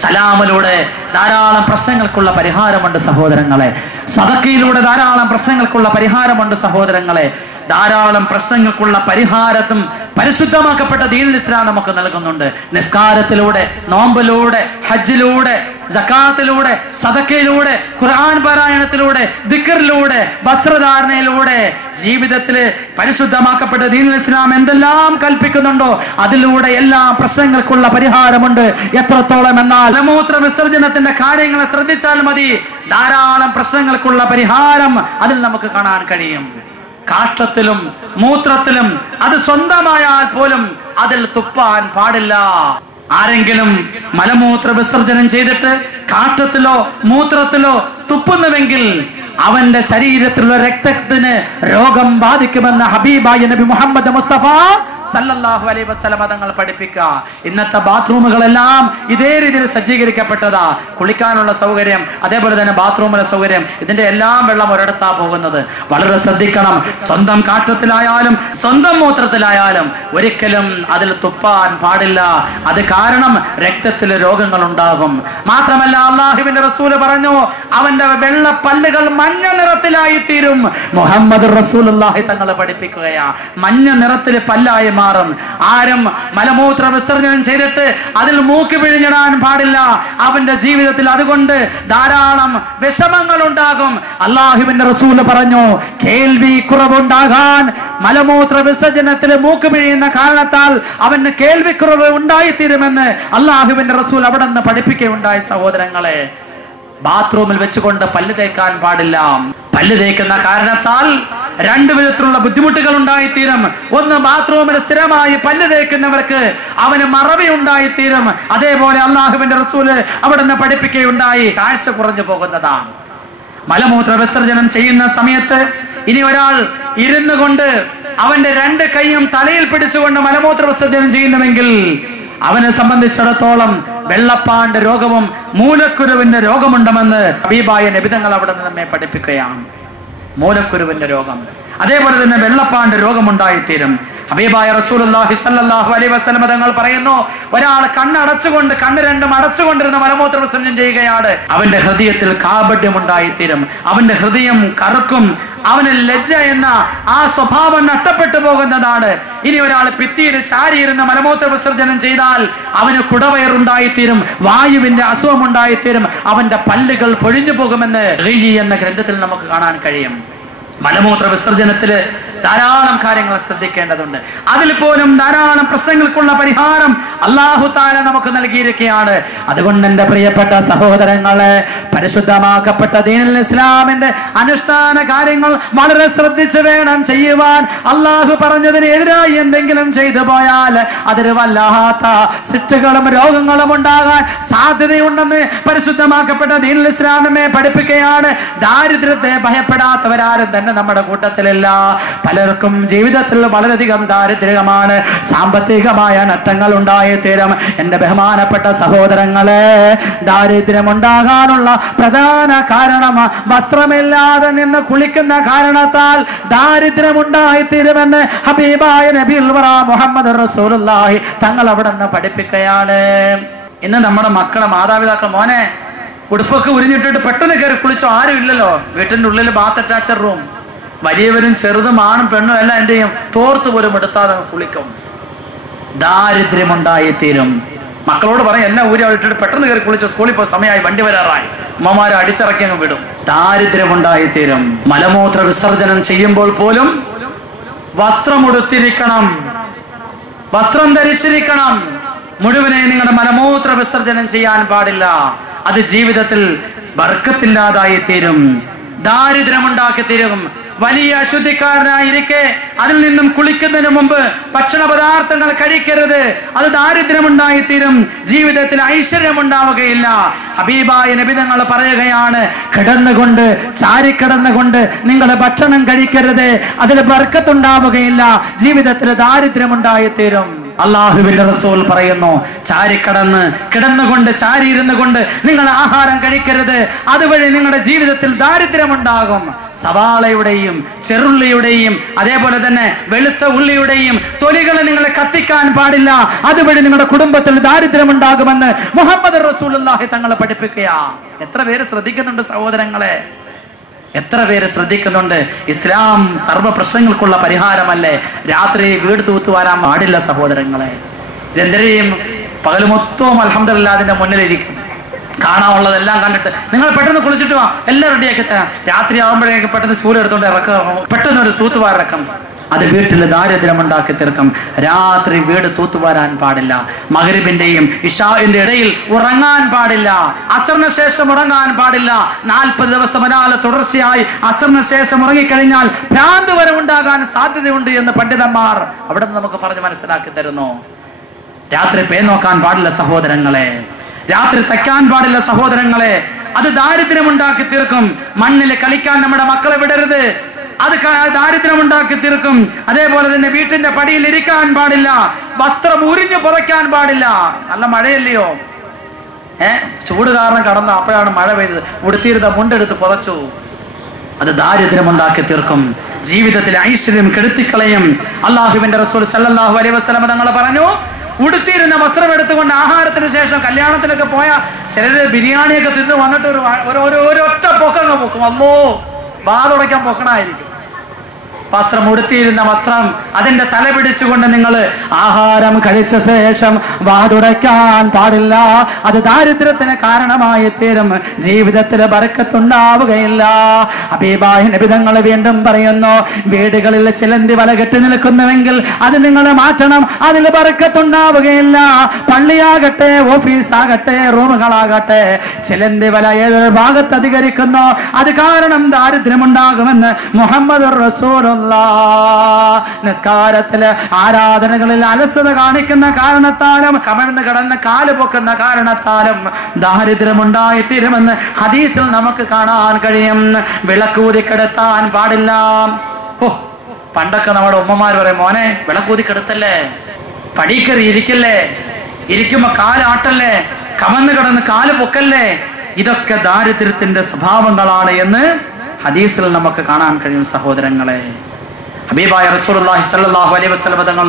സലാമിലൂടെ ധാരാളം പ്രശ്നങ്ങൾക്കുള്ള പരിഹാരമുണ്ട് സഹോദരങ്ങളെ. സദഖയിലൂടെ ധാരാളം പ്രശ്നങ്ങൾക്കുള്ള പരിഹാരമുണ്ട് സഹോദരങ്ങളെ. ധാരാളം പ്രശ്നങ്ങൾക്കുള്ള പരിഹാരത്തും പരിശുദ്ധമാക്കപ്പെട്ട ദീനുൽ ഇസ്ലാം നമുക്ക് നൽകുന്നുണ്ട്. നിസ്കാരത്തിലൂടെ, നോമ്പിലൂടെ, ഹജ്ജിലൂടെ, സകാത്തിലൂടെ, സദഖയിലൂടെ, ഖുർആൻ പാരായണത്തിലൂടെ, ദിക്റിലൂടെ, വസ്ത്രധാരണയിലൂടെ, ജീവിതത്തിൽ പരിശുദ്ധമാക്കപ്പെട്ട ദീനുൽ ഇസ്ലാം എന്തെല്ലാം കൽപ്പിക്കുന്നുണ്ടോ അതിലൂടെ എല്ലാ പ്രശ്നങ്ങൾക്കുള്ള പരിഹാരമുണ്ട്. എത്രത്തോളം എന്നാൽ മലമൂത്ര വിസർജനത്തിന്റെ കാര്യങ്ങളെ ശ്രദ്ധിച്ചാൽ മതി, ധാരാളം പ്രശ്നങ്ങൾക്കുള്ള പരിഹാരം അതിൽ നമുക്ക് കാണാൻ കഴിയും. കാഷ്ടത്തിലും മൂത്രത്തിലും അത് സ്വന്തമായാൽ പോലും അതിൽ തുപ്പാൻ പാടില്ല. ആരെങ്കിലും മലമൂത്ര വിസർജനം ചെയ്തിട്ട് കാഷ്ടത്തിലോ മൂത്രത്തിലോ തുപ്പുന്നുവെങ്കിൽ അവന്റെ ശരീരത്തിലുള്ള രക്തത്തിന് രോഗം ബാധിക്കുമെന്ന് ഹബീബായ നബി മുഹമ്മദ് മുസ്തഫ സല്ലല്ലാഹു അലൈഹി വസല്ലം തങ്ങൾ പഠിപ്പിക്കുക. ഇന്നത്തെ ബാത്റൂമുകളെല്ലാം ഇതേ രീതിയിൽ സജ്ജീകരിക്കപ്പെട്ടതാ. കുളിക്കാനുള്ള സൗകര്യം, അതേപോലെ തന്നെ ബാത്റൂമിലെ സൗകര്യം, ഇതിന്റെ എല്ലാം വെള്ളം ഒരിടത്താ പോകുന്നത്. വളരെ ശ്രദ്ധിക്കണം. സ്വന്തം കാറ്റത്തിലായാലും സ്വന്തം മൂത്രത്തിലായാലും ഒരിക്കലും അതിൽ തുപ്പാൻ പാടില്ല. അത് കാരണം രക്തത്തിൽ രോഗങ്ങൾ ഉണ്ടാകും. മാത്രമല്ല അല്ലാഹുവിന്റെ റസൂല് പറഞ്ഞു, അവന്റെ വെള്ള പല്ലുകൾ മഞ്ഞ നിറത്തിലായി തീരും. മുഹമ്മദ് റസൂലുള്ളാഹി തങ്ങൾ പഠിപ്പിക്കുകയാ, മഞ്ഞ നിറത്തിൽ പല്ലായി മാറും. ആരും മലമൂത്ര വിസർജനം ചെയ്തിട്ട് അതിൽ മൂക്ക് പിഴിഞ്ഞിടാൻ പാടില്ല. അവന്റെ ജീവിതത്തിൽ അതുകൊണ്ട് ധാരാളം വിഷമങ്ങൾ ഉണ്ടാകും. അല്ലാഹുവിന്റെ റസൂൽ പറഞ്ഞു, കേൾവി കുറവുണ്ടാകാൻ മലമൂത്ര വിസർജനത്തിൽ മൂക്ക് പിഴിയുന്ന കാരണത്താൽ അവന് കേൾവിക്കുറവ് ഉണ്ടായിത്തീരുമെന്ന് അല്ലാഹുവിന്റെ റസൂൽ അവിടെ നിന്ന് പഠിപ്പിക്കുകയുണ്ടായി. സഹോദരങ്ങളെ, ബാത്റൂമിൽ വെച്ചുകൊണ്ട് പല്ല് തേക്കാൻ പാടില്ല. പല്ല് തേക്കുന്ന കാരണത്താൽ 2 വിധത്തിലുള്ള ബുദ്ധിമുട്ടുകൾ ഉണ്ടായിത്തീരും. ഒന്ന്, ബാത്റൂമിൽ സ്ഥിരമായി പല്ല് തേക്കുന്നവർക്ക് അവന് മറവി ഉണ്ടായിത്തീരും. അതേപോലെ അല്ലാഹുവിന്റെ റസൂല് അവിടെ നിന്ന് പഠിപ്പിക്കുകയുണ്ടായി, കാഴ്ച കുറഞ്ഞു പോകുന്നതാണ്. മലമൂത്ര വിസർജനം ചെയ്യുന്ന സമയത്ത് ഇനി ഒരാൾ ഇരുന്നു കൊണ്ട് അവന്റെ 2 കൈയും തലയിൽ പിടിച്ചുകൊണ്ട് മലമൂത്ര വിസർജനം ചെയ്യുന്നുവെങ്കിൽ അവനെ സംബന്ധിച്ചിടത്തോളം വെള്ളപ്പാണ്ട് രോഗവും മൂലക്കുരുവിന്റെ രോഗമുണ്ടെന്ന് ഹബീബായ നബി തങ്ങൾ അവിടെ നിന്ന് നമ്മെ പഠിപ്പിക്കുകയാണ്. മൂലക്കുരുവിന്റെ രോഗം, അതേപോലെ തന്നെ വെള്ളപ്പാണ്ട് രോഗമുണ്ടായിത്തീരും. ഹബീബായ റസൂലുള്ളാഹി സ്വല്ലല്ലാഹു അലൈഹി വസല്ലം തങ്ങൾ പറയുന്നു, ഒരാൾ കണ്ണടച്ചുകൊണ്ട്, കണ്ണ് രണ്ടും അടച്ചുകൊണ്ടിരുന്ന മലമൂത്ര വിസർജനം ചെയ്യുകയാണ്, അവന്റെ ഹൃദയത്തിൽ കാപഢ്യം ഉണ്ടായിത്തീരും. അവന്റെ ഹൃദയം കറുക്കും. അവന് ലജ്ജ എന്ന ആ സ്വഭാവം നഷ്ടപ്പെട്ടു പോകുന്നതാണ്. ഇനി ഒരാൾ ഭിത്തിയിൽ ചാരിയിരുന്ന് മലമൂത്ര വിസർജനം ചെയ്താൽ അവന് കുടവയറുണ്ടായിത്തീരും, വായുവിന്റെ അസുഖം ഉണ്ടായിത്തീരും, അവന്റെ പല്ലുകൾ പൊഴിഞ്ഞു പോകുമെന്ന് റീജി എന്ന ഗ്രന്ഥത്തിൽ നമുക്ക് കാണാൻ കഴിയും. മലമൂത്ര വിസർജനത്തില് ധാരാളം കാര്യങ്ങൾ ശ്രദ്ധിക്കേണ്ടതുണ്ട്. അതിൽ പോലും ധാരാളം പ്രശ്നങ്ങൾക്കുള്ള പരിഹാരം അല്ലാഹു തആല നമുക്ക് നൽകിയിരിക്കുകയാണ്. അതുകൊണ്ട് എൻ്റെ പ്രിയപ്പെട്ട സഹോദരങ്ങളെ, പരിശുദ്ധമാക്കപ്പെട്ട ദീനുൽ ഇസ്ലാമിന്റെ അനുഷ്ഠാന കാര്യങ്ങൾ വളരെ ശ്രദ്ധിച്ച് വേണം ചെയ്യുവാൻ. അല്ലാഹു പറഞ്ഞതിന് എതിരായി എന്തെങ്കിലും ചെയ്തു പോയാൽ അതിന് വല്ലാത്ത ശിക്ഷകളും രോഗങ്ങളും ഉണ്ടാകാൻ സാധ്യതയുണ്ടെന്ന് പരിശുദ്ധമാക്കപ്പെട്ട ദീനുൽ ഇസ്ലാം നമ്മെ പഠിപ്പിക്കുകയാണ്. ദാരിദ്ര്യത്തെ ഭയപ്പെടാത്തവരാരും തന്നെ നമ്മുടെ കൂട്ടത്തിലില്ല. പലർക്കും ജീവിതത്തിൽ വളരെയധികം ദാരിദ്ര്യമാണ്, സാമ്പത്തികമായ നഷ്ടങ്ങൾ ഉണ്ടായിത്തീരും. എൻ്റെ ബഹുമാനപ്പെട്ട സഹോദരങ്ങളെ, ദാരിദ്ര്യമുണ്ടാകാനുള്ള പ്രധാന കാരണം വസ്ത്രമില്ലാതെ നിന്ന് കുളിക്കുന്ന കാരണത്താൽ ദാരിദ്ര്യമുണ്ടായിത്തീരുമെന്ന് ഹബീബായ നബിയുൽ വറ മുഹമ്മദ് റസൂലുള്ളാഹി തങ്ങൾ അവിടെ നിന്ന് പഠിപ്പിക്കുകയാണ്. ഇന്ന് നമ്മുടെ മക്കളെ മാതാപിതാക്കൾ, മോനെ ഉടുപ്പൊക്കെ ഉരിഞ്ഞിട്ടിട്ട് പെട്ടെന്ന് കയറി കുളിച്ചോ, ആരും ഇല്ലല്ലോ, വീട്ടിൻ്റെ ഉള്ളിൽ ബാത്ത് അറ്റാച്ചഡ് റൂം, വലിയവരും ചെറുതും ആണും പെണ്ണും എല്ലാം എന്ത് ചെയ്യും, തോർത്ത് പോലും എടുത്താതെ കുളിക്കും. ദാരിദ്ര്യമുണ്ടായിത്തീരും. മക്കളോട് പറയും എല്ലാം ഊരി ഇട്ടിട്ട് പെട്ടെന്ന് കയറി കുളിച്ചോ, സ്കൂളിൽ പോയി സമയമായി, വണ്ടി വരാറായി, അമ്മമാരെ അടിച്ചിറക്കി അങ്ങ് വിടും. ദാരിദ്ര്യമുണ്ടായിത്തീരും. മലമൂത്ര വിസർജനം ചെയ്യുമ്പോൾ പോലും വസ്ത്രമുടുത്തിരിക്കണം, വസ്ത്രം ധരിച്ചിരിക്കണം. മുഴുവനെ നിങ്ങളുടെ മലമൂത്ര വിസർജനം ചെയ്യാൻ പാടില്ല. അത് ജീവിതത്തിൽ ബർക്കത്തില്ലാതായി തീരും, ദാരിദ്ര്യമുണ്ടാക്കി തീരും. വലിയ അശുദ്ധിക്കാരനായിരിക്കെ അതിൽ നിന്നും കുളിക്കുന്നതിന് മുമ്പ് ഭക്ഷണ പദാർത്ഥങ്ങൾ കഴിക്കരുത്, അത് ദാരിദ്ര്യമുണ്ടായിത്തീരും, ജീവിതത്തിൽ ഐശ്വര്യമുണ്ടാവുകയില്ല. ഹബീബായ നബി തങ്ങൾ പറയുകയാണ്, കിടന്നുകൊണ്ട് ചാരിക്കിടന്നുകൊണ്ട് നിങ്ങൾ ഭക്ഷണം കഴിക്കരുത്, അതിൽ ബർക്കത്തുണ്ടാവുകയില്ല, ജീവിതത്തിൽ ദാരിദ്ര്യമുണ്ടായിത്തീരും. അള്ളാഹുവിന്റെ റസൂൽ പറയുന്നു, കിടന്നുകൊണ്ട് ചാരിയിരുന്നു കൊണ്ട് നിങ്ങൾ ആഹാരം കഴിക്കരുത്, അതുവഴി നിങ്ങളുടെ ജീവിതത്തിൽ ദാരിദ്ര്യമുണ്ടാകും. സവാളയുടെയും ചെറുള്ളിയുടെയും അതേപോലെ തന്നെ വെളുത്ത ഉള്ളിയുടെയും തൊലികൾ നിങ്ങൾ കത്തിക്കാൻ പാടില്ല, അതുവഴി നിങ്ങളുടെ കുടുംബത്തിൽ ദാരിദ്ര്യമുണ്ടാകുമെന്ന് മുഹമ്മദ് റസൂലുള്ളാഹി തങ്ങൾ പഠിപ്പിക്കുക. എത്ര പേര് ശ്രദ്ധിക്കുന്നുണ്ട് സഹോദരങ്ങളെ? എത്ര പേര് ശ്രദ്ധിക്കുന്നുണ്ട്? ഇസ്ലാം സർവ്വ പ്രശ്നങ്ങൾക്കുള്ള പരിഹാരമല്ലേ? രാത്രി വീട് തൂത്തുവാരാൻ പാടില്ല സഹോദരങ്ങളെ. ഇതെന്തരെയും പകൽ മൊത്തവും അൽഹംദുലില്ലാഹ് അതിന്റെ മുന്നിലിരിക്കും, കാണാനുള്ളതെല്ലാം കണ്ടിട്ട് നിങ്ങൾ പെട്ടെന്ന് കുളിച്ചിട്ട് വാ, എല്ലാം റെഡിയാക്കി തരാം. രാത്രി ആകുമ്പോഴേക്കും പെട്ടെന്ന് ചൂട് എടുത്തോണ്ട് ഇറക്കാം, പെട്ടെന്ന് ഒരു തൂത്തുവാരിറക്കം. അത് വീട്ടിൽ ദാരിദ്ര്യം ഉണ്ടാക്കി തീർക്കും. രാത്രി വീട് തൂത്തുവാരാൻ പാടില്ല. മഗ്രിബിന്റെയും ഇശാഇന്റെ ഇടയിൽ ഉറങ്ങാൻ പാടില്ല. അസറിന് ശേഷം ഉറങ്ങാൻ പാടില്ല. 40 ദിവസം ഒരാള് തുടർച്ചയായി അസറിന് ശേഷം ഉറങ്ങിക്കഴിഞ്ഞാൽ ഭ്രാന്ത് വരെ ഉണ്ടാകാൻ സാധ്യതയുണ്ട് എന്ന് പണ്ഡിതന്മാർ അവിടെ നിന്ന് നമുക്ക് പറഞ്ഞ് മനസ്സിലാക്കി തരുന്നു. രാത്രി പേ നോക്കാൻ പാടില്ല സഹോദരങ്ങളെ, രാത്രി തയ്ക്കാൻ പാടില്ല സഹോദരങ്ങളെ, അത് ദാരിദ്ര്യമുണ്ടാക്കി തീർക്കും. മണ്ണിൽ കളിക്കാൻ നമ്മുടെ മക്കളെ വിടരുത്, അത് ദാരിദ്ര്യമുണ്ടാക്കി തീർക്കും. അതേപോലെ തന്നെ വീട്ടിന്റെ പടിയിൽ ഇരിക്കാൻ പാടില്ല, വസ്ത്രം ഉരിഞ്ഞു പുതയ്ക്കാൻ പാടില്ല. നല്ല മഴയല്ലയോ, ചൂട് കാരണം കടന്ന അപ്പോഴാണ് മഴ പെയ്തത്, ഉടുത്തിരുന്ന മുണ്ടെടുത്ത് പുതച്ചു. അത് ദാരിദ്ര്യമുണ്ടാക്കി തീർക്കും, ജീവിതത്തിലെ ഐശ്വര്യം കെടുത്തിക്കളയും. അള്ളാഹുവിന്റെ റസൂൽ സല്ലല്ലാഹു അലൈഹി വസല്ലം തങ്ങൾ പറഞ്ഞു, ഉടുത്തിരുന്ന വസ്ത്രം എടുത്തുകൊണ്ട് ആഹാരത്തിന് ശേഷം കല്യാണത്തിലൊക്കെ പോയ ചിലര് ബിരിയാണിയൊക്കെ തിന്ന് വന്നിട്ട് ഒരൊറ്റ പൊക്കങ്ങ് പൊക്കും. അല്ലോ വാതുടയ്ക്കാൻ പൊക്കണായിരിക്കും. വസ്ത്രം ഉടുത്തിയിരുന്ന വസ്ത്രം അതിന്റെ തല പിടിച്ചുകൊണ്ട് നിങ്ങൾ ആഹാരം കഴിച്ച ശേഷം വാതുടയ്ക്കാൻ പാടില്ല, അത് ദാരിദ്ര്യത്തിന് കാരണമായി തീരും, ജീവിതത്തിൽ ബർക്കത്തുണ്ടാവുകയില്ല. ഹബീബായ നബി തങ്ങൾ വീണ്ടും പറയുന്നു, വീടുകളിൽ ചിലന്തി വല കെട്ടി നിൽക്കുന്നുവെങ്കിൽ അത് നിങ്ങൾ മാറ്റണം, അതിൽ ബർക്കത്തുണ്ടാവുകയില്ല. പള്ളിയാകട്ടെ, ഓഫീസാകട്ടെ, റൂമുകളാകട്ടെ, ചിലന്തി വല ഏതൊരു ഭാഗത്ത് അധികരിക്കുന്നോ അത് കാരണം ദാരിദ്ര്യമുണ്ടാകുമെന്ന് മുഹമ്മദ് റസൂലുള്ളാഹി. നിസ്കാരത്തില് ആരാധനകളിൽ അലസത കാണിക്കുന്ന കാരണത്താലും കമഴ്ന്ന് കിടന്ന് കാല് പൊക്കുന്ന കാരണത്താലും ദാരിദ്ര്യമുണ്ടായിത്തീരുമെന്ന് ഹദീസിൽ നമുക്ക് കാണാൻ കഴിയും. വിളക്കൂതി കിടത്താൻ പാടില്ല. പണ്ടൊക്കെ നമ്മുടെ ഉമ്മമാർ പറയും, മോനെ വിളക്കൂതി കിടത്തല്ലേ, പടിക്കറി ഇരിക്കല്ലേ, ഇരിക്കുമ്പോ കാലാട്ടല്ലേ, കമന്ന് കിടന്ന് കാല് പൊക്കല്ലേ. ഇതൊക്കെ ദാരിദ്ര്യത്തിന്റെ സ്വഭാവങ്ങളാണ് എന്ന് ഹദീസിൽ നമുക്ക് കാണാൻ കഴിയും സഹോദരങ്ങളെ. ഹബീബായ റസൂലുള്ളാഹി സ്വല്ലല്ലാഹു അലൈഹി വസല്ലം തങ്ങൾ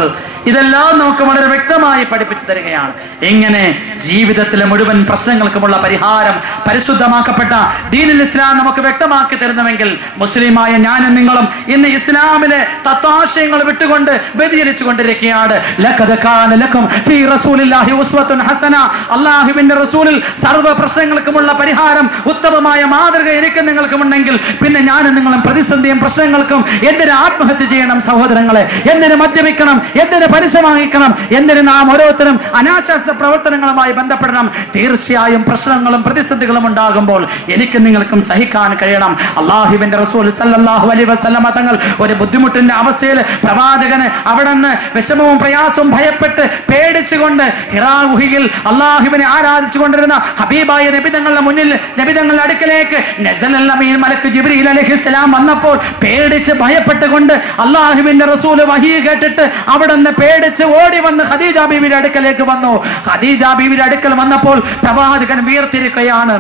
ഇതെല്ലാം നമുക്ക് വളരെ വ്യക്തമായി പഠിപ്പിച്ചു തരികയാണ്. എങ്ങനെ ജീവിതത്തിലെ മുഴുവൻ പ്രശ്നങ്ങൾക്കുമുള്ള പരിഹാരം പരിശുദ്ധമാക്കപ്പെട്ട ദീനുൽ ഇസ്ലാം നമുക്ക് വ്യക്തമാക്കി തരുന്നുവെങ്കിൽ മുസ്ലിമായ ഞാനും നിങ്ങളും ഇന്ന് ഇസ്ലാമിലെ തത്വാശയങ്ങൾ വിട്ടുകൊണ്ട് വ്യതിചലിച്ചു കൊണ്ടിരിക്കുകയാണ്. ലഖദ് കാന ലക്കും ഫീ റസൂലില്ലാഹി ഉസ്വത്തുൻ ഹസന. അല്ലാഹുവിന്റെ റസൂലിൽ സർവ്വ പ്രശ്നങ്ങൾക്കുമുള്ള പരിഹാരം, ഉത്തമമായ മാതൃക എനിക്ക് നിങ്ങൾക്കും ഉണ്ടെങ്കിൽ പിന്നെ ഞാനും നിങ്ങളും പ്രതിസന്ധിയും പ്രശ്നങ്ങൾക്കും എന്തിന് ആത്മഹത്യ ചെയ്യണം സഹോദരങ്ങളെ? എന്തിന് മദ്യപിക്കണം? എന്തിന് പലിശ വാങ്ങിക്കണം? എന്തിന് നാം ഓരോരുത്തരും അനാശാസ്യ പ്രവർത്തനങ്ങളുമായി ബന്ധപ്പെടണം? തീർച്ചയായും പ്രശ്നങ്ങളും പ്രതിസന്ധികളും ഉണ്ടാകുമ്പോൾ എനിക്ക് നിങ്ങൾക്കും സഹിക്കാൻ കഴിയണം. അല്ലാഹുവിന്റെ റസൂൽ സല്ലല്ലാഹു അലൈഹി വസല്ലം തങ്ങൾ ഒരു ബുദ്ധിമുട്ടിന്റെ അവസ്ഥയിൽ പ്രവാചകന് അവിടെ നിന്ന് വിഷമവും പ്രയാസവും ഭയപ്പെട്ട് പേടിച്ചുകൊണ്ട് ഹിറാ ഗുഹയിൽ അല്ലാഹുവിനെ ആരാധിച്ചു കൊണ്ടിരുന്ന ഹബീബായ നബി തങ്ങളുടെ മുന്നിൽ, നബി തങ്ങളുടെ അടുക്കലേക്ക് നസലൽ അമീൻ മലക്ക് ജിബ്രീൽ അലൈഹിസ്സലാം വന്നപ്പോൾ പേടിച്ച് ഭയപ്പെട്ടുകൊണ്ട് അല്ലാഹുവിന്റെ റസൂൽ വഹീ കേട്ടിട്ട് അവിടെ നിന്ന് പേടിച്ച് ഓടി വന്ന് ഖദീജ ബീവിയുടെ അടുക്കലേക്ക് വന്നു. ഖദീജ ബീവിയുടെ അടുക്കൽ വന്നപ്പോൾ പ്രവാചകൻ വീർത്തിരിക്കുകയാണ്.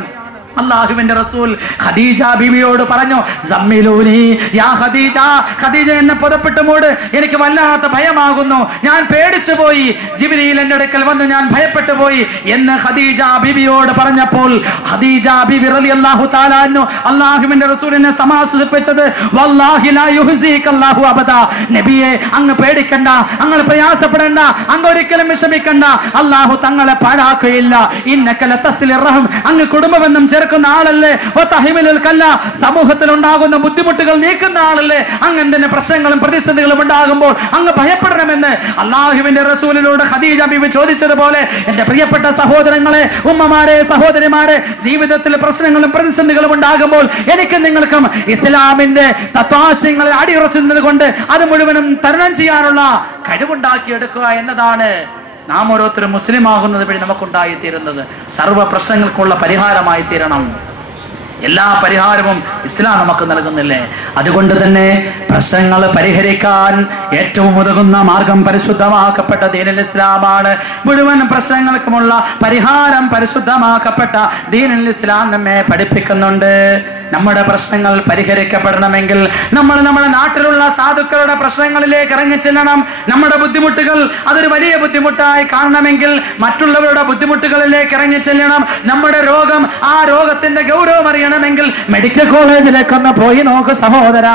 അല്ലാഹുവിന്റെ റസൂൽ ഖദീജ ബീവിയോട് പറഞ്ഞു, സമ്മിലൂനി യാ ഖദീജ, ഖദീജ എന്നെ പുതപ്പിട്ട് മൂട്, എനിക്ക് വല്ലാത്ത ഭയമാകുന്നു, ഞാൻ പേടിച്ചു പോയി, ജിബ്രീൽ എൻ്റെ അടുക്കൽ വന്നു, ഞാൻ ഭയപ്പെട്ടു പോയി എന്ന് ഖദീജ ബീവിയോട് പറഞ്ഞപ്പോൾ ഖദീജ ബീവി റളിയല്ലാഹു തആല അൻഹു അല്ലാഹുവിന്റെ റസൂലിനെ സമാശ്വസിപ്പിച്ചത്, വല്ലാഹി ലാ യുഹ്സിക അല്ലാഹു അബദാ, നബിയെ അങ്ങ് പേടിക്കണ്ട, അങ്ങ് പ്രയാസപ്പെടണ്ട, അങ്ങ് ഒരിക്കലും വിഷമിക്കണ്ട, അല്ലാഹു തങ്ങളെ പാഴാക്കുകയില്ല. ഇന്നക ലതസ്ലിർ റഹം, അങ്ങ് കുടുംബബന്ധം തീർക്കുന്ന ആളല്ലേ, സമൂഹത്തിൽ ഉണ്ടാകുന്ന ബുദ്ധിമുട്ടുകൾ നീക്കുന്ന ആളല്ലേ. അങ്ങനെ തന്നെ പ്രശ്നങ്ങളും പ്രതിസന്ധികളും ഉണ്ടാകുമ്പോൾ അങ്ങ് ഭയപ്പെടണമെന്ന് അള്ളാഹുവിന്റെ റസൂലിനോട് ഖദീജ ബീവി ചോദിച്ചതുപോലെ എന്റെ പ്രിയപ്പെട്ട സഹോദരങ്ങളെ, ഉമ്മമാരെ, സഹോദരിമാരെ, ജീവിതത്തിൽ പ്രശ്നങ്ങളും പ്രതിസന്ധികളും ഉണ്ടാകുമ്പോൾ എനിക്ക് നിങ്ങൾക്കും ഇസ്ലാമിന്റെ തത്വാശയങ്ങളിൽ അടിയുറച്ചു നിന്നുകൊണ്ട് അത് മുഴുവനും തരണം ചെയ്യാനുള്ള കഴിവുണ്ടാക്കിയെടുക്കുക എന്നതാണ് നാം ഓരോരുത്തരും മുസ്ലിം ആകുന്നത് വഴി നമുക്കുണ്ടായിത്തീരുന്നത്. സർവ്വ പ്രശ്നങ്ങൾക്കുള്ള പരിഹാരമായി തീരണം. എല്ലാ പരിഹാരവും ഇസ്ലാം നമുക്ക് നൽകുന്നില്ലേ? അതുകൊണ്ട് തന്നെ പ്രശ്നങ്ങൾ പരിഹരിക്കാൻ ഏറ്റവും ഉതകുന്ന മാർഗം പരിശുദ്ധമാക്കപ്പെട്ട ദീനുൽ ഇസ്ലാമാണ്. മുഴുവൻ പ്രശ്നങ്ങൾക്കുമുള്ള പരിഹാരം പരിശുദ്ധമാക്കപ്പെട്ട ദീനുൽ ഇസ്ലാം നമ്മെ പഠിപ്പിക്കുന്നുണ്ട്. നമ്മുടെ പ്രശ്നങ്ങൾ പരിഹരിക്കപ്പെടണമെങ്കിൽ നമ്മൾ നമ്മുടെ നാട്ടിലുള്ള സാധുക്കളുടെ പ്രശ്നങ്ങളിലേക്ക് ഇറങ്ങിച്ചെല്ലണം. നമ്മുടെ ബുദ്ധിമുട്ടുകൾ അതൊരു വലിയ ബുദ്ധിമുട്ടായി കാണണമെങ്കിൽ മറ്റുള്ളവരുടെ ബുദ്ധിമുട്ടുകളിലേക്ക് ഇറങ്ങിച്ചെല്ലണം. നമ്മുടെ രോഗം, ആ രോഗത്തിന്റെ ഗൗരവം അറിയണമെങ്കിൽ മെഡിക്കൽ കോളേജിലേക്കൊന്ന് പോയി നോക്ക് സഹോദര.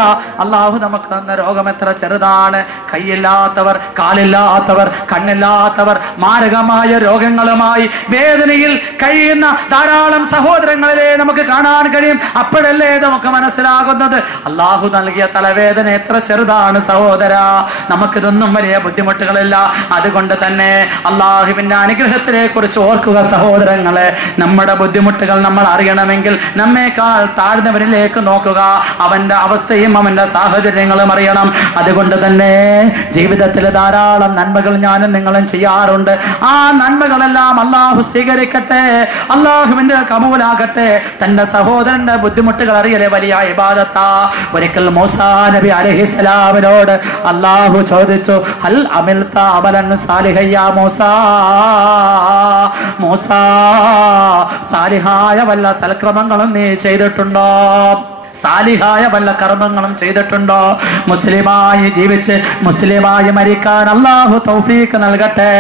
അള്ളാഹു നമുക്ക് തന്ന രോഗം എത്ര ചെറുതാണ്. കൈയില്ലാത്തവർ, കാലില്ലാത്തവർ, കണ്ണില്ലാത്തവർ, മാരകമായ രോഗങ്ങളുമായി വേദനയിൽ കഴിയുന്ന ധാരാളം സഹോദരങ്ങളിലെ നമുക്ക് കാണാൻ കഴിയും. അപ്പോഴല്ലേ നമുക്ക് മനസ്സിലാകുന്നത് അള്ളാഹു നൽകിയ തലവേദന എത്ര ചെറുതാണ് സഹോദര. നമുക്കിതൊന്നും വലിയ ബുദ്ധിമുട്ടുകളില്ല. അതുകൊണ്ട് തന്നെ അള്ളാഹുവിന്റെ അനുഗ്രഹത്തിനെ കുറിച്ച് ഓർക്കുക സഹോദരങ്ങളെ. നമ്മുടെ ബുദ്ധിമുട്ടുകൾ നമ്മൾ അറിയണമെങ്കിൽ നമ്മേക്കാൾ താഴ്ന്നവരിലേക്ക് നോക്കുക. അവന്റെ അവസ്ഥയും അവന്റെ സാഹചര്യങ്ങളും അറിയണം. അതുകൊണ്ട് തന്നെ ജീവിതത്തിൽ ധാരാളം നന്മകൾ ഞാനും നിങ്ങളും ചെയ്യാറുണ്ട്. ആ നന്മകളെല്ലാം അള്ളാഹു സ്വീകരിക്കട്ടെ, അള്ളാഹുവിന്റെ കബൂലാകട്ടെ. തന്റെ സഹോദരന്റെ ബുദ്ധിമുട്ടുകൾ അറിയലേ വലിയ ഇബാദത്താ. ഒരിക്കൽ മൂസാ നബി അലൈഹിസ്സലാമിനോട് അള്ളാഹു ചോദിച്ചു, ഹൽ അമിൽത അമലൻ സാലിഹൻ യാ മൂസാ, മൂസാ സാലിഹായ വല്ല സൽക്രമങ്ങളും നീ ചെയ്തിട്ടുണ്ടോ? സാലിഹായ വല്ല കർമ്മങ്ങളും ചെയ്തിട്ടുണ്ടോ? മുസ്ലിമായി ജീവിച്ച് മുസ്ലിമായി മരിക്കാൻ അള്ളാഹു തൗഫീഖ് നൽകട്ടെ.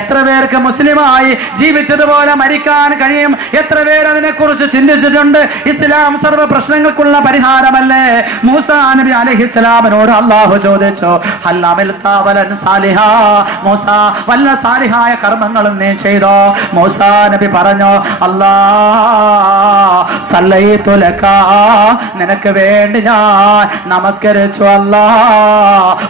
എത്ര പേർക്ക് മുസ്ലിമായി ജീവിച്ചതുപോലെ മരിക്കാൻ കഴിയും? എത്ര പേർ അതിനെ കുറിച്ച് ചിന്തിച്ചിട്ടുണ്ട്? ഇസ്ലാം സർവ്വ പ്രശ്നങ്ങൾക്കുള്ള പരിഹാരമല്ലേ? മൂസാ നബി അലൈഹിസ്സലാമിനോട് അള്ളാഹു ചോദിച്ചു, ഹൽ അമിൽത അമലൻ സാലിഹാ, മൂസാ വല്ല സാലിഹായ കർമ്മങ്ങളും നീ ചെയ്തോ? മൂസാ നബി പറഞ്ഞു, അല്ലാഹ് സല്ലൈതു ലക, നിനക്ക് വേണ്ടി ഞാൻ നമസ്കരിച്ചു അല്ലാ,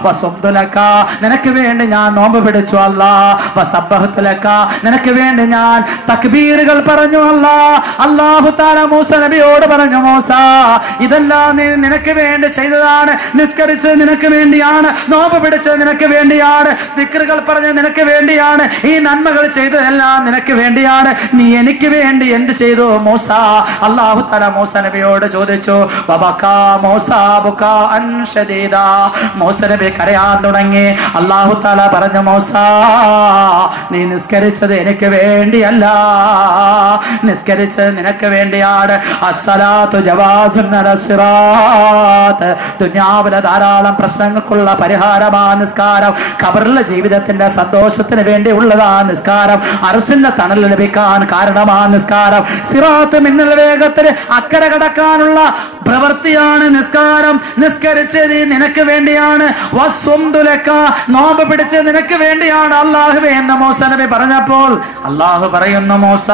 വസുംതു ലക, നിനക്ക് വേണ്ടി ഞാൻ നോമ്പ് പിടിച്ചു അല്ലാ, വസബ്ബഹ്തു ലക, നിനക്ക് വേണ്ടി ഞാൻ തക്ബീറുകൾ പറഞ്ഞു അല്ലാ. അല്ലാഹു തആല മൂസ നബിയോട് പറഞ്ഞു, മൂസ ഇതെല്ലാം നീ നിനക്ക് വേണ്ടി ചെയ്തതാണ്. നിസ്കരിച്ചത് നിനക്ക് വേണ്ടിയാണ്, നോമ്പ് പിടിച്ചത് നിനക്ക് വേണ്ടിയാണ്, ദിക്റുകൾ പറഞ്ഞത് നിനക്ക് വേണ്ടിയാണ്, ഈ നന്മകൾ ചെയ്തതെല്ലാം നിനക്ക് വേണ്ടിയാണ്. നീ എനിക്ക് വേണ്ടി എന്ത് ചെയ്തു മൂസ? അല്ലാഹു തആല മൂസ നബിയോട് ചോദിച്ചു. മൂസ നബി കരയാൻ തുടങ്ങി. അല്ലാഹു തആല പറഞ്ഞു, മൂസ നീ നിസ്കരിച്ചത് എനിക്ക് വേണ്ടിയല്ല, നിസ്കരിച്ചത് നിനക്ക് വേണ്ടിയാണ്. അസ്സലാത്തു ജവാസുൻ അലസ്സിറാത്ത്, ദുനിയാവിലെ ധാരാളം പ്രശ്നങ്ങൾക്കുള്ള പരിഹാരമാണ് നിസ്കാരം. ഖബറിലെ ജീവിതത്തിന്റെ സന്തോഷത്തിന് വേണ്ടി ഉള്ളതാ നിസ്കാരം. അർശിന്റെ തണൽ ലഭിക്കാൻ കാരണമാണ് നിസ്കാരം. സിറാത്ത് മിന്നൽ വേഗത്തിൽ അക്കരെ കടക്കാനുള്ള പ്രവൃത്തിയാണ് നിസ്കാരം. നിസ്കരിച്ചത് നിനക്ക് വേണ്ടിയാണ്. വസ്വംതു ലക, നോമ്പ് പിടിച്ചത് നിനക്ക് വേണ്ടിയാണ് അല്ലാഹുവേ എന്ന് മൂസ നബി പറഞ്ഞപ്പോൾ അല്ലാഹു പറയുന്നു, മൂസ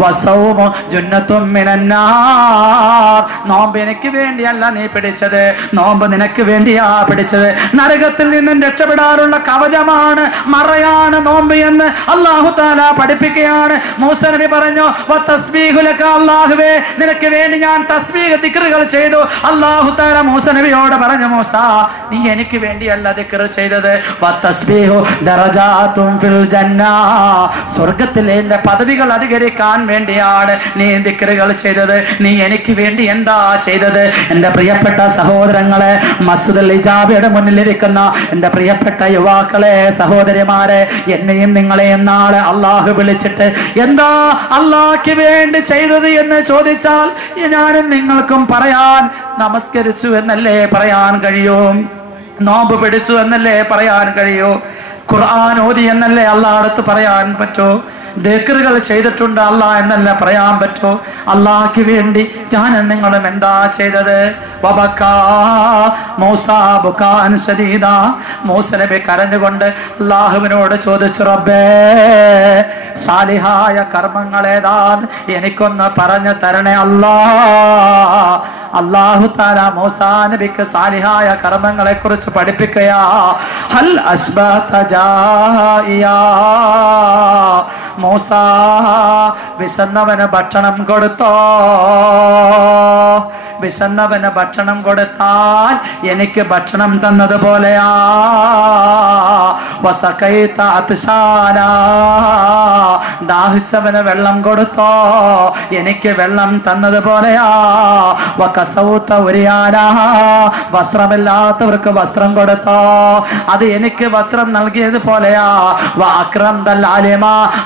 വസൗമു ജുന്നത്തും മിനന്നാർ, നോമ്പ് എനിക്ക് വേണ്ടിയല്ല നീ പിടിച്ചത്, നോമ്പ് നിനക്ക് വേണ്ടിയാ പിടിച്ചത്. നരകത്തിൽ നിന്നും രക്ഷപ്പെടാനുള്ള കവചമാണ്, മറയാണ് നോമ്പ് എന്ന് അല്ലാഹു തആല പഠിപ്പിക്കുകയാണ്. മൂസ നബി പറഞ്ഞു, വതസ്ബീഹു ലക, അല്ലാഹുവേ നിനക്ക് വേണ്ടി ഞാൻ തസ്ബീഹ് ദിക്റുകൾ ചെയ്തു. അല്ലാഹു തആല മൂസ നബിയോട് പറഞ്ഞു, മൂസ നീ എനിക്ക് വേണ്ടിയല്ല ദിക്ർ ചെയ്തത്, വതസ്ബീഹു ദറജാതുൻ ഫിൽ ജന്ന, സ്വർഗ്ഗത്തിലെ എന്റെ പദവികൾ അധികരിക്കാൻ വേണ്ടിയാണ് നീ ദിക്റുകൾ ചെയ്തത്. നീ എനിക്ക് വേണ്ടി എന്താ ചെയ്തത്? എന്റെ പ്രിയപ്പെട്ട സഹോദരങ്ങളെ, മസ്ജിദുൽ ഇജാബയുടെ മുന്നിലിരിക്കുന്ന എന്റെ പ്രിയപ്പെട്ട യുവാക്കളെ, സഹോദരിമാരെ, എന്നെയും നിങ്ങളെയും നാളെ അല്ലാഹു വിളിച്ചിട്ട് എന്താ അല്ലാഹ്ക്ക് വേണ്ടി ചെയ്തത് എന്ന് ചോദിച്ചാൽ ഞാനും നിങ്ങൾക്കും പറയാൻ നമസ്കരിച്ചു എന്നല്ലേ പറയാൻ കഴിയൂ? നോമ്പ് പിടിച്ചു എന്നല്ലേ പറയാൻ കഴിയൂ? ഖുർആൻ ഓതി എന്നല്ലേ അല്ലാഹ് അടുത്ത് പറയാൻ പറ്റൂ? ദിക്റുകൾ ചെയ്തിട്ടുണ്ട് അല്ലാ എന്നല്ല പറയാൻ പറ്റൂ. അള്ളാഹ്ക്ക് വേണ്ടി ഞാനും നിങ്ങളും എന്താ ചെയ്തത്? മൂസ നബി കരഞ്ഞുകൊണ്ട് അള്ളാഹുവിനോട് ചോദിച്ചു, റബ്ബേ സാലിഹായ കർമ്മങ്ങൾ ഏതാന്ന് എനിക്കൊന്ന് പറഞ്ഞു തരണേ അല്ലാ. അല്ലാഹു തആല മൂസാ നബിക്ക് സാലിഹായ കർമ്മങ്ങളെ കുറിച്ച് പഠിപ്പിക്കുകയാ. ഹൽ അസ്ബത ജാഇയാ, മൂസ വിശന്നവന് ഭക്ഷണം കൊടുത്തോ? വിശന്നവന് ഭക്ഷണം കൊടുത്താൽ എനിക്ക് ഭക്ഷണം തന്നതുപോലെയാ. വസഖൈത അത്ശാനാ, ദാഹിച്ചവന് വെള്ളം കൊടുത്തോ? എനിക്ക് വെള്ളം തന്നതുപോലെയാ. വകസൗത ഉരിയാനാ, വസ്ത്രമില്ലാത്തവർക്ക് വസ്ത്രം കൊടുത്തോ? അത് എനിക്ക് വസ്ത്രം നൽകിയതുപോലെയാ. വഅക്രംതൽ ആലിമ,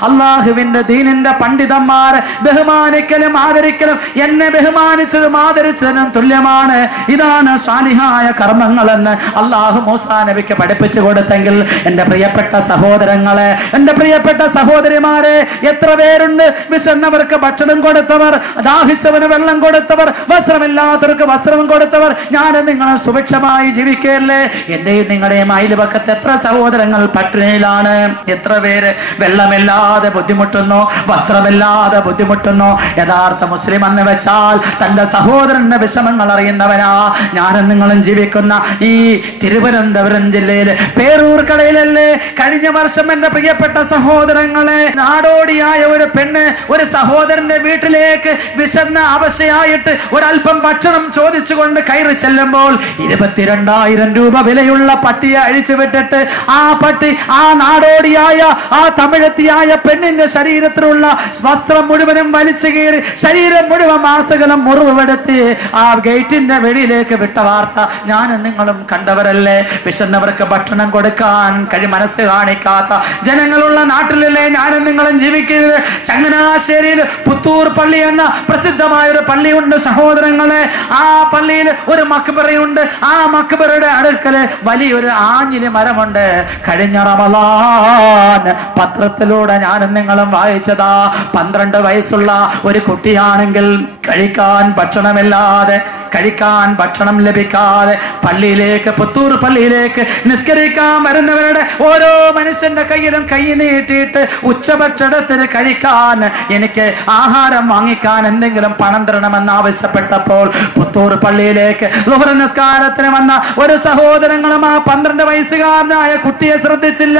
അല്ലാഹുവിന്റെ ദീനിന്റെ പണ്ഡിതന്മാരെ ബഹുമാനിക്കലും ആദരിക്കലും എന്നെ ബഹുമാനിച്ചതും ആദരിച്ചതും തുല്യമാണ്. ഇതാണ് സാലിഹായ കർമ്മങ്ങളെന്ന് അല്ലാഹു മൂസാ നബിക്ക് പഠിപ്പിച്ചു കൊടുത്തെങ്കിൽ എൻ്റെ പ്രിയപ്പെട്ട സഹോദരങ്ങളെ, എൻ്റെ പ്രിയപ്പെട്ട സഹോദരിമാരെ, എത്ര പേരുണ്ട് വിശന്നവർക്ക് ഭക്ഷണം കൊടുത്തവർ, ദാഹിച്ചവന് വെള്ളം കൊടുത്തവർ, വസ്ത്രമില്ലാത്തവർക്ക് വസ്ത്രം കൊടുത്തവർ. ഞാനും നിങ്ങളും സുഭിക്ഷമായി ജീവിക്കല്ലേ? എന്റെയും നിങ്ങളുടെയും അയൽപക്കത്ത് എത്ര സഹോദരങ്ങൾ പട്ടിണിയിലാണ്? എത്ര പേര് വെള്ളമില്ലാതെ ബുദ്ധിമുട്ടുന്നു, വസ്ത്രമില്ലാതെ ബുദ്ധിമുട്ടുന്നു? യഥാർത്ഥ മുസ്ലിം എന്ന് വെച്ചാൽ തന്റെ സഹോദരന്റെ വിഷമങ്ങൾ അറിയുന്നവനാ. ഞാനും നിങ്ങളും ജീവിക്കുന്ന ഈ തിരുവനന്തപുരം ജില്ലയിലെ പേരൂർ കടയിലല്ലേ കഴിഞ്ഞ വർഷം എൻ്റെ പ്രിയപ്പെട്ട സഹോദരങ്ങളെ, നാടോടിയായ ഒരു പെണ്ണ് ഒരു സഹോദരന്റെ വീട്ടിലേക്ക് വിശന്ന അവശയായിട്ട് ഒരല്പം ഭക്ഷണം ചോദിച്ചുകൊണ്ട് കയറി ചെല്ലുമ്പോൾ 22,000 രൂപ വിലയുള്ള പട്ടിയെ അഴിച്ചുവിട്ടിട്ട് ആ പട്ടി ആ നാടോടിയായ ആ തമിഴത്തിയായ പെണ്ണിന്റെ ശരീരത്തിലുള്ള വസ്ത്രം മുഴുവനും വലിച്ചു കീറി ശരീരം മുഴുവൻ മാസകലം മുറിവുപെടുത്തി ആ ഗേറ്റിന്റെ വെളിയിലേക്ക് വിട്ട വാർത്ത ഞാനും നിങ്ങളും കണ്ടവരല്ലേ? വിശന്നവർക്ക് ഭക്ഷണം കൊടുക്കാൻ മനസ്സ് കാണിക്കാത്ത ജനങ്ങളുള്ള നാട്ടിലല്ലേ ഞാനും നിങ്ങളും ജീവിക്കരുത്? ചങ്ങനാശ്ശേരിയിൽ പുത്തൂർ പള്ളി എന്ന പ്രസിദ്ധമായ ഒരു പള്ളിയുണ്ട് സഹോദരങ്ങളെ. ആ പള്ളിയിൽ ഒരു മക്ബറയുണ്ട്. ആ മക്ബറയുടെ അടുക്കല് വലിയൊരു ആഞ്ഞിലി മരമുണ്ട്. കഴിഞ്ഞ റമളാൻ പത്രത്തിലൂടെ ഞാനും നിങ്ങളും വായിച്ചതാ. 12 വയസ്സുള്ള ഒരു കുട്ടിയാണെങ്കിൽ കഴിക്കാൻ ഭക്ഷണമില്ലാതെ, കഴിക്കാൻ ഭക്ഷണം ലഭിക്കാതെ പള്ളിയിലേക്ക്, പുത്തൂർ പള്ളിയിലേക്ക് നിസ്കരിക്കാൻ വരുന്നവരുടെ ഓരോ മനുഷ്യന്റെ കയ്യിലും കൈ നീട്ടിയിട്ട് ഉച്ചഭക്ഷണത്തിന് കഴിക്കാൻ, എനിക്ക് ആഹാരം വാങ്ങിക്കാൻ എന്തെങ്കിലും പണം തരണമെന്ന് ആവശ്യപ്പെട്ടപ്പോൾ പുത്തൂർ പള്ളിയിലേക്ക് ളുഹർ നിസ്കാരത്തിന് വന്ന ഒരു സഹോദരങ്ങളും ആ 12 വയസ്സുകാരനായ കുട്ടിയെ ശ്രദ്ധിച്ചില്ല.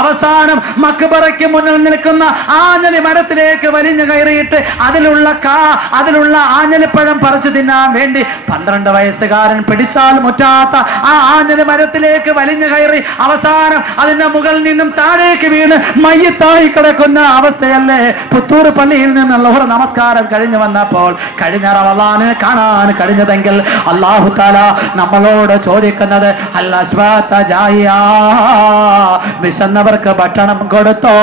അവസാനം മക്ബറയ്ക്ക് മുന്നിൽ നിൽക്കുന്ന ആഞ്ഞലി മരത്തിലേക്ക് വലിഞ്ഞു കയറിയിട്ട് അതിലുള്ള ആഞ്ഞലിപ്പഴം പറിച്ചു തിന്നാൻ വേണ്ടി 12 വയസ്സുകാരൻ പിടിച്ചാൽ മുറ്റാത്ത ആ ആഞ്ഞലി മരത്തിലേക്ക് വലിഞ്ഞു കയറി അവസാനം അതിന്റെ മുകളിൽ നിന്നും താഴേക്ക് വീണ് മയ്യത്തായി കിടക്കുന്ന അവസ്ഥയല്ലേ പുത്തൂർ പള്ളിയിൽ നിന്ന് ളുഹർ നമസ്കാരം കഴിഞ്ഞു വന്നപ്പോൾ കഴിഞ്ഞ റമളാനിനെ കാണാൻ കഴിഞ്ഞതെങ്കിൽ അല്ലാഹു തആല നമ്മളോട് ചോദിക്കുന്നത് ഹൽ അസ്ബത ജാഇയാ, വിശന്നവർക്ക് ഭക്ഷണം കൊടുത്തോ?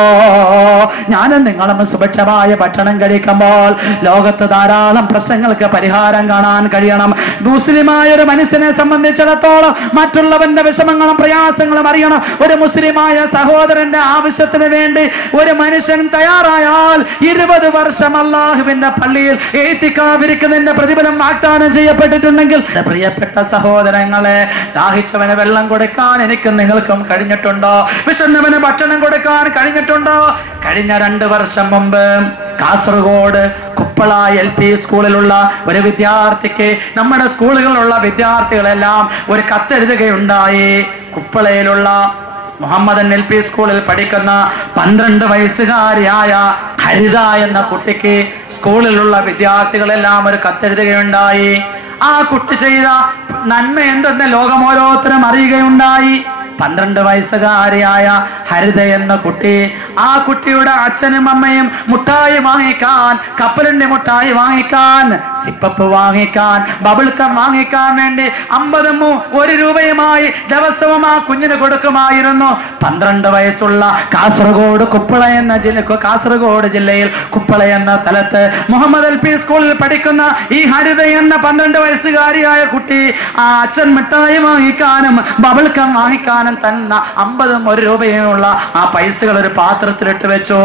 ഞാനും നിങ്ങളും സുഭിക്ഷമായ ഭക്ഷണം കഴിക്കുമ്പോൾ ലോകത്ത് ധാരാളം പ്രശ്നങ്ങൾക്ക് പരിഹാരം കാണാൻ കഴിയണം. മുസ്ലിമായ ഒരു മനുഷ്യനെ സംബന്ധിച്ചിടത്തോളം മറ്റുള്ളവന്റെ വിഷമങ്ങളും പ്രയാസങ്ങളും അറിയണം. ഒരു മുസ്ലിമായ സഹോദരന്റെ ആവശ്യത്തിന് വേണ്ടി ഒരു മനുഷ്യൻ തയ്യാറായാൽ 20 വർഷം അല്ലാഹുവിന്റെ പള്ളിയിൽ ഇഅ്തികാഫിരിക്കുന്നതിന്റെ പ്രതിഫലം വാഗ്ദാനം ചെയ്യപ്പെട്ടിട്ടുണ്ടെങ്കിൽ പ്രിയപ്പെട്ട സഹോദരങ്ങളെ, ദാഹിച്ചവന് വെള്ളം കൊടുക്കാൻ എനിക്കും നിങ്ങൾക്കും കഴിഞ്ഞിട്ടുണ്ടോ? വിശന്നവന് ഭക്ഷണം കൊടുക്കാൻ കഴിഞ്ഞിട്ടുണ്ടോ? കഴിഞ്ഞ 2 വർഷം മുമ്പ് കാസർഗോഡ് കുപ്പള LP സ്കൂളിലുള്ള ഒരു വിദ്യാർത്ഥിക്ക് നമ്മുടെ സ്കൂളുകളിലുള്ള വിദ്യാർത്ഥികളെല്ലാം ഒരു കത്തെഴുതുകയുണ്ടായി. കുപ്പളയിലുള്ള മുഹമ്മദൻ LP സ്കൂളിൽ പഠിക്കുന്ന 12 വയസ്സുകാരിയായ ഹരിത എന്ന കുട്ടിക്ക് സ്കൂളിലുള്ള വിദ്യാർത്ഥികളെല്ലാം ഒരു കത്തെഴുതുകയുണ്ടായി. ആ കുട്ടി ചെയ്ത നന്മ എന്തെന്ന് ലോകം ഓരോരുത്തരും അറിയുകയുണ്ടായി. 12 വയസ്സുകാരിയായ ഹരിത എന്ന കുട്ടി, ആ കുട്ടിയുടെ അച്ഛനും അമ്മയും മുട്ടായി വാങ്ങിക്കാൻ, കപ്പലിന്റെ മുട്ടായി വാങ്ങിക്കാൻ, സിപ്പപ്പ് വാങ്ങിക്കാൻ, ബബിൾക്കം വാങ്ങിക്കാൻ വേണ്ടി 50 1 രൂപയുമായി ദിവസവും ആ കുഞ്ഞിന് കൊടുക്കുമായിരുന്നു. 12 വയസ്സുള്ള കാസർഗോഡ് കാസർഗോഡ് ജില്ലയിൽ കുപ്പള എന്ന സ്ഥലത്ത് മുഹമ്മദ് LP സ്കൂളിൽ പഠിക്കുന്ന ഈ ഹരിത എന്ന 12 വയസ്സുകാരിയായ കുട്ടി ആ അച്ഛൻ മിഠായി വാങ്ങിക്കാനും ബബിൾക്കം വാങ്ങിക്കാനും തന്ന 50 1 രൂപയുള്ള ആ പൈസകൾ ഒരു പാത്രത്തിലിട്ട് വെച്ചു.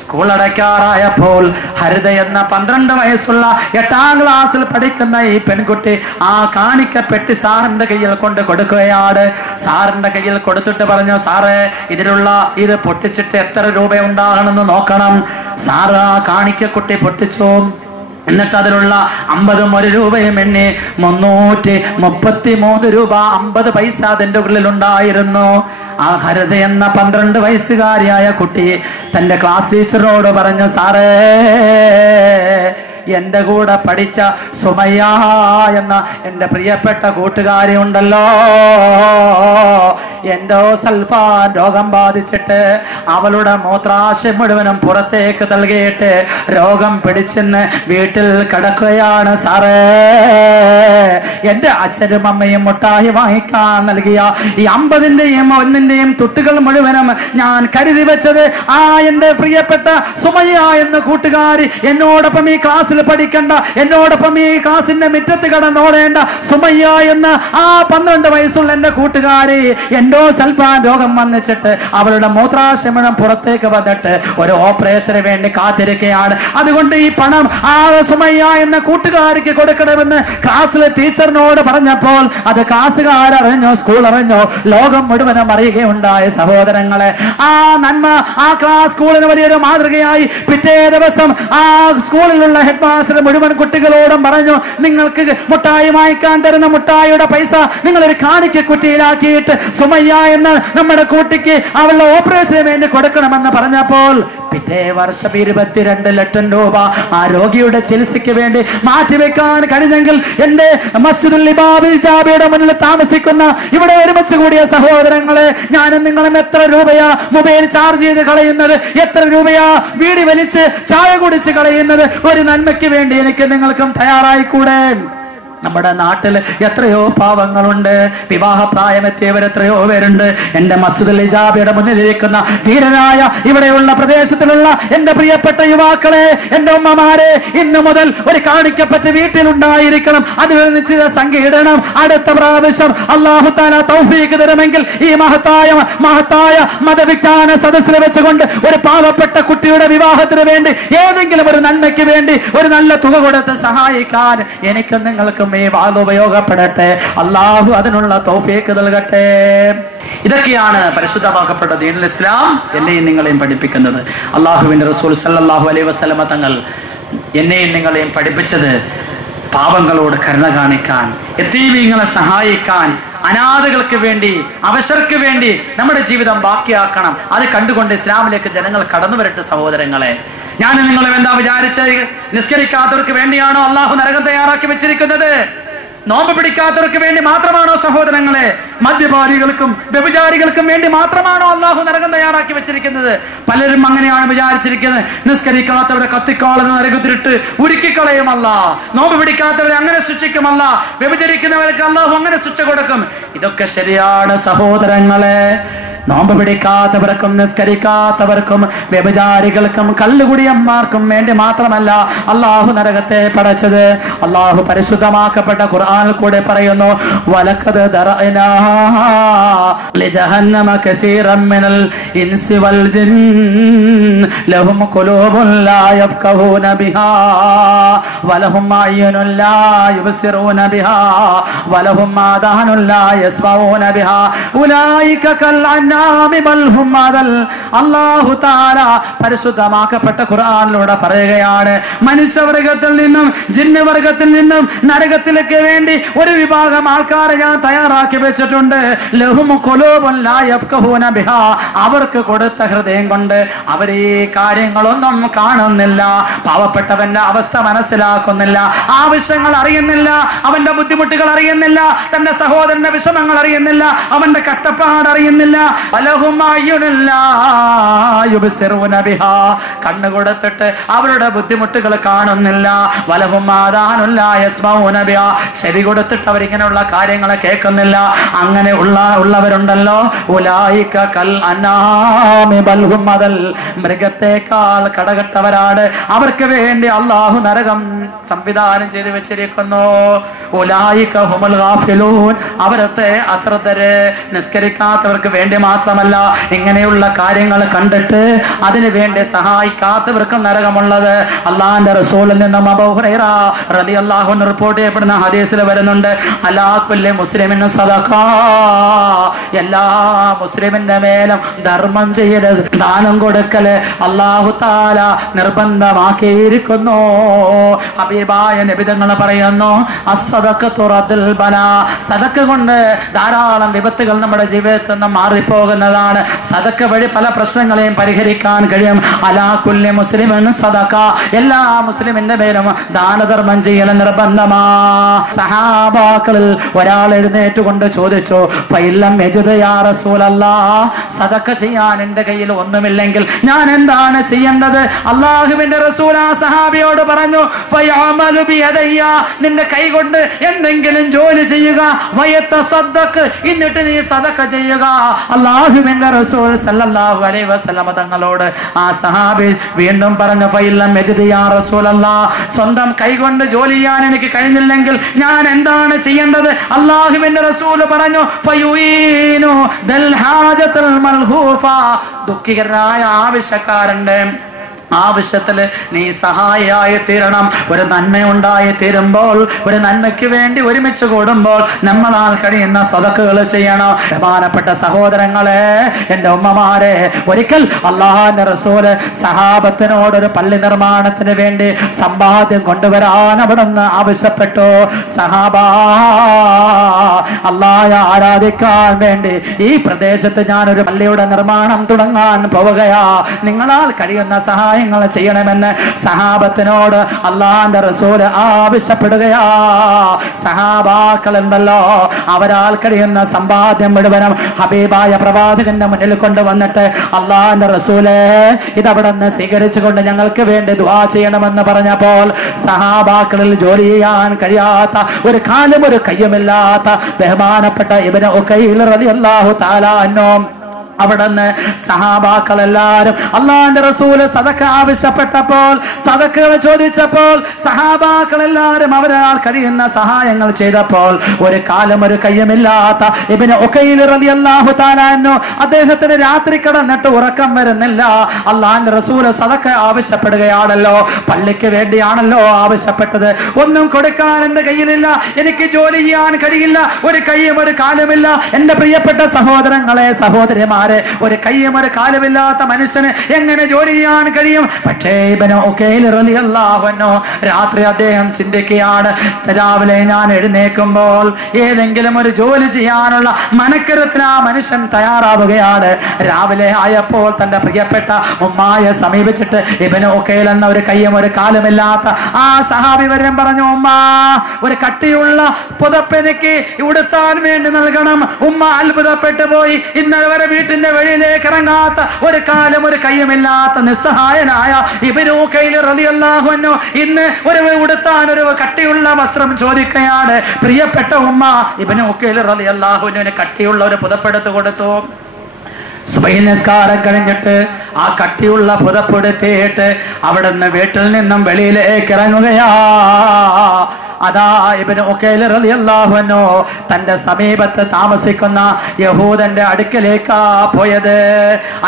സ്കൂൾ അടയ്ക്കാറായപ്പോൾ ഹരിത എന്ന 12 വയസ്സുള്ള 8ാം ക്ലാസ്സിൽ പഠിക്കുന്ന ഈ പെൺകുട്ടി ആ കാണിക്കപ്പെട്ടി സാറിന്റെ കയ്യിൽ കൊണ്ട് കൊടുക്കുകയാണ്. സാറിന്റെ കയ്യിൽ കൊടുത്തിട്ട് പറഞ്ഞു, സാറേ ഇത് പൊട്ടിച്ചിട്ട് എത്ര രൂപ ഉണ്ടാകണമെന്ന് നോക്കണം. സാറ് ആ കാണിക്കക്കുട്ടി പൊട്ടിച്ചു. എന്നിട്ട് അതിലുള്ള 50 1 രൂപയും എണ്ണി 333 രൂപ 50 പൈസ അതിൻ്റെ ഉള്ളിലുണ്ടായിരുന്നു. ആ ഹരിത എന്ന 12 വയസ്സുകാരിയായ കുട്ടി തൻ്റെ ക്ലാസ് ടീച്ചറോട് പറഞ്ഞു, സാറേ എൻ്റെ കൂടെ പഠിച്ച സുമയ്യ എന്ന എൻ്റെ പ്രിയപ്പെട്ട കൂട്ടുകാരി ഉണ്ടല്ലോ, എൻഡോസൾഫാൻ രോഗം ബാധിച്ചിട്ട് അവളുടെ മൂത്രാശയം മുഴുവനും പുറത്തേക്ക് തള്ളിയിട്ട് രോഗം പിടിച്ചെന്ന് വീട്ടിൽ കിടക്കുകയാണ് സാറേ. എൻ്റെ അച്ഛനും അമ്മയും മുട്ടായി വാങ്ങിക്കാൻ നൽകിയ ഈ 50ന്റെയും 1ന്റെയും തുട്ടുകൾ മുഴുവനും ഞാൻ കരുതി വെച്ചത് ആ എൻ്റെ പ്രിയപ്പെട്ട സുമയ്യ എന്ന കൂട്ടുകാരി, എന്നോടൊപ്പം ഈ ക്ലാസ്സിൽ പഠിക്കണ്ട, എന്നോടൊപ്പം ഈ ക്ലാസ്സിന്റെ മുറ്റത്ത് കടന്നോടേണ്ട സുമയ്യ എന്ന ആ 12 വയസ്സുള്ള എൻ്റെ കൂട്ടുകാരി എൻഡോസൾഫാൻ രോഗം വന്നിച്ചിട്ട് അവളുടെ മൂത്രാശയം പുറത്തേക്ക് വന്നിട്ട് ഒരു ഓപ്പറേഷന് വേണ്ടി കാത്തിരിക്കുകയാണ്. അതുകൊണ്ട് ഈ പണം ആ സുമയ്യ എന്ന കൂട്ടുകാരിക്ക് കൊടുക്കണമെന്ന് ക്ലാസ്സിലെ ടീച്ചറിനോട് പറഞ്ഞപ്പോൾ അത് ക്ലാസ്സുകാരറിഞ്ഞോ, സ്കൂൾ അറിഞ്ഞോ, ലോകം മുഴുവനും അറിയുകയുണ്ടായ സഹോദരങ്ങളെ. ആ നന്മ ആ ക്ലാസ് സ്കൂളിന് വലിയൊരു മാതൃകയായി. പിറ്റേ ദിവസം ആ സ്കൂളിലുള്ള ഹെഡ് മാസ്റ്റർ മുഴുവൻ കുട്ടികളോടും പറഞ്ഞു, നിങ്ങൾക്ക് മുട്ടായി വാങ്ങിക്കാൻ തരുന്ന മുട്ടായിയുടെ പൈസ നിങ്ങളൊരു കാണിക്ക കുട്ടിയിലാക്കിയിട്ട് സുമയ്യ എന്ന നമ്മുടെ കുട്ടിക്ക് അവളുടെ ഓപ്പറേഷന് വേണ്ടി കൊടുക്കണമെന്ന് പറഞ്ഞപ്പോൾ പിറ്റേ വർഷം 22 ലക്ഷം രൂപ ആ രോഗിയുടെ ചികിത്സയ്ക്ക് വേണ്ടി മാറ്റിവെക്കാൻ കഴിഞ്ഞെങ്കിൽ എൻ്റെ മസ്ജിദുൽ ഇമാമിൽ ജാബിയുടെ മുന്നിൽ താമസിക്കുന്ന ഇവിടെ ഒരുമിച്ച് കൂടിയ സഹോദരങ്ങളെ, ഞാനും നിങ്ങളും എത്ര രൂപയാ മൊബൈൽ ചാർജ് ചെയ്ത് കളയുന്നത്, എത്ര രൂപയാ വീടി വലിച്ച് ചായ കുടിച്ച് കളയുന്നത്. ഒരു നന്മയ്ക്ക് വേണ്ടി എനിക്ക് നിങ്ങൾക്കും തയ്യാറായിക്കൂടെ? നമ്മുടെ നാട്ടിൽ എത്രയോ പാവങ്ങളുണ്ട്, വിവാഹപ്രായമെത്തിയവർ എത്രയോ പേരുണ്ട്. എൻ്റെ മസ്ജിദുൽ ഇജാബയുടെ മുന്നിലിരിക്കുന്ന ധീരനായ ഇവിടെയുള്ള പ്രദേശത്തിലുള്ള എൻ്റെ പ്രിയപ്പെട്ട യുവാക്കളെ, എൻ്റെ ഉമ്മമാരെ, ഇന്ന് മുതൽ ഒരു കാണിക്കപ്പറ്റ വീട്ടിലുണ്ടായിരിക്കണം. അതിൽ നിശ്ചിത സംഖ്യ ഇടണം. അടുത്ത പ്രാവശ്യം അല്ലാഹു തആല തൗഫീഖ് തരുമെങ്കിൽ ഈ മഹത്തായ മതവിജ്ഞാന സദസ്സിൽ വെച്ചുകൊണ്ട് ഒരു പാവപ്പെട്ട കുട്ടിയുടെ വിവാഹത്തിന് വേണ്ടി ഏതെങ്കിലും ഒരു നന്മയ്ക്ക് വേണ്ടി ഒരു നല്ല തുക കൊടുത്ത് സഹായിക്കാൻ എനിക്കും നിങ്ങൾക്കും ഈ വാദം ഉപയോഗപ്പെടട്ടെ. അള്ളാഹു അതിനുള്ള തൗഫീഖ് നൽകട്ടെ. ഇതൊക്കെയാണ് പരിശുദ്ധമാക്കപ്പെട്ട ദീനുൽ ഇസ്ലാം എന്നെയും നിങ്ങളെയും പഠിപ്പിക്കുന്നത്. അള്ളാഹുവിന്റെ റസൂൽ സല്ലല്ലാഹു അലൈഹി വസല്ലമ തങ്ങൾ എന്നെയും നിങ്ങളെയും പഠിപ്പിച്ചത് പാവങ്ങളോട് കരുണ കാണിക്കാൻ, യതീമീങ്ങളെ സഹായിക്കാൻ, അനാഥകൾക്ക് വേണ്ടി, അവശർക്ക് വേണ്ടി നമ്മുടെ ജീവിതം ബാക്കിയാക്കണം. അത് കണ്ടുകൊണ്ട് ഇസ്ലാമിലേക്ക് ജനങ്ങൾ കടന്നു വരട്ടെ. സഹോദരങ്ങളെ, ഞാൻ നിങ്ങളും എന്താ വിചാരിച്ച് നിസ്കരിക്കാത്തവർക്ക് വേണ്ടിയാണോ അള്ളാഹു നരകം തയ്യാറാക്കി വെച്ചിരിക്കുന്നത്? നോമ്പ് പിടിക്കാത്തവർക്ക് വേണ്ടി മാത്രമാണോ സഹോദരങ്ങളെ? മദ്യപാനികൾക്കും വ്യഭിചാരികൾക്കും വേണ്ടി മാത്രമാണോ അള്ളാഹു നരകം തയ്യാറാക്കി വെച്ചിരിക്കുന്നത്? പലരും അങ്ങനെയാണ് വിചാരിച്ചിരിക്കുന്നത്. നിസ്കരിക്കാത്തവരെ കത്തിക്കാളുന്ന നരകത്തിലിട്ട് ഉരുക്കിക്കളയുമല്ല, നോമ്പ് പിടിക്കാത്തവരെ അങ്ങനെ ശിക്ഷിക്കുമല്ല, വ്യഭിചരിക്കുന്നവർക്ക് അള്ളാഹു അങ്ങനെ ശിക്ഷ കൊടുക്കും. ഇതൊക്കെ ശരിയാണ് സഹോദരങ്ങളെ. നോമ്പ് പിടിക്കാത്തവർക്കും നിസ്കരിക്കാത്തവർക്കും വ്യഭിചാരികൾക്കും കള്ളുകുടിയന്മാർക്കും വേണ്ടി മാത്രമല്ല അള്ളാഹു നരകത്തെ പടച്ചത്. അള്ളാഹു പരിശുദ്ധമാക്കപ്പെട്ട ഖുർആനിൽ കൂടെ പറയുന്നു, വലഖദ് ദറഅനാ ലിജഹന്നമ കസീറൻ മിനൽ ഇൻസി വൽ ജിൻ ലഹും ഖുലൂബുൻ ലാ യഫ്ഖഹൂന ബിഹാ വലഹും അയ്യുനുൻ ലാ യുബ്സിറൂന ബിഹാ വലഹും ആദാനുൻ ലാ യസ്മഊന ബിഹാ ഉലൈക കൽ അല്ലാഹു തആല പരിശുദ്ധമാക്കപ്പെട്ട ഖുർആനിലൂടെ പറയുകയാണ്, മനുഷ്യവർഗത്തിൽ നിന്നും ജിന്നുവർഗത്തിൽ നിന്നും നരകത്തിലേക്ക് വേണ്ടി ഒരു വിഭാഗം ആൾക്കാരെ ഞാൻ തയ്യാറാക്കി വെച്ചിട്ടുണ്ട്. ലഹും ഖുലൂബുൻ ലാ യഫ്ഖഹൂന ബിഹാ, അവർക്ക് കൊടുത്ത ഹൃദയം കൊണ്ട് അവർ ഈ കാര്യങ്ങളൊന്നും കാണുന്നില്ല. പാവപ്പെട്ടവന്റെ അവസ്ഥ മനസ്സിലാക്കുന്നില്ല, ആവശ്യങ്ങൾ അറിയുന്നില്ല, അവന്റെ ബുദ്ധിമുട്ടുകൾ അറിയുന്നില്ല, തന്റെ സഹോദരന്റെ വിഷമങ്ങൾ അറിയുന്നില്ല, അവന്റെ കഷ്ടപ്പാട് അറിയുന്നില്ല. കണ്ണു കൊടുത്തിട്ട് അവരുടെ ബുദ്ധിമുട്ടുകൾ കാണുന്നില്ല. ചെവി കൊടുത്തിട്ട് അവരിങ്ങനെയുള്ള കാര്യങ്ങളെ കേൾക്കുന്നില്ല. അങ്ങനെ ഉള്ളവരുണ്ടല്ലോ, മൃഗത്തെക്കാൾ കടകെട്ടവരാണ്. അവർക്ക് വേണ്ടി അള്ളാഹു നരകം നരകം സംവിധാനം ചെയ്തു വെച്ചിരിക്കുന്നു. ഉലൈക ഹുമുൽ ഗാഫിലൂൻ, അവരത്തെ അശ്രദ്ധര്. നിസ്കരിക്കാത്തവർക്ക് വേണ്ടി മാത്രമല്ല, ഇങ്ങനെയുള്ള കാര്യങ്ങൾ കണ്ടിട്ട് അതിനു വേണ്ടി സഹായിക്കാത്തവർക്കും നരകമുള്ളത്. അള്ളാന്റെ റസൂലിൽ നിന്നും അബൂ ഹുറൈറ റളിയല്ലാഹു അൻഹു റിപ്പോർട്ട് ചെയ്യപ്പെടുന്ന ഹദീസിൽ വരുന്നുണ്ട്, അലാ കുല്ലി മുസ്ലിമിൻ സദഖ, എല്ലാ മുസ്ലിമിന്റെ മേലും ധർമ്മം ചെയ്യല്, ദാനം കൊടുക്കല് അല്ലാഹു തആല നിർബന്ധമാക്കിയിരിക്കുന്നു. ഹബീബായ നബി തങ്ങൾ പറയുന്നു, അസ്സദഖതു റദ്ദുൽ ബലാ, സദഖ കൊണ്ട് ധാരാളം വിപത്തുകൾ നമ്മുടെ ജീവിതത്തിൽ നിന്ന് മാറിപ്പോകുന്നതാണ്. സദഖ വഴി പല പ്രശ്നങ്ങളെയും പരിഹരിക്കാൻ കഴിയും. അലാ കുല്ലി മുസ്ലിമിൻ സദഖ, എല്ലാ മുസ്ലിമിന്റെ മേലും ദാനധർമ്മം ചെയ്യൽ നിർബന്ധമാ. സഹാബാക്കളിൽ ഒരാൾ എഴുന്നേറ്റുകൊണ്ട് ചോദിച്ചു, ഫൈലം യജിദ് യാ റസൂലല്ലാഹ്, സദഖ ചെയ്യാൻ എൻ്റെ കയ്യിൽ ഒന്നുമില്ലെങ്കിൽ ഞാൻ എന്താണ് ചെയ്യേണ്ടത്? അല്ലാഹുവിന്റെ റസൂൽ ആ സഹാബിയോട് പറഞ്ഞു, ഫയഅമലു ബിയദയ്യ, നിന്റെ കൈ കൊണ്ട് എന്തെങ്കിലും ജോലി ചെയ്യുക, വയതസദ്ദഖ്, എന്നിട്ട് നീ സദഖ ചെയ്യുക. അല്ലാഹുവിന്റെ റസൂൽ സല്ലല്ലാഹു അലൈഹി വസല്ലം തങ്ങളോട് ആ സഹാബി വീണ്ടും പറഞ്ഞു, ഫൈലം യജിദ് യാ റസൂലല്ലാഹ്, സ്വന്തം കൈ കൊണ്ട് ജോലി ചെയ്യാൻ എനിക്ക് കഴിഞ്ഞില്ലെങ്കിൽ ഞാൻ എന്താണ് ചെയ്യേണ്ടത്? അല്ലാഹുവിന്റെ റസൂൽ പറഞ്ഞു, ഫയുഈനു ദൽ ഹാജത്തുൽ മൽഹൂഫ, ദുഃഖിതരായ ആവശ്യക്കാരന്റെ ആവശ്യത്തില് നീ സഹായിയായി തീരണം. ഒരു നന്മയുണ്ടായി തീരുമ്പോൾ, ഒരു നന്മയ്ക്ക് വേണ്ടി ഒരുമിച്ച് കൂടുമ്പോൾ നമ്മളാൽ കഴിയുന്ന സദഖകൾ ചെയ്യണം. ബഹുമാനപ്പെട്ട സഹോദരങ്ങളെ, എൻ്റെ ഉമ്മമാരെ, ഒരിക്കൽ അല്ലാഹുവിന്റെ റസൂല് സഹാബത്തിനോടൊരു പള്ളി നിർമ്മാണത്തിന് വേണ്ടി സമ്പാദ്യം കൊണ്ടുവരാൻ അവിടുന്ന് ആവശ്യപ്പെട്ടു. സഹാബാ, അല്ലാഹയെ ആരാധിക്കാൻ വേണ്ടി ഈ പ്രദേശത്ത് ഞാനൊരു പള്ളിയുടെ നിർമ്മാണം തുടങ്ങാൻ പോവുകയാ, നിങ്ങളാൽ കഴിയുന്ന സഹായം ചെയ്യണമെന്ന് സഹാബത്തിനോട് അല്ലാഹുവിന്റെ റസൂൽ ആവശ്യപ്പെടുകയാ. സഹാബാക്കൾ ഉണ്ടല്ലോ, അവരാൽ കഴിയുന്ന സമ്പാദ്യം മുഴുവനും ഹബീബായ പ്രവാചകന്റെ മുന്നിൽ കൊണ്ടുവന്നിട്ട്, അല്ലാഹുവിന്റെ റസൂലേ, ഇതവിടെ നിന്ന് സ്വീകരിച്ചുകൊണ്ട് ഞങ്ങൾക്ക് വേണ്ടി ദുആ ചെയ്യണമെന്ന് പറഞ്ഞപ്പോൾ, സഹാബാക്കളിൽ ജോലി ചെയ്യാൻ കഴിയാത്ത, ഒരു കാലും ഒരു കയ്യുമില്ലാത്ത ബഹുമാനപ്പെട്ട ഇബ്നു ഉഖൈൽ റളിയല്ലാഹു തആല അൻഹു, അവിടുന്ന് സഹാബാക്കൾ എല്ലാവരും അല്ലാഹുവിന്റെ റസൂല് സദഖ ആവശ്യപ്പെട്ടപ്പോൾ, സദഖ ചോദിച്ചപ്പോൾ, സഹാബാക്കൾ എല്ലാവരും അവരാൽ കഴിയുന്ന സഹായങ്ങൾ ചെയ്തപ്പോൾ, ഒരു കാലം ഒരു കയ്യുമില്ലാത്ത ഇബ്നു ഉഖൈൽ റളിയല്ലാഹു തആല അൻഹു, അദ്ദേഹത്തിന് രാത്രി കിടന്നിട്ട് ഉറക്കം വരുന്നില്ല. അല്ലാഹുവിന്റെ റസൂല് സദഖ ആവശ്യപ്പെടുകയാണല്ലോ, പള്ളിക്ക് വേണ്ടിയാണല്ലോ ആവശ്യപ്പെട്ടത്. ഒന്നും കൊടുക്കാൻ എന്റെ കയ്യിലില്ല, എനിക്ക് ജോലി ചെയ്യാൻ കഴിയില്ല, ഒരു കയ്യും ഒരു കാലുമില്ല. എന്റെ പ്രിയപ്പെട്ട സഹോദരങ്ങളെ, സഹോദരിമാരെ, ഒരു കയ്യും ഒരു കാലുമില്ലാത്ത മനുഷ്യന് എങ്ങനെ ജോലി ചെയ്യാൻ കഴിയും? പക്ഷേ ഇബ്നു ഉഖൈൽ റളിയല്ലാഹു അൻഹു രാത്രി അദ്ദേഹം ചിന്തിക്കുകയാണ്, രാവിലെ ഞാൻ എഴുന്നേൽക്കുമ്പോൾ ഏതെങ്കിലും ഒരു ജോലി ചെയ്യാനുള്ള മനക്കരുത്തിന് ആ മനുഷ്യൻ തയ്യാറാവുകയാണ്. രാവിലെ ആയപ്പോൾ തന്റെ പ്രിയപ്പെട്ട ഉമ്മായെ സമീപിച്ചിട്ട് ഇബ്നു ഉഖൈൽ എന്ന ഒരു കയ്യും ഒരു കാലുമില്ലാത്ത ആ സഹാബി വരെയും പറഞ്ഞു, ഉമ്മ, ഒരു കട്ടിയുള്ള പുതപ്പെനിക്ക് ഉടുത്താൻ വേണ്ടി നൽകണം. ഉമ്മ അത്ഭുതപ്പെട്ടു പോയി. ഇന്നലെ വരെ വീട്ടിൽ വെളിയിലേക്ക് ഇറങ്ങാത്ത, ഒരു കാലം ഒരു കയ്യുമില്ലാത്ത നിസ്സഹായനായ ഇബ്നു ഉഖൈൽ റളിയല്ലാഹു അൻഹു ഇന്ന് ഒരു ഉടുത്താൻ ഒരു കട്ടിയുള്ള വസ്ത്രം ചോദിക്കുകയാണ്. പ്രിയപ്പെട്ട ഉമ്മ ഇബ്നു ഉഖൈൽ റളിയല്ലാഹു അൻഹുവിന് കട്ടിയുള്ള ഒരു പുതപ്പെടുത്ത് കൊടുത്തു. സുബഹി നിസ്കാരം കഴിഞ്ഞിട്ട് ആ കട്ടിയുള്ള പുതപ്പെടുത്തിയിട്ട് അവിടുന്ന് വീട്ടിൽ നിന്നും വെളിയിലേക്ക് ഇറങ്ങുകയാ. അതാ ഇബ്നു ഉഖൈൽ റളിയല്ലാഹു അൻഹു തന്റെ സമീപത്ത് താമസിക്കുന്ന യഹൂദന്റെ അടുക്കലേക്കാ പോയത്.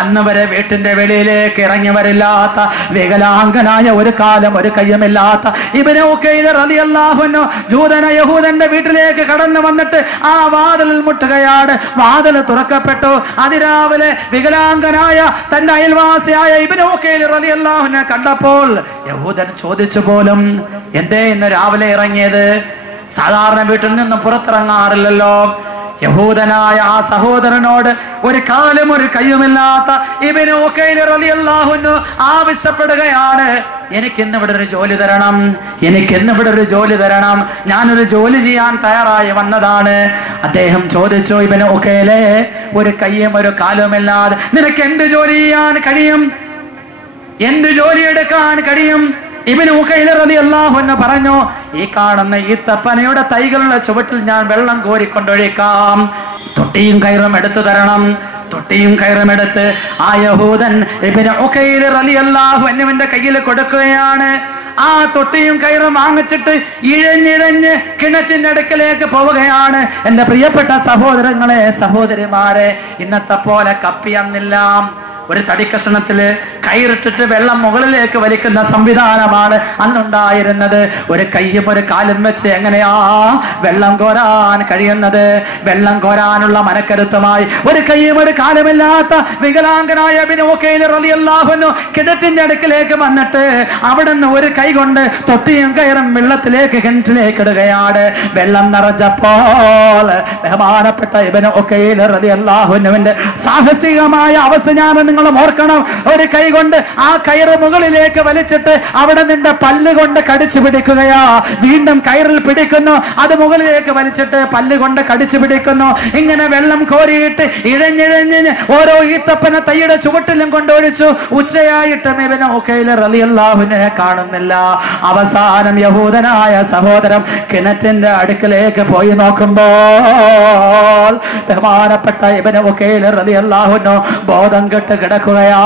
അന്ന് വരെ വീട്ടിന്റെ വെളിയിലേക്ക് ഇറങ്ങി വരില്ലാത്ത, വികലാംഗനായ, ഒരു കാലം ഒരു കയ്യുമില്ലാത്ത ഇബ്നു ഉഖൈൽ റളിയല്ലാഹു അൻഹു ജൂതന യഹൂദന്റെ വീട്ടിലേക്ക് കടന്നു വന്നിട്ട് ആ വാതിലിൽ മുട്ടുകയാണ്. വാതിൽ തുറക്കപ്പെട്ടു. അതിരാവിലെ വികലാംഗനായ തന്റെ അയൽവാസിയായ ഇബ്നു ഉഖൈൽ റളിയല്ലാഹു അൻഹു കണ്ടപ്പോൾ യഹൂദൻ ചോദിച്ചു പോലും, എന്തേ ഇന്ന് രാവിലെ ഇറങ്ങിയത്? സാധാരണ വീട്ടിൽ നിന്നും പുറത്തിറങ്ങാറില്ലല്ലോ. യഹൂദനായ ആ സഹോദരനോട്, ഒരു കാലും ഒരു കയ്യുമില്ലാത്ത ഇബ്നു ഉഖൈൽ റളിയല്ലാഹു അൻഹു ആവശ്യപ്പെടുകയാണ്, എനിക്കിന്ന് ഇവിടെ ഒരു ജോലി തരണം, എനിക്കിന്ന് ഇവിടെ ഒരു ജോലി തരണം, ഞാനൊരു ജോലി ചെയ്യാൻ തയ്യാറായി വന്നതാണ്. അദ്ദേഹം ചോദിച്ചു, ഇബ്നു ഉഖൈലേ, ഒരു കയ്യും ഒരു കാലുമില്ലാതെ നിനക്ക് എന്ത് ജോലി ചെയ്യാൻ കഴിയും? എന്ത് ജോലി എടുക്കാൻ കഴിയും? ഇബ്നു ഉഖൈൽ റളിയല്ലാഹു അൻഹു പറഞ്ഞു, ഈ കാണുന്ന ഈത്തപ്പനയുടെ തൈകളുടെ ചുവട്ടിൽ ഞാൻ വെള്ളം കോരിക്കൊണ്ടൊഴിക്കാം, തൊട്ടിയും കയറും എടുത്തു തരണം. തൊട്ടിയും കയറും എടുത്ത് ആ യഹൂദൻ ഇബ്നു ഉഖൈൽ റളിയല്ലാഹു അൻഹുവിന്റെ കയ്യിൽ കൊടുക്കുകയാണ്. ആ തൊട്ടിയും കയറും വാങ്ങിച്ചിട്ട് ഇഴഞ്ഞിഴഞ്ഞ് കിണറ്റിന്റെ അടുക്കലേക്ക് പോവുകയാണ്. എന്റെ പ്രിയപ്പെട്ട സഹോദരങ്ങളെ, സഹോദരിമാരെ, ഇന്നത്തെ പോലെ കപ്പി അന്നില്ല. ഒരു തടിക്കഷണത്തില് കയറിട്ടിട്ട് വെള്ളം മുകളിലേക്ക് വലിക്കുന്ന സംവിധാനമാണ് അന്നുണ്ടായിരുന്നത്. ഒരു കയ്യും ഒരു കാലും വെച്ച് എങ്ങനെയാ വെള്ളം കോരാൻ കഴിയുന്നത്? വെള്ളം കോരാനുള്ള മനക്കരുത്തുമായി ഒരു കയ്യും ഒരു കാലുമില്ലാത്ത വികലാംഗനായ ഇബ്നു ഉഖൈൽ റളിയല്ലാഹു അൻഹു കിണറ്റിന്റെ അടുക്കിലേക്ക് വന്നിട്ട് അവിടുന്ന് ഒരു കൈ കൊണ്ട് തൊട്ടിയും കയറും വെള്ളത്തിലേക്ക് കിണറ്റിലേക്ക് ഇടുകയാണ്. വെള്ളം നിറഞ്ഞപ്പോൾ ബഹുമാനപ്പെട്ട ഇബ്നു ഉഖൈൽ റളിയല്ലാഹു അൻഹുവിന്റെ സാഹസികമായ അവസ്ഥ ഞാൻ നിങ്ങൾ ഓർക്കണം. ഒരു കൈ കൊണ്ട് ആ കയറ് മുകളിലേക്ക് വലിച്ചിട്ട് അവിടെ നിന്റെ പല്ല് കൊണ്ട് കടിച്ചു പിടിക്കുകയാ. വീണ്ടും കയറിൽ പിടിക്കുന്നു, അത് മുകളിലേക്ക് വലിച്ചിട്ട് പല്ല് കൊണ്ട് കടിച്ചു പിടിക്കുന്നു. ഇങ്ങനെ വെള്ളം കോരിയിട്ട് ഇഴഞ്ഞിഴഞ്ഞ് ഓരോ ഈത്തപ്പന തൈയുടെ ചുവട്ടിലും കൊണ്ടൊഴിച്ചു. ഉച്ചയായിട്ടും ഇബ്നു ഉഖൈൽ റളിയല്ലാഹു അൻഹുവിനെ കാണുന്നില്ല. അവസാനം യഹൂദനായ സഹോദരൻ കിണറ്റിന്റെ അടുക്കലേക്ക് പോയി നോക്കുമ്പോൾ ബഹുമാനപ്പെട്ട ഇബ്നു ഉഖൈൽ റളിയല്ലാഹു അൻഹു ബോധം കെട്ട് കിടക്കുകയാ.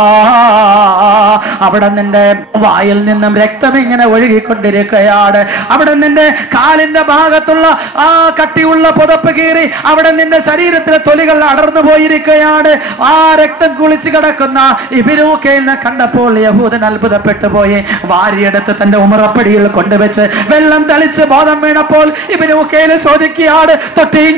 അവിടെ നിന്റെ വായിൽ നിന്നും രക്തം ഇങ്ങനെ ഒഴുകിക്കൊണ്ടിരിക്കുകയാണ്. അവിടെ നിന്റെ കാലിന്റെ ഭാഗത്തുള്ള ആ കട്ടിയുള്ള പുതപ്പ് കീറി അവിടെ നിന്റെ ശരീരത്തിലെ തൊലികൾ അടർന്നു പോയിരിക്കുകയാണ്. ആ രക്തം കുളിച്ചു കിടക്കുന്ന ഇബ്നു ഉഖൈലിനെ കണ്ടപ്പോൾ യഹൂദൻ അത്ഭുതപ്പെട്ടു പോയി. വാരിയെടുത്ത് തന്റെ ഉമറപ്പടിയിൽ കൊണ്ടുവച്ച് വെള്ളം തളിച്ച് ബോധം വീണപ്പോൾ ഇബ്നു ഉഖൈൽ ചോദിക്കുകയാണ്, തൊട്ടിയും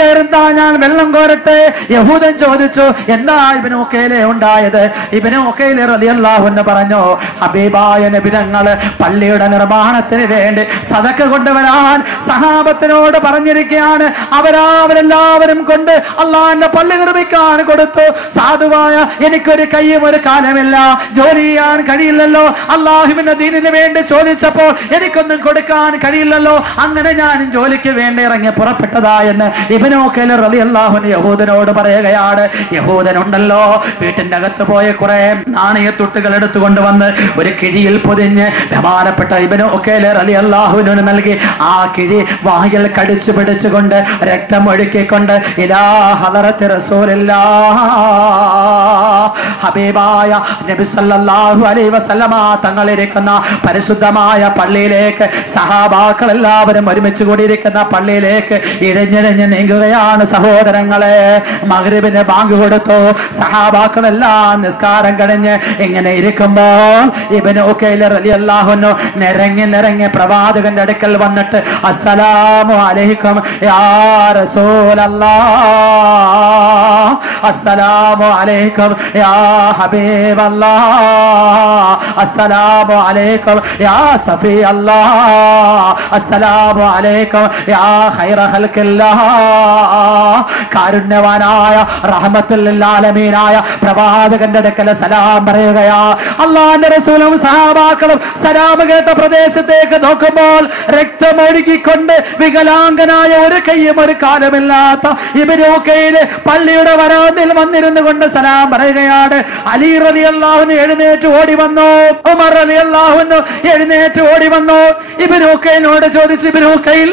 കയറുന്താ ഞാൻ വെള്ളം കോരട്ടെ? യഹൂദൻ ചോദിച്ചു, എന്താ ഇബ്നു ഉഖൈൽ ഉണ്ടായത്? ഇബ്നു ഉഖൈൽ റളിയല്ലാഹു അൻഹു പറഞ്ഞു, ഹബീബായ നബി തങ്ങൾ പള്ളിയുടെ നിർമ്മാണത്തിന് വേണ്ടി സദഖ കൊണ്ടുവരാൻ സഹാബത്തിനോട് പറഞ്ഞിരിക്കുകയാണ്. അവരെല്ലാവരും കൊണ്ട് അള്ളാഹിന്റെ പള്ളി നിർമ്മിക്കാൻ കൊടുത്തു. സാധുവായ എനിക്കൊരു കയ്യും ഒരു കാലമില്ല, ജോലി ചെയ്യാൻ കഴിയില്ലല്ലോ. അള്ളാഹുവിന്റെ ദീനിന് വേണ്ടി ചോദിച്ചപ്പോൾ എനിക്കൊന്നും കൊടുക്കാൻ കഴിയില്ലല്ലോ. അങ്ങനെ ഞാൻ ജോലിക്ക് വേണ്ടി ഇറങ്ങി പുറപ്പെട്ടതാ എന്ന് ഇബ്നു ഉഖൈൽ റളിയല്ലാഹു അൻഹു യഹൂദനോട് പറയുകയാണ്. യഹൂദനുണ്ടല്ലോ വീട്ടിന്റെ അകത്ത് പോയ കുറെ നാണയത്തുട്ടുകൾ എടുത്തുകൊണ്ടുവന്ന് ഒരു കിഴിയിൽ പൊതിഞ്ഞ് ബഹുമാനപ്പെട്ട ഇബ്നു ഉഖൈൽ റളിയല്ലാഹു അൻഹു നൽകി. ആ കിഴി വായിൽ കടിച്ചു പിടിച്ചുകൊണ്ട് രക്തം ഒഴുക്കിക്കൊണ്ട് ഇലാ ഹദറത്തി റസൂലില്ലാഹ് ഹബീബായ നബി സല്ലല്ലാഹു അലൈഹി വസല്ലമ തങ്ങളിരിക്കുന്ന പരിശുദ്ധമായ പള്ളിയിലേക്ക് സഹാബാക്കൾ എല്ലാവരും ഒരുമിച്ച് കൂടിയിരിക്കുന്ന പള്ളിയിലേക്ക് ഇഴഞ്ഞിഴഞ്ഞ് നീങ്ങുകയാണ്. സഹോദരങ്ങളെ, മഗ്രിബിന് ബാങ്ക് കൊടുത്തു. സഹാബാക്കളെല്ലാം നിസ്കാരം കഴിഞ്ഞ് ഇങ്ങനെ ഇരിക്കുമ്പോൾ ഇബ്നു ഉഖൈൽ റളിയല്ലാഹു അൻഹു നിരങ്ങി പ്രവാചകന്റെ അടുക്കൽ വന്നിട്ട് അസ്സലാമു അലൈക്കും യാ റസൂലല്ലാഹ്, അസ്സലാമു അലൈക്കും യാ ഹബീബല്ലാഹ്, അസ്സലാമു അലൈക്കും യാ സഫിയല്ലാഹ്, അസ്സലാമു അലൈക്കും യാ ഖൈറ ഖൽഖില്ലാഹ്. കാരുണ്യവാനായ റഹ്മത്തുൽ ലിൽ ആലമീനായ പ്രവാചകന്റെ അടുക്കൽ സലാം പറയുകയാ. അല്ലാഹുവിന്റെ റസൂലും സഹാബാക്കളും സലാം കേട്ട പ്രദേശത്തേക്ക് നോക്കുമ്പോൾ രക്തമൊഴുകിക്കൊണ്ട് വികലാംഗനായ ഒരു കൈയും ഒരു കാലുമില്ലാത്ത ഇബ്നു ഉഖൈൽ പള്ളിയുടെ വരാന്തയിൽ വന്നിരുന്നു കൊണ്ട് സലാം പറയുകയാണ്. അലി റളിയല്ലാഹു അൻഹു എഴുന്നേറ്റ് ഓടി വന്നു. ഉമർ റളിയല്ലാഹു അൻഹു എഴുന്നേറ്റ് ഓടി വന്നു. ഇബ്നു ഉഖൈലിനോട് ചോദിച്ചു, ഇബ്നു ഉഖൈൽ,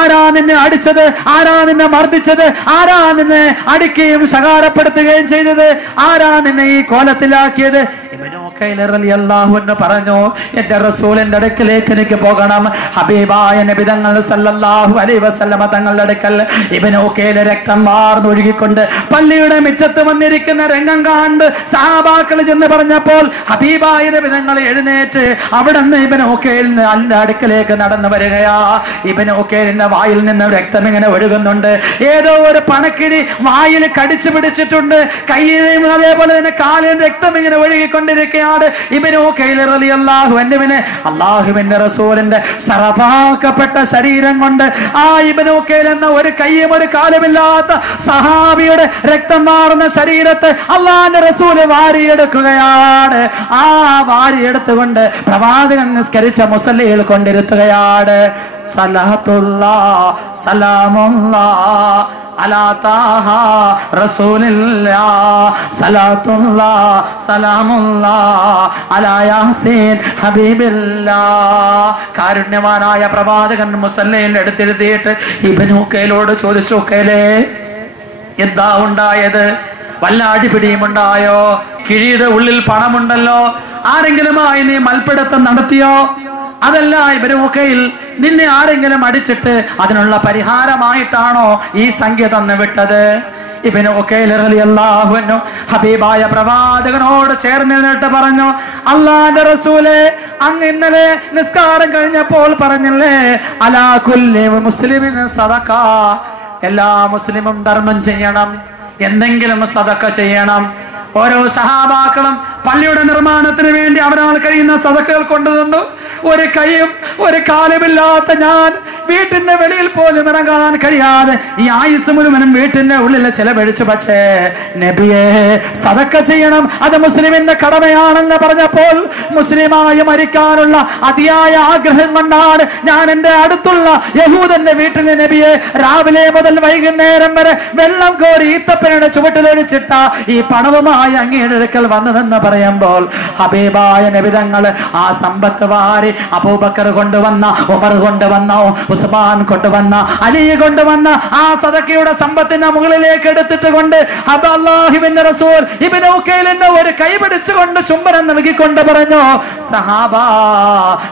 ആരാ നിന്നെ അടിച്ചത്? ആരാ നിന്നെ മർദ്ദിച്ചത്? ആരാ നിന്നെ അടിക്കുകയും ശകാരപ്പെടുത്തുകയും ചെയ്തത്? ആരാ നിന്നെ ഈ കോലത്തിലാക്കിയത്? ഇബ്നു ഉഖൈൽ റളിയല്ലാഹു അൻഹു പറഞ്ഞു, എന്റെ റസൂലിന്റെ അടുക്കലേക്ക് എനിക്ക് പോകണം. ഹബീബായ നബി തങ്ങൾ സല്ലല്ലാഹു അലൈഹി വസല്ലമ തങ്ങളുടെ അടുക്കൽ ഇബ്നു ഉഖൈൽ രക്തം വാർന്നൊഴുകിക്കൊണ്ട് പള്ളിയുടെ മുറ്റത്ത് വന്നിരിക്കുന്ന രംഗം കണ്ട് സഹാബാക്കൾ ചെന്ന് പറഞ്ഞപ്പോൾ ഹബീബായ നബി തങ്ങൾ എഴുന്നേറ്റ് അവിടെ നിന്ന് ഇബ്നു ഉഖൈലിന്റെ അടുക്കലേക്ക് നടന്നു വരികയാ. ഇബ്നു ഉഖൈലിന്റെ വായിൽ നിന്ന് രക്തം ഇങ്ങനെ ഒഴുകുന്നുണ്ട്. ഏതോ ഒരു പണക്കിഴി വായിൽ കടിച്ചു പിടിച്ചിട്ടുണ്ട്. കയ്യിലും അതേപോലെ തന്നെ കാലിലും രക്തം ഇങ്ങനെ ഒഴുകിക്കൊണ്ടിരിക്കുകയാണ്. ഇബ്നു ഉഖൈൽ റളിയല്ലാഹു അൻഹുവിനെ അല്ലാഹുവിന്റെ റസൂലിന്റെ ശറഫാക്കപ്പെട്ട ശരീരം കൊണ്ട് ആ ഇബ്നു ഉഖൈൽ എന്ന ഒരു കയ്യും ഒരു കാലുമില്ലാത്ത സഹാബിയുടെ രക്തം മാറുന്ന ശരീരത്തെ അല്ലാഹുവിന്റെ റസൂൽ വാരിയെടുക്കുകയാണ്. ആ വാരിയെടുത്തുകൊണ്ട് പ്രവാചകൻ നിസ്കരിച്ച മുസല്ലയിൽ കൊണ്ടിരുത്തുകയാണ്. സലാത്തുല്ലാഹ് സലാമുല്ലാഹ് അലാ താഹ റസൂലില്ലാഹ്, സലാത്തുല്ലാഹ് സലാമുല്ലാഹ് അലാ യാസീൻ ഹബീബില്ലാഹ്. കാരുണ്യവാനായ പ്രവാചകൻ മുസല്ലയിൽ എടുത്തിരുത്തിയിട്ട് ഇബ്നു ഉഖൈലോട് ചോദിച്ചു, ഉഖൈലേ, എന്താ ഉണ്ടായത്? വല്ല അടിപിടിയും ഉണ്ടായോ? കിഴിയുടെ ഉള്ളിൽ പണമുണ്ടല്ലോ, ആരെങ്കിലുമായി നീ മൽപ്പിടുത്തം നടത്തിയോ? അതല്ല ഇബ്നു ഉഖൈൽ, നിന്നെ ആരെങ്കിലും അടിച്ചിട്ട് അതിനുള്ള പരിഹാരമായിട്ടാണോ ഈ സംഖ്യ തന്നു വിട്ടത്? ഇബ്നു ഉഖൈൽ റളിയല്ലാഹു അൻഹു ഹബീബായ പ്രവാചകനോട് ചേർന്നിട്ട് പറഞ്ഞു, അല്ലാഹുവിന്റെ റസൂലേ, അങ്ങ് ഇന്നലെ നിസ്കാരം കഴിഞ്ഞപ്പോൾ പറഞ്ഞില്ലേ, അലാ കുല്ലി മുസ്ലിമിൻ സദഖ, എല്ലാ മുസ്ലിമും ധർമ്മം ചെയ്യണം, എന്തെങ്കിലും സദഖ ചെയ്യണം. ഓരോ സഹാബാക്കളും പള്ളിയുടെ നിർമ്മാണത്തിന് വേണ്ടി അവരാൾ കഴിയുന്ന സദഖകൾ കൊണ്ടുതന്നു. ഒരു കൈയും ഒരു കാലുമില്ലാത്ത ഞാൻ വീട്ടിന്റെ വെളിയിൽ പോലും ഇറങ്ങാൻ കഴിയാതെ ഈ ആയുസ് മുഴുവനും വീട്ടിന്റെ ഉള്ളിൽ ചെലവഴിച്ചു. പക്ഷേ നബിയെ, സദഖ ചെയ്യണം, അത് മുസ്ലിമിന്റെ കടമയാണെന്ന് പറഞ്ഞപ്പോൾ മുസ്ലിമായി മരിക്കാനുള്ള അതിയായ ആഗ്രഹം കൊണ്ടാണ് ഞാൻ എൻ്റെ അടുത്തുള്ള യഹൂദന്റെ വീട്ടിലെ നബിയെ രാവിലെ മുതൽ വൈകുന്നേരം വരെ വെള്ളം കോരി ഈത്തപ്പനയുടെ ചുവട്ടിലൊഴിച്ചിട്ട ഈ പണവുമായി അങ്ങയുടെ അടുക്കൽ വന്നതെന്ന് പറയുമ്പോൾ ഹബീബായ നബി തങ്ങൾ ആ സമ്പത്ത് വാരി അബൂബക്കർ കൊണ്ടുവന്ന, ഉമർ കൊണ്ടുവന്ന, ഉസ്മാൻ കൊണ്ടുവന്ന, അലി കൊണ്ടുവന്ന ആ സദഖയുടെ സമ്പത്തിന്റെ മുകളിലേക്ക് എടുത്തിട്ട് കൊണ്ട് അല്ലാഹുവിന്റെ റസൂൽ ഇബ്നു ഉഖൈലിന്റെ ഒരു കൈ പിടിച്ചുകൊണ്ട് ചുംബനം നൽകിക്കൊണ്ട് പറഞ്ഞു, സഹാബാ,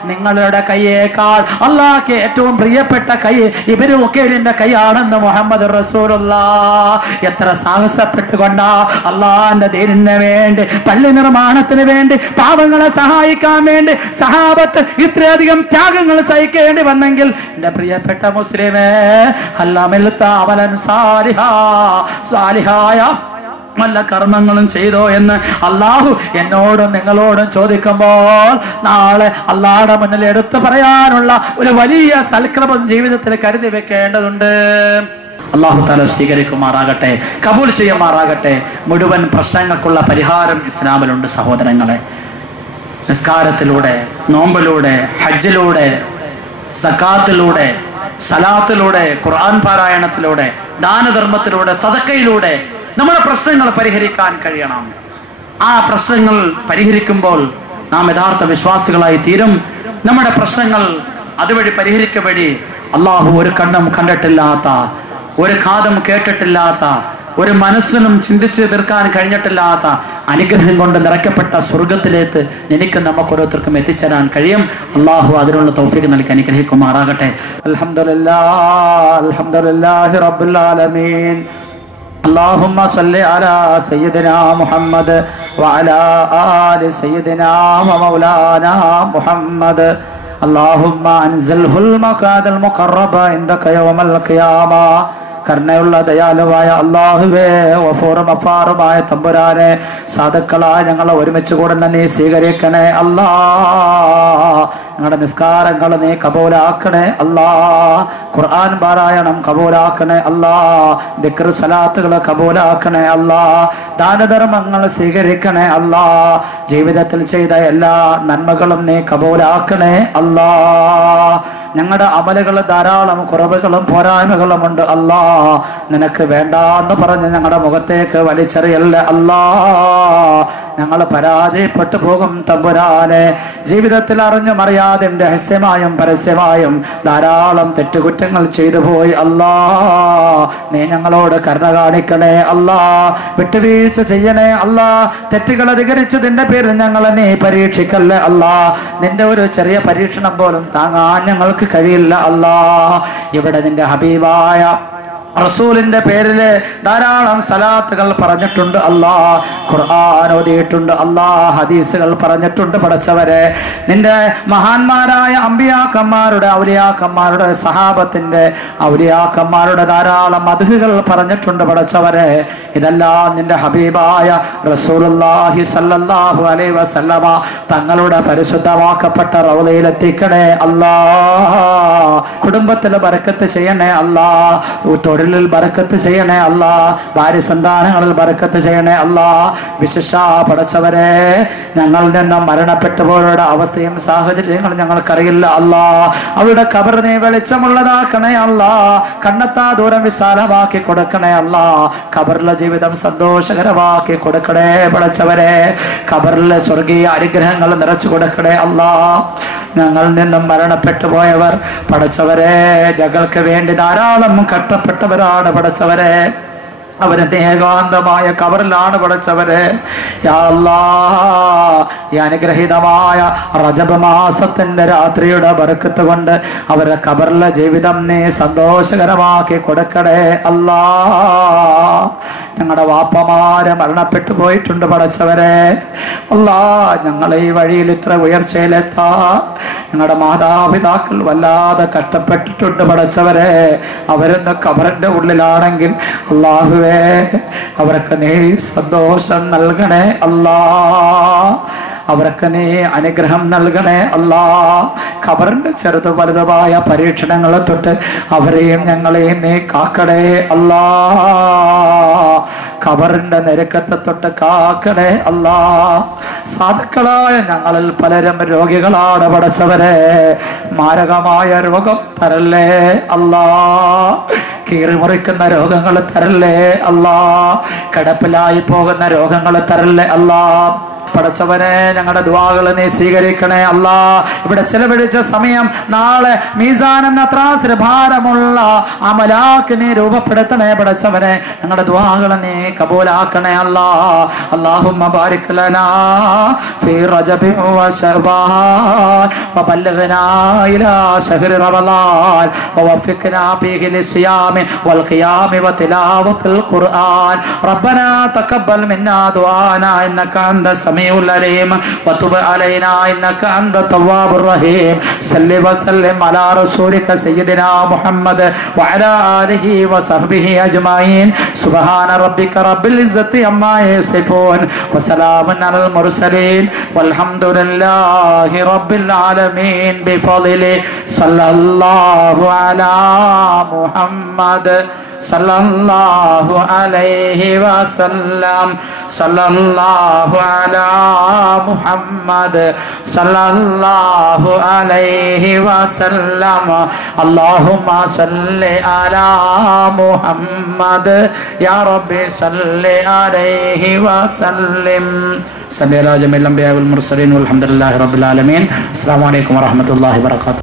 നിങ്ങളുടെ കൈയേക്കാൾ അല്ലാഹുവിന് ഏറ്റവും പ്രിയപ്പെട്ട കൈ ഇബ്നു ഉഖൈലിന്റെ കൈയാണെന്ന് മുഹമ്മദ് റസൂലുള്ളാഹ്. എത്ര സാഹസപ്പെട്ടുകൊണ്ടാ അല്ലാഹുവിന്റെ ദീനിന് വേണ്ടി, പള്ളി നിർമ്മാണത്തിന് വേണ്ടി, പാവങ്ങളെ സഹായിക്കാൻ വേണ്ടി സഹാബത്ത് ഇത്രയധികം ത്യാഗങ്ങൾ സഹിക്കേണ്ടി വന്നെങ്കിൽ എൻ്റെ പ്രിയപ്പെട്ട മുസ്ലിമേ, സാലിഹായ നല്ല കർമ്മങ്ങളും ചെയ്തോ എന്ന് അള്ളാഹു എന്നോടും നിങ്ങളോടും ചോദിക്കുമ്പോൾ നാളെ അള്ളാഹുടെ മുന്നിൽ എടുത്തു പറയാനുള്ള ഒരു വലിയ സൽക്രമം ജീവിതത്തിൽ കരുതി വെക്കേണ്ടതുണ്ട്. അള്ളാഹു തആല സ്വീകരിക്കുമാറാകട്ടെ, കബൂൽ ചെയ്യുമാറാകട്ടെ. മുഴുവൻ പ്രശ്നങ്ങൾക്കുള്ള പരിഹാരം ഇസ്ലാമിലുണ്ട് സഹോദരങ്ങളെ. നിസ്കാരത്തിലൂടെ, നോമ്പിലൂടെ, ഹജ്ജിലൂടെ, സക്കാത്തിലൂടെ, സലാത്തിലൂടെ, ഖുർആൻ പാരായണത്തിലൂടെ, ദാനധർമ്മത്തിലൂടെ, സദഖയിലൂടെ നമ്മുടെ പ്രശ്നങ്ങൾ പരിഹരിക്കാൻ കഴിയണം. ആ പ്രശ്നങ്ങൾ പരിഹരിക്കുമ്പോൾ നാം യഥാർത്ഥ വിശ്വാസികളായി തീരും. നമ്മുടെ പ്രശ്നങ്ങൾ അതുവഴി പരിഹരിക്കവഴി അള്ളാഹു ഒരു കണ്ണും കണ്ടിട്ടില്ലാത്ത, ഒരു കാതും കേട്ടിട്ടില്ലാത്ത, ഒരു മനസ്സിനും ചിന്തിച്ച് തീർക്കാൻ കഴിഞ്ഞിട്ടില്ലാത്ത അനുഗ്രഹം കൊണ്ട് നിറയ്ക്കപ്പെട്ട സ്വർഗത്തിലേക്ക് എനിക്ക് നമുക്ക് ഓരോരുത്തർക്കും എത്തിച്ചേരാൻ കഴിയും. അള്ളാഹു അതിനുള്ള തൗഫീഖ് നൽകി അനുഗ്രഹിക്കുമാറാകട്ടെ. അൽഹംദുലില്ലാഹി റബ്ബിൽ ആലമീൻ. اللهم صل على سيدنا محمد وعلى آل سيدنا ومولانا محمد. اللهم انزله المقعد المقرب عندك يوم القيامة. കരുണയുള്ള ദയാലുവായ അല്ലാഹുവേ, ഗഫൂറും ഗഫാറുമായ തമ്പുരാനെ, സാധുക്കളായ ഞങ്ങളെ ഒരുമിച്ച് കൂടുന്ന നീ സ്വീകരിക്കണേ അല്ലാ. ഞങ്ങളുടെ നിസ്കാരങ്ങൾ നീ കബൂലാക്കണേ അല്ലാ. ഖുർആൻ പാരായണം കബൂലാക്കണേ അല്ലാ. ദിക്ർ സലാത്തുകൾ കബൂലാക്കണേ അല്ലാ. ദാനധർമ്മങ്ങൾ സ്വീകരിക്കണേ അല്ലാ. ജീവിതത്തിൽ ചെയ്ത എല്ലാ നന്മകളും നീ കബൂലാക്കണേ അല്ലാ. ഞങ്ങളുടെ അമലുകൾ ധാരാളം കുറവുകളും പോരായ്മകളും ഉണ്ട് അല്ലാ. നിനക്ക് വേണ്ടാന്ന് പറഞ്ഞ് ഞങ്ങളുടെ മുഖത്തേക്ക് വലിച്ചെറിയല്ലേ അല്ലാ. ഞങ്ങൾ പരാജയപ്പെട്ടു പോകും തമ്പുരാനെ. ജീവിതത്തിൽ അറിഞ്ഞും അറിയാതെ രഹസ്യമായും പരസ്യമായും ധാരാളം തെറ്റുകുറ്റങ്ങൾ ചെയ്തു പോയി അല്ലാ. നീ ഞങ്ങളോട് കരുണ കാണിക്കണേ അല്ലാ. വിട്ടുവീഴ്ച ചെയ്യണേ അല്ലാ. തെറ്റുകൾ അധികരിച്ചതിന്റെ പേരിൽ ഞങ്ങളെ നീ പരീക്ഷിക്കല്ലേ അല്ലാ. നിന്റെ ഒരു ചെറിയ പരീക്ഷണം പോലും താങ്ങാൻ ഞങ്ങൾക്ക് കഴിയില്ല അല്ലാ. ഇവിടെ നിന്റെ ഹബീബായ റസൂലിന്റെ പേരില് ധാരാളം സലാത്തുകൾ പറഞ്ഞിട്ടുണ്ട് അല്ലാ. ഖുർആൻ ഓതിയിട്ടുണ്ട് അല്ലാ. ഹദീസുകൾ പറഞ്ഞിട്ടുണ്ട്. പടച്ചവരെ, നിന്റെ മഹാന്മാരായ അമ്പിയാക്കന്മാരുടെ, ഔലിയാക്കന്മാരുടെ, സഹാബത്തിന്റെ, ഔലിയാക്കന്മാരുടെ ധാരാളം മദ്ഹുകൾ പറഞ്ഞിട്ടുണ്ട് പടച്ചവരെ. ഇതെല്ലാം നിന്റെ ഹബീബായ റസൂലുള്ളാഹി സ്വല്ലല്ലാഹു അലൈഹി വസല്ലമ തങ്ങളുടെ പരിശുദ്ധമാക്കപ്പെട്ട റൗളയിൽ എത്തിക്കണേ അല്ലാ. കുടുംബത്തിൽ ബർക്കത്ത് ചെയ്യണേ അല്ലാ. തൊഴിലിൽ ബർക്കത്ത് ചെയ്യണേ അല്ലാ. ഭാര്യ സന്താനങ്ങളിൽ ബർക്കത്ത് ചെയ്യണേ അല്ലാ. വിശേഷ പടച്ചവരെ, ഞങ്ങളിൽ നിന്നും മരണപ്പെട്ടവരുടെ അവസ്ഥയും സാഹചര്യങ്ങളും ഞങ്ങൾക്കറിയില്ല അല്ലാ. അവരുടെ ഖബർ നീ വെളിച്ചമുള്ളതാക്കണേ അല്ലാ. കണ്ണെത്താ ദൂരം വിശാലമാക്കി കൊടുക്കണേ അല്ലാ. ഖബറിലെ ജീവിതം സന്തോഷകരമാക്കി കൊടുക്കണേ പടച്ചവരെ. ഖബറിലെ സ്വർഗീയ അനുഗ്രഹങ്ങൾ നിറച്ചു കൊടുക്കണേ അല്ലാ. ഞങ്ങളിൽ നിന്നും മരണപ്പെട്ടു പോയവർ പടച്ചവരെ, ഞങ്ങൾക്ക് വേണ്ടി ധാരാളം കഷ്ടപ്പെട്ടവരാണ് പടച്ചവരെ. അവരുടെ ഏകാന്തമായ കബറിലാണ് പടച്ചവരെ. യാ അല്ലാഹ്, ഈ അനുഗ്രഹീതമായ റജബ് മാസത്തിന്റെ രാത്രിയുടെ ബർക്കത്ത് കൊണ്ട് അവരുടെ കബറിലെ ജീവിതം നീ സന്തോഷകരമാക്കി കൊടുക്കണേ അല്ലാഹ്. ഞങ്ങളുടെ വാപ്പമാരെ മരണപ്പെട്ടു പോയിട്ടുണ്ട് പടച്ചവരെ. അല്ലാഹ്, ഞങ്ങളെ ഈ വഴിയിൽ ഇത്ര ഉയർച്ചയിലെത്താ ഞങ്ങളുടെ മാതാപിതാക്കൾ വല്ലാതെ കഷ്ടപ്പെട്ടിട്ടുണ്ട് പടച്ചവരെ. അവരൊന്ന് കബറിന്റെ ഉള്ളിലാണെങ്കിൽ അല്ലാഹുവേ, അവർക്ക് നീ സന്തോഷം നൽകണേ അല്ലാ, അവർക്ക് നീ അനുഗ്രഹം നൽകണേ അല്ലാ. ഖബറിന്റെ ചെറുത് വലുതുമായ പരീക്ഷണങ്ങളെ തൊട്ട് അവരെയും ഞങ്ങളെയും നീ കാക്കണേ അല്ലാ. ഖബറിന്റെ നെരുക്കത്തെ തൊട്ട് കാക്കണേ അല്ലാ. സാധുക്കളായ ഞങ്ങളിൽ പലരും രോഗികളാണ് പടച്ചവരെ. മാരകമായ രോഗം തരല്ലേ അല്ലാ, കീറിമുറിക്കുന്ന രോഗങ്ങൾ തരല്ലേ അല്ലാ, കിടപ്പിലായി പോകുന്ന രോഗങ്ങൾ തരല്ലേ അല്ലാ. പടച്ചവനെ, ഞങ്ങളുടെ ദുആകൾ നീ സ്വീകരിക്കണേ അല്ലാ. ഇവിടെ ചെലവഴിച്ച സമയം നാളെ മീസാൻ എന്ന ത്രാസിൽ ഭാരമുള്ള അമലാക്ക് നീ രൂപപ്പെടുത്തണേ പടച്ചവനെ. ഞങ്ങളുടെ ദുആകൾ നീ കബൂലാക്കണേ അല്ലാ. അല്ലാഹുമ്മ ബാരിക് ലനാ ഫീ റജബി വ ശഅബാൻ വബല്ലിഗ്നാ ഇലാ ശഹ്രി റമളാൻ വവഫിഖ്നാ ഫീഹി ലിസ്സിയാമി വൽ ഖിയാമി വതിലാവത്തിൽ ഖുർആൻ. റബ്ബനാ തഖബ്ബൽ മിന്നാ ദുആനാ ഇന്നക അൻത സമീഉൽ العليم وتب علينا إنك أنت التواب الرحيم. صل وسلم على رسولك سيدنا محمد وعلى آله وصحبه أجمعين. سبحان ربك رب العزة عما يصفون وسلام على المرسلين والحمد لله رب العالمين بفضله. صلى الله على محمد صلى الله عليه وسلم. صلى الله على محمد صلى الله عليه وسلم. اللهم صل على محمد يا ربي صل عليه وسلم. صلى على جميع الأنبياء والمرسلين والحمد لله رب العالمين. السلام عليكم ورحمة الله وبركاته.